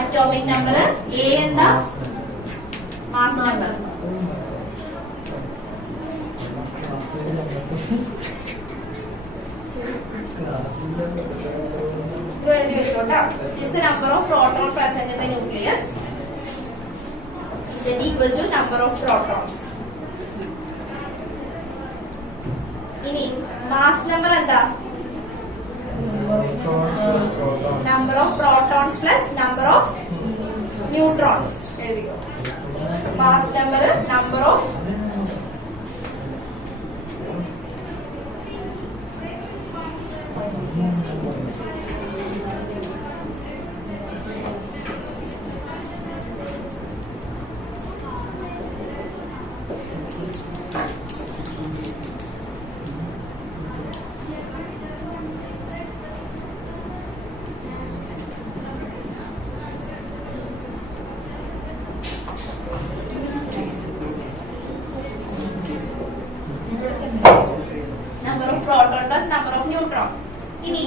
Atomic number. എ എന്താ? Mass number. എഴുതി വെച്ചോട്ടാ. Is the number of proton present in the nucleus. Is equal to number of protons. ഇനി മാസ് നമ്പർ എന്താ? Number of protons plus number of neutrons. എഴുതിക്കോ. Mass number, number of neutron. ഇനി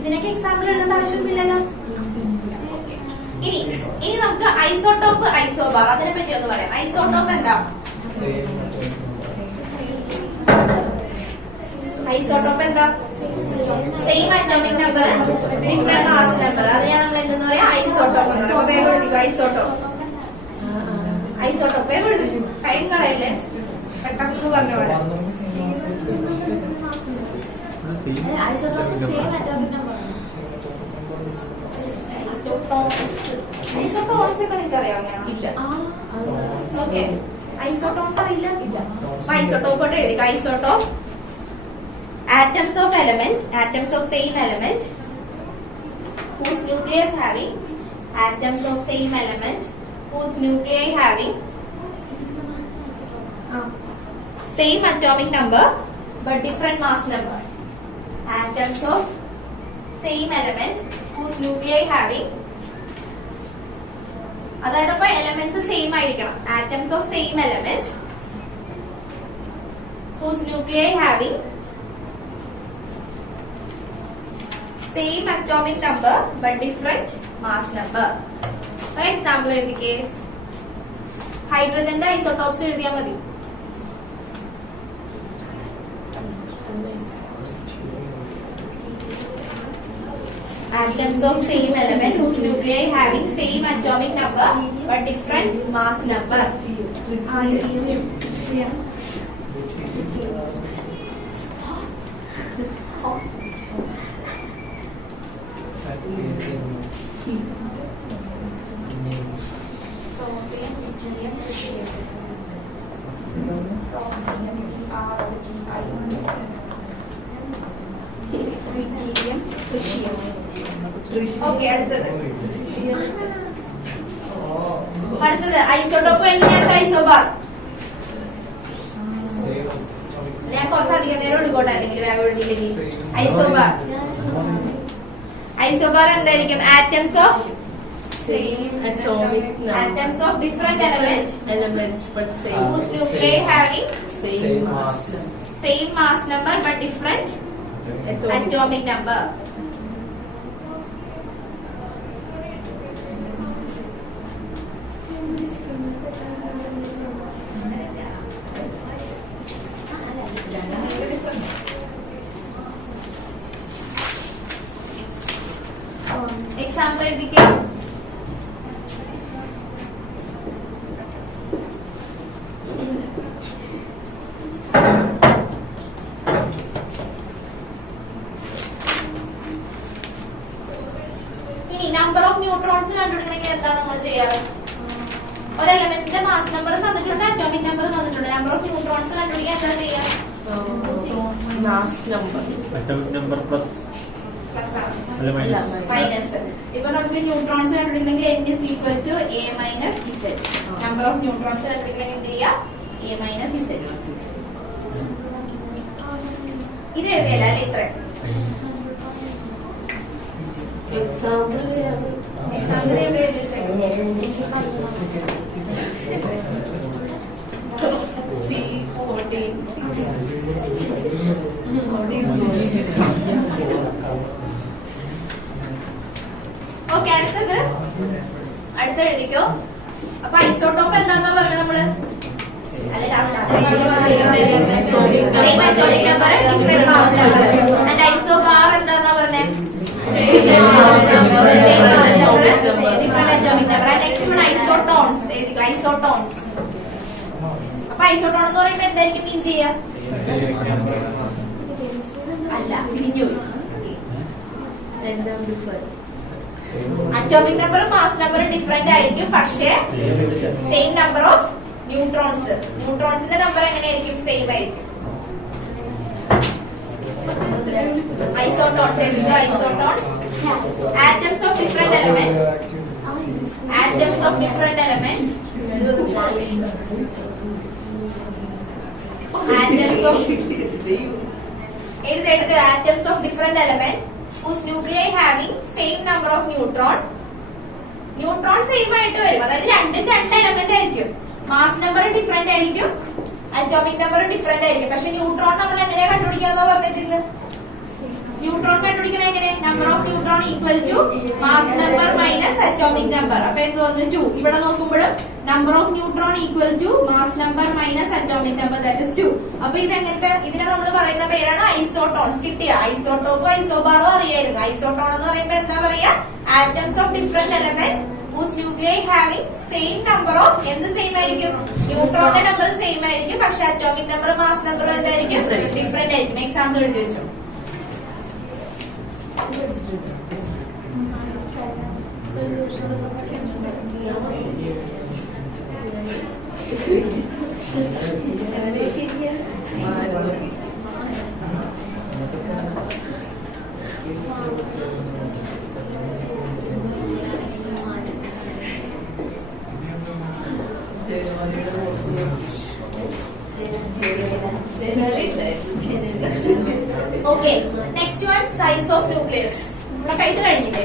ഇതിനൊക്കെ example എഴുതേണ്ട ആവശ്യമൊന്നുമില്ലല്ലോ. ഇനി നമുക്ക് ഐസോട്ടോപ്പ് ഐസോബാർ അതിനെ പറ്റി ഒന്ന് പറയാം. ഐസോട്ടോപ്പ് എന്താ? ഐസോട്ടോപ്പ് എന്താ? Same atomic number different mass number. അതിനെ നമ്മൾ എന്തെന്ന് പറയാം? ഐസോട്ടോപ്പ്. അപ്പൊ വേഗം എഴുതിക്കോ ഐസോട്ടോപ്പ്. ഐസോട്ടോപ്പ് വേഗം എഴുതി. ടൈം കളയല്ലേ, പെട്ടെന്ന് പറഞ്ഞ പോലെ. ഐസോട്ടോൺസ് ഒക്കെ നിങ്ങൾക്ക് അറിയാവുന്നതാണ്? ഇല്ല. ഓക്കെ, ഐസോട്ടോൺസ് അറിയില്ല. ഐസോട്ടോപ്പ് എഴുതി. Isotope atoms of element, atoms of same element whose nucleus having, atoms of same element whose nuclei having same atomic number but different mass number. Atoms of same element whose nuclei having, അതായത് ഇപ്പൊ elements same ആയിരിക്കണം. Atoms of same element whose nuclei having same atomic number but different mass number. ഒരു example എഴുതിക്കേ. ഹൈഡ്രജന്റെ isotopes എഴുതിയാൽ മതി. Atoms of same element whose nuclei having same atomic number but different mass number. Okay, അടുത്തത് isotope കഴിഞ്ഞാൽ അടുത്ത isobar. ഞാൻ കുറച്ചധികം നേരം എടുക്കോട്ടെ, അല്ലെങ്കിൽ വേഗം എഴുതിയില്ലെങ്കിൽ. ഐസോബാർ. ഐസോബാർ എന്തായിരിക്കും? Atoms of Same atomic number. Atoms of different element but same. whose nuclei having Same mass. same mass number but different atomic number. Example എഴുതിക്കേ. ഇനി നമ്പർ ഓഫ് ന്യൂട്രോൺസ് കണ്ടുപിടിക്കണമെങ്കിൽ എന്താ നമ്മൾ ചെയ്യാറ്? ഒരു എലമെന്റിന്റെ മാസ് നമ്പർ തന്നിട്ടുണ്ട്, അറ്റോമിക് നമ്പർ തന്നിട്ടുണ്ട്. നമ്പർ ഓഫ് ന്യൂട്രോൺസ് കണ്ടുപിടിക്കാൻ എന്താ ചെയ്യാ? Mass number. Atomic number plus അല്ല മൈനസ്. ഇപ്പൊ നമുക്ക് ന്യൂട്രോൺസ് കണ്ടുപിടിക്കണമെങ്കിൽ n is equal to a minus z. Number of neutrons കണ്ടുപിടിക്കണമെങ്കിൽ എന്ത് ചെയ്യാ? a minus z. ഇത് എഴുതിയല്ല അല്ലെ? ഇത്ര Example. എക്സാമ്പിൾ എവിടെ എഴുതി C14. ഓക്കെ, അടുത്തത് എഴുതിക്കോ. അപ്പൊ ഐസോട്ടോപ്പ് എന്താന്നാ പറഞ്ഞത് നമ്മള്? ഐസോബാർ എന്താന്നാ പറഞ്ഞേ? ഐസോട്ടോൺസ് എഴുതിക്കോ. ഐസോട്ടോൺസ്. അപ്പൊ ഐസോട്ടോൺ എന്ന് പറയുമ്പോ എന്തായിരിക്കും മീൻ ചെയ്യാ? അല്ല, തിരിഞ്ഞു. അറ്റോമിക് നമ്പറും മാസ് നമ്പറും ഡിഫറെന്റ് ആയിരിക്കും, പക്ഷേ സെയിം നമ്പർ ഓഫ് ന്യൂട്രോൺസ്. ന്യൂട്രോൺസിന്റെ നമ്പർ എങ്ങനെയായിരിക്കും? സെയിം ആയിരിക്കും. Isotons. Isotons. Atoms of different element. Atoms of different element. Atoms of atoms of different element whose nuclei having same number of neutron. Neutron same ആയിട്ട് വരും. അതായത് രണ്ടും രണ്ട് എലമെന്റ് ആയിരിക്കും. മാസ് നമ്പർ ഡിഫറെന്റ് ആയിരിക്കും. അറ്റോമിക് നമ്പർ ഡിഫറെന്റ് ആയിരിക്കും. പക്ഷെ neutron നമ്മൾ എങ്ങനെയാ കണ്ടുപിടിക്കാന്ന് പറഞ്ഞിരുന്നു? ന്യൂട്രോൺ കണ്ടുപിടിക്കണ എങ്ങനെ? Number of neutron equal to mass number minus atomic number. അപ്പൊ എന്ത് വന്നു? 2. ഇവിടെ നോക്കുമ്പോഴും number of neutron equal to mass number minus atomic number, that is 2. അപ്പൊ ഇതെങ്ങനത്തെ, ഇതിനെ നമ്മൾ പറയുന്ന പേരാണ് ഐസോട്ടോൺസ്. കിട്ടിയ ഐസോട്ടോപ്പോ ഐസോബാറോ അറിയായിരുന്നു. ഐസോട്ടോൺ എന്ന് പറയുമ്പോ എന്താ പറയാ? Atoms of different element whose nuclei having same number of, എന്ത് സെയിം ആയിരിക്കും? ന്യൂട്രോണിന്റെ നമ്പർ സെയിം ആയിരിക്കും, പക്ഷെ അറ്റോമിക് നമ്പർ മാസ് നമ്പർ എന്തായിരിക്കും? ഡിഫറെന്റ് ആയിരിക്കും. എക്സാമ്പിൾ എഴുതി വെച്ചു. Okay, next one size of nucleus. ഇവിടെ കഴുത്ത് കഴിഞ്ഞില്ലേ?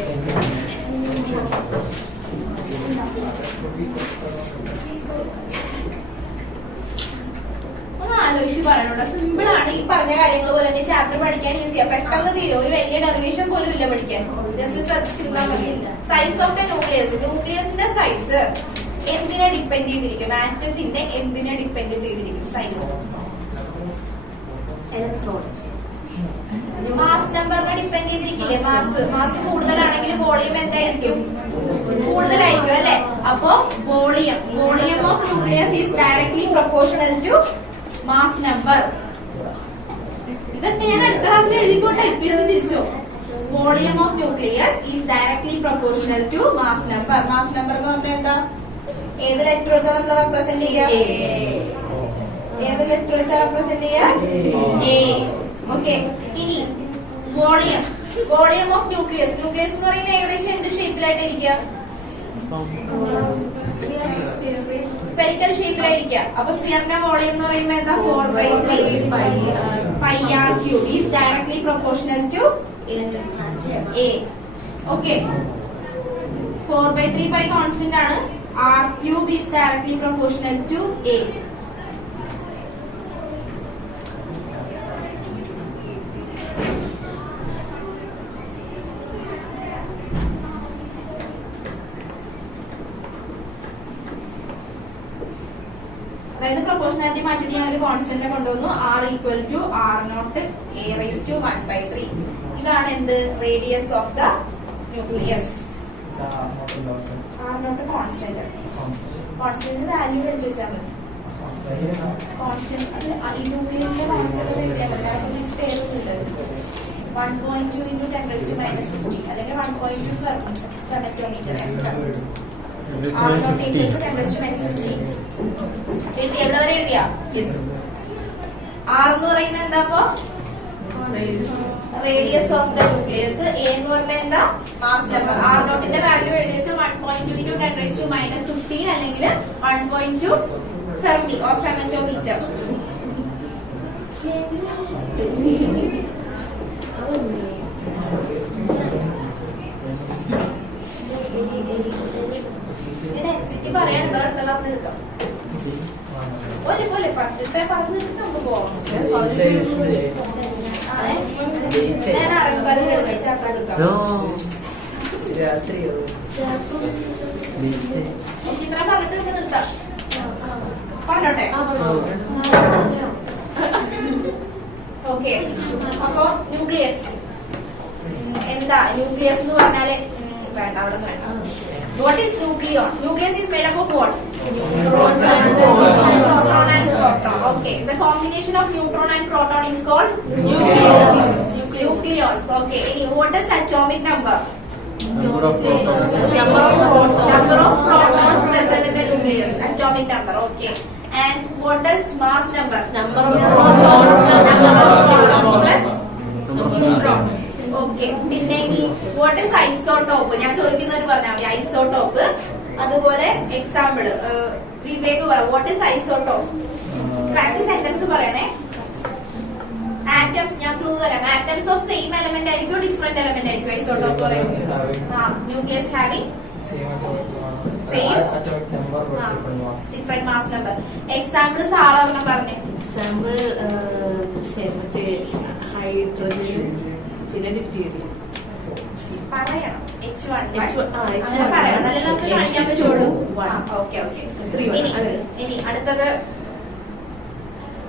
ഒന്ന് ആലോചിച്ച് പറയണോട്ടോ. സിമ്പിൾ ആണ്. ഈ പറഞ്ഞ കാര്യങ്ങൾ പോലെ തന്നെ ചാപ്റ്റർ പഠിക്കാൻ ഈസിയാ, പെട്ടെന്ന് തീരും. ഒരു വലിയ ഡെറിവേഷൻ പോലും ഇല്ല പഠിക്കാൻ. ജസ്റ്റ് ശ്രദ്ധിച്ചിരുന്നാൽ മതി. Size of the nucleus. ന്യൂക്ലിയസിന്റെ സൈസ് എന്തിനെ ഡിപ്പെൻഡ് ചെയ്തിരിക്കും? ആറ്റത്തിന്റെ എന്തിനെ ഡിപ്പെൻഡ് ചെയ്തിരിക്കും? സൈസ് മാസ് നമ്പറിനെ ഡിപ്പെൻഡ് ചെയ്തിരിക്കില്ലേ? മാസ് കൂടുതലാണെങ്കിൽ വോളിയം എന്തായിരിക്കും? കൂടുതലായിരിക്കും അല്ലെ? അപ്പോ volume of nucleus is directly proportional to mass number. ഇതൊക്കെ ഞാൻ അടുത്ത ക്ലാസ്സിൽ എഴുതിക്കോട്ടെ, ഇപ്പിരുന്ന് ചിരിച്ചോ. Volume of nucleus is directly proportional to mass number. Mass number എന്ന് പറഞ്ഞാൽ എന്താ? ഏത് ലെറ്റർ വെച്ചാൽ നമ്മൾ റെപ്രസെന്റ് ചെയ്യാം? ഏത് ലെറ്റർ വെച്ചാൽ റെപ്രസെന്റ് ചെയ്യാം? എ. ഓക്കെ, ഇനി വോളിയം ഓഫ് ന്യൂക്ലിയസ്. ന്യൂക്ലിയസ് എന്ന് പറയുന്നത് ഏകദേശം എന്ത് ഷേപ്പിലായിട്ട് ഇരിക്കുക? സ്പെറിക്കൽ ഷേപ്പിലായിരിക്കുക. അപ്പൊ സ്ഫിയറിന്റെ വോളിയം എന്ന് പറയുമ്പോൾ എന്താ? 4/3 pi R cube is directly proportional to A. Okay, 4/3 pi constant ആണ്. R cube is directly proportional to A. അതായത് പ്രൊപ്പോർഷനാലിറ്റി മാറ്റിട്ട് ഞാൻ ഒരു കോൺസ്റ്റന്റിനെ കൊണ്ടുവന്നു. R equal to R naught A raise to 1/3. ഇതാണ് എന്ത്? Radius of the nucleus. R not constant. Constant value വെച്ച് വെച്ചാൽ മതി. കോൺസ്റ്റന്റ് ഈ ന്യൂക്ലിയസിന്റെ കോൺസ്റ്റന്റ് എഴുതിയാൽ മതി. അതിന് പേരൊന്നുമില്ല. 1.2 × 10⁻⁻⁵ അല്ലെങ്കിൽ 1.2 കിലോമീറ്റർ. എവിടെ വരെ എഴുതിയാ? ആർ എന്ന് പറയുന്നത് എന്താ? അപ്പൊ radius of the nucleus. A എന്ന് പറഞ്ഞാൽ എന്താ? Mass number. ആർ നോട്ടിന്റെ വാല്യൂ എഴുതി വെച്ചാൽ 1.2 × 10⁻⁻15 അല്ലെങ്കിൽ 1.2 ഫെർമി ഓർ ഫെമറ്റോമീറ്റർ. ഡെൻസിറ്റി പറയാനുണ്ടോ? അടുത്ത ക്ലാസ്സിൽ എടുക്കാം. ഒരുപോലെ പണ്ടത്തെ പറഞ്ഞിട്ട് നമുക്ക് പോകാം. ഞാൻ അറബിക്കാരിൽ എടുക്കാം. ചാപ്റ്റർ എടുക്കാം. ഇത്ര പറഞ്ഞിട്ട് നമുക്ക് നിർത്താം. പറഞ്ഞോട്ടെ? ഓക്കെ, അപ്പൊ ന്യൂക്ലിയസ് എന്താ? ന്യൂക്ലിയസ് എന്ന് പറഞ്ഞാല് വേണ്ട, അവിടെ വേണ്ട. What is nucleon? Nucleus is made up of what? Neutrons and proton. Okay. The combination of neutron and proton is called nucleons. Okay. What is atomic number? Number of protons. Number of protons present in the nucleus. Atomic number. Okay. And what is mass number? Number of protons plus neutron. Okay, പിന്നെ ഇനി what is isotope? ഞാൻ ചോദിക്കുന്നവർ പറഞ്ഞാൽ മതി. Isotope. അതുപോലെ example Vivek പറ. What is isotope? Correct sentence പറയണേ. Atoms, ഞാൻ clue തരാം. ആറ്റംസ് ഓഫ് സെയിം എലമെന്റ് ആയിരിക്കും ഡിഫറെന്റ് എലമെന്റ് ആയിരിക്കും ഐസോടോപ്പ് പറയുന്നത്. Nucleus having Same. atomic number but Ah. different mass. Different mass number. Example സാധാരണ പറഞ്ഞു. സാമ്പിൾ മറ്റേ ഹൈഡ്രജൻ പിന്നെ ഡിപ്റ്റീരിയം പറയണം. H1. H1, ആ, H1. അങ്ങനെ പറയണം. എന്നാലേ നമുക്ക് കാണിക്കാൻ പറ്റുള്ളൂ. H2. Okay okay. 3, 1. ഇനി അടുത്തത്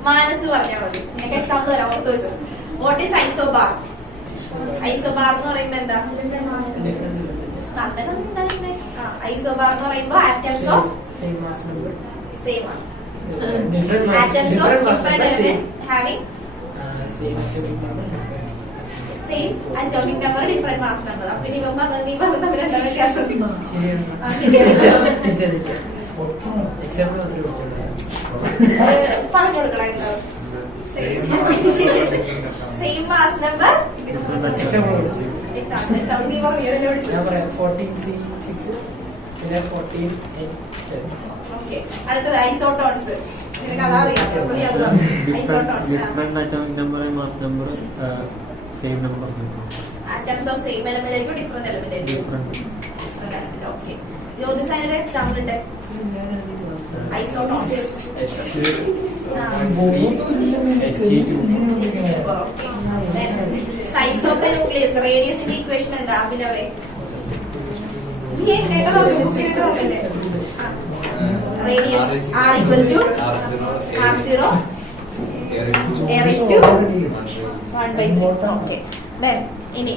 മാനസ് പറഞ്ഞാൽ മതി. നിങ്ങൾക്ക് എക്സാമ്പിൾ തരാം, ഓർത്ത് വെച്ചോ. What is isobar? ഐസോബാർ എന്ന് പറയുമ്പോ എന്താ? ഐസോബാർ എന്ന് പറയുമ്പോ atoms of Same mass number. Same ആണ്. Different mass. Atoms of Different mass different number, same. element having Same atomic number. same atomic number, different mass number. അപ്പൊ ഇനി ഇവൻ പറഞ്ഞത് നീ പറഞ്ഞത് തമ്മിൽ എന്താ വ്യത്യാസം? ശരിയാണ്. ആ, ശരിയാണ്. ടീച്ചർ എക്സാമ്പിൾ മാത്രമേ വിളിച്ചുള്ളൂ. പറഞ്ഞു കൊടുക്കണം എന്താ? Same mass number. എക്സാമ്പിൾ വിളിച്ചു. എക്സാമ്പിൾ നീ പറഞ്ഞതല്ലേ വിളിച്ചു. ഞാൻ പറയാം 14C6 പിന്നെ 14H7. ഓക്കെ. അടുത്തത് ഐസോട്ടോൺസ്. നിനക്ക് അതാ അറിയാം. അപ്പൊ നീ അത് പറഞ്ഞു. Isotones. different atomic number and mass number, same number. Atoms of same element ആയിരിക്കും, ഡിഫറെന്റ് എലമെന്റ് ആയിരിക്കും. Different element. ഓക്കെ. ജ്യോതിസായനൊരു എക്സാമ്പിൾ ഉണ്ട്. Isotones. Size of the nucleus, റേഡിയസിന്റെ ഇക്വേഷൻ എന്താ അഭിനവേ? Radius R equal to R0 A raised to 1/3. Okay. Then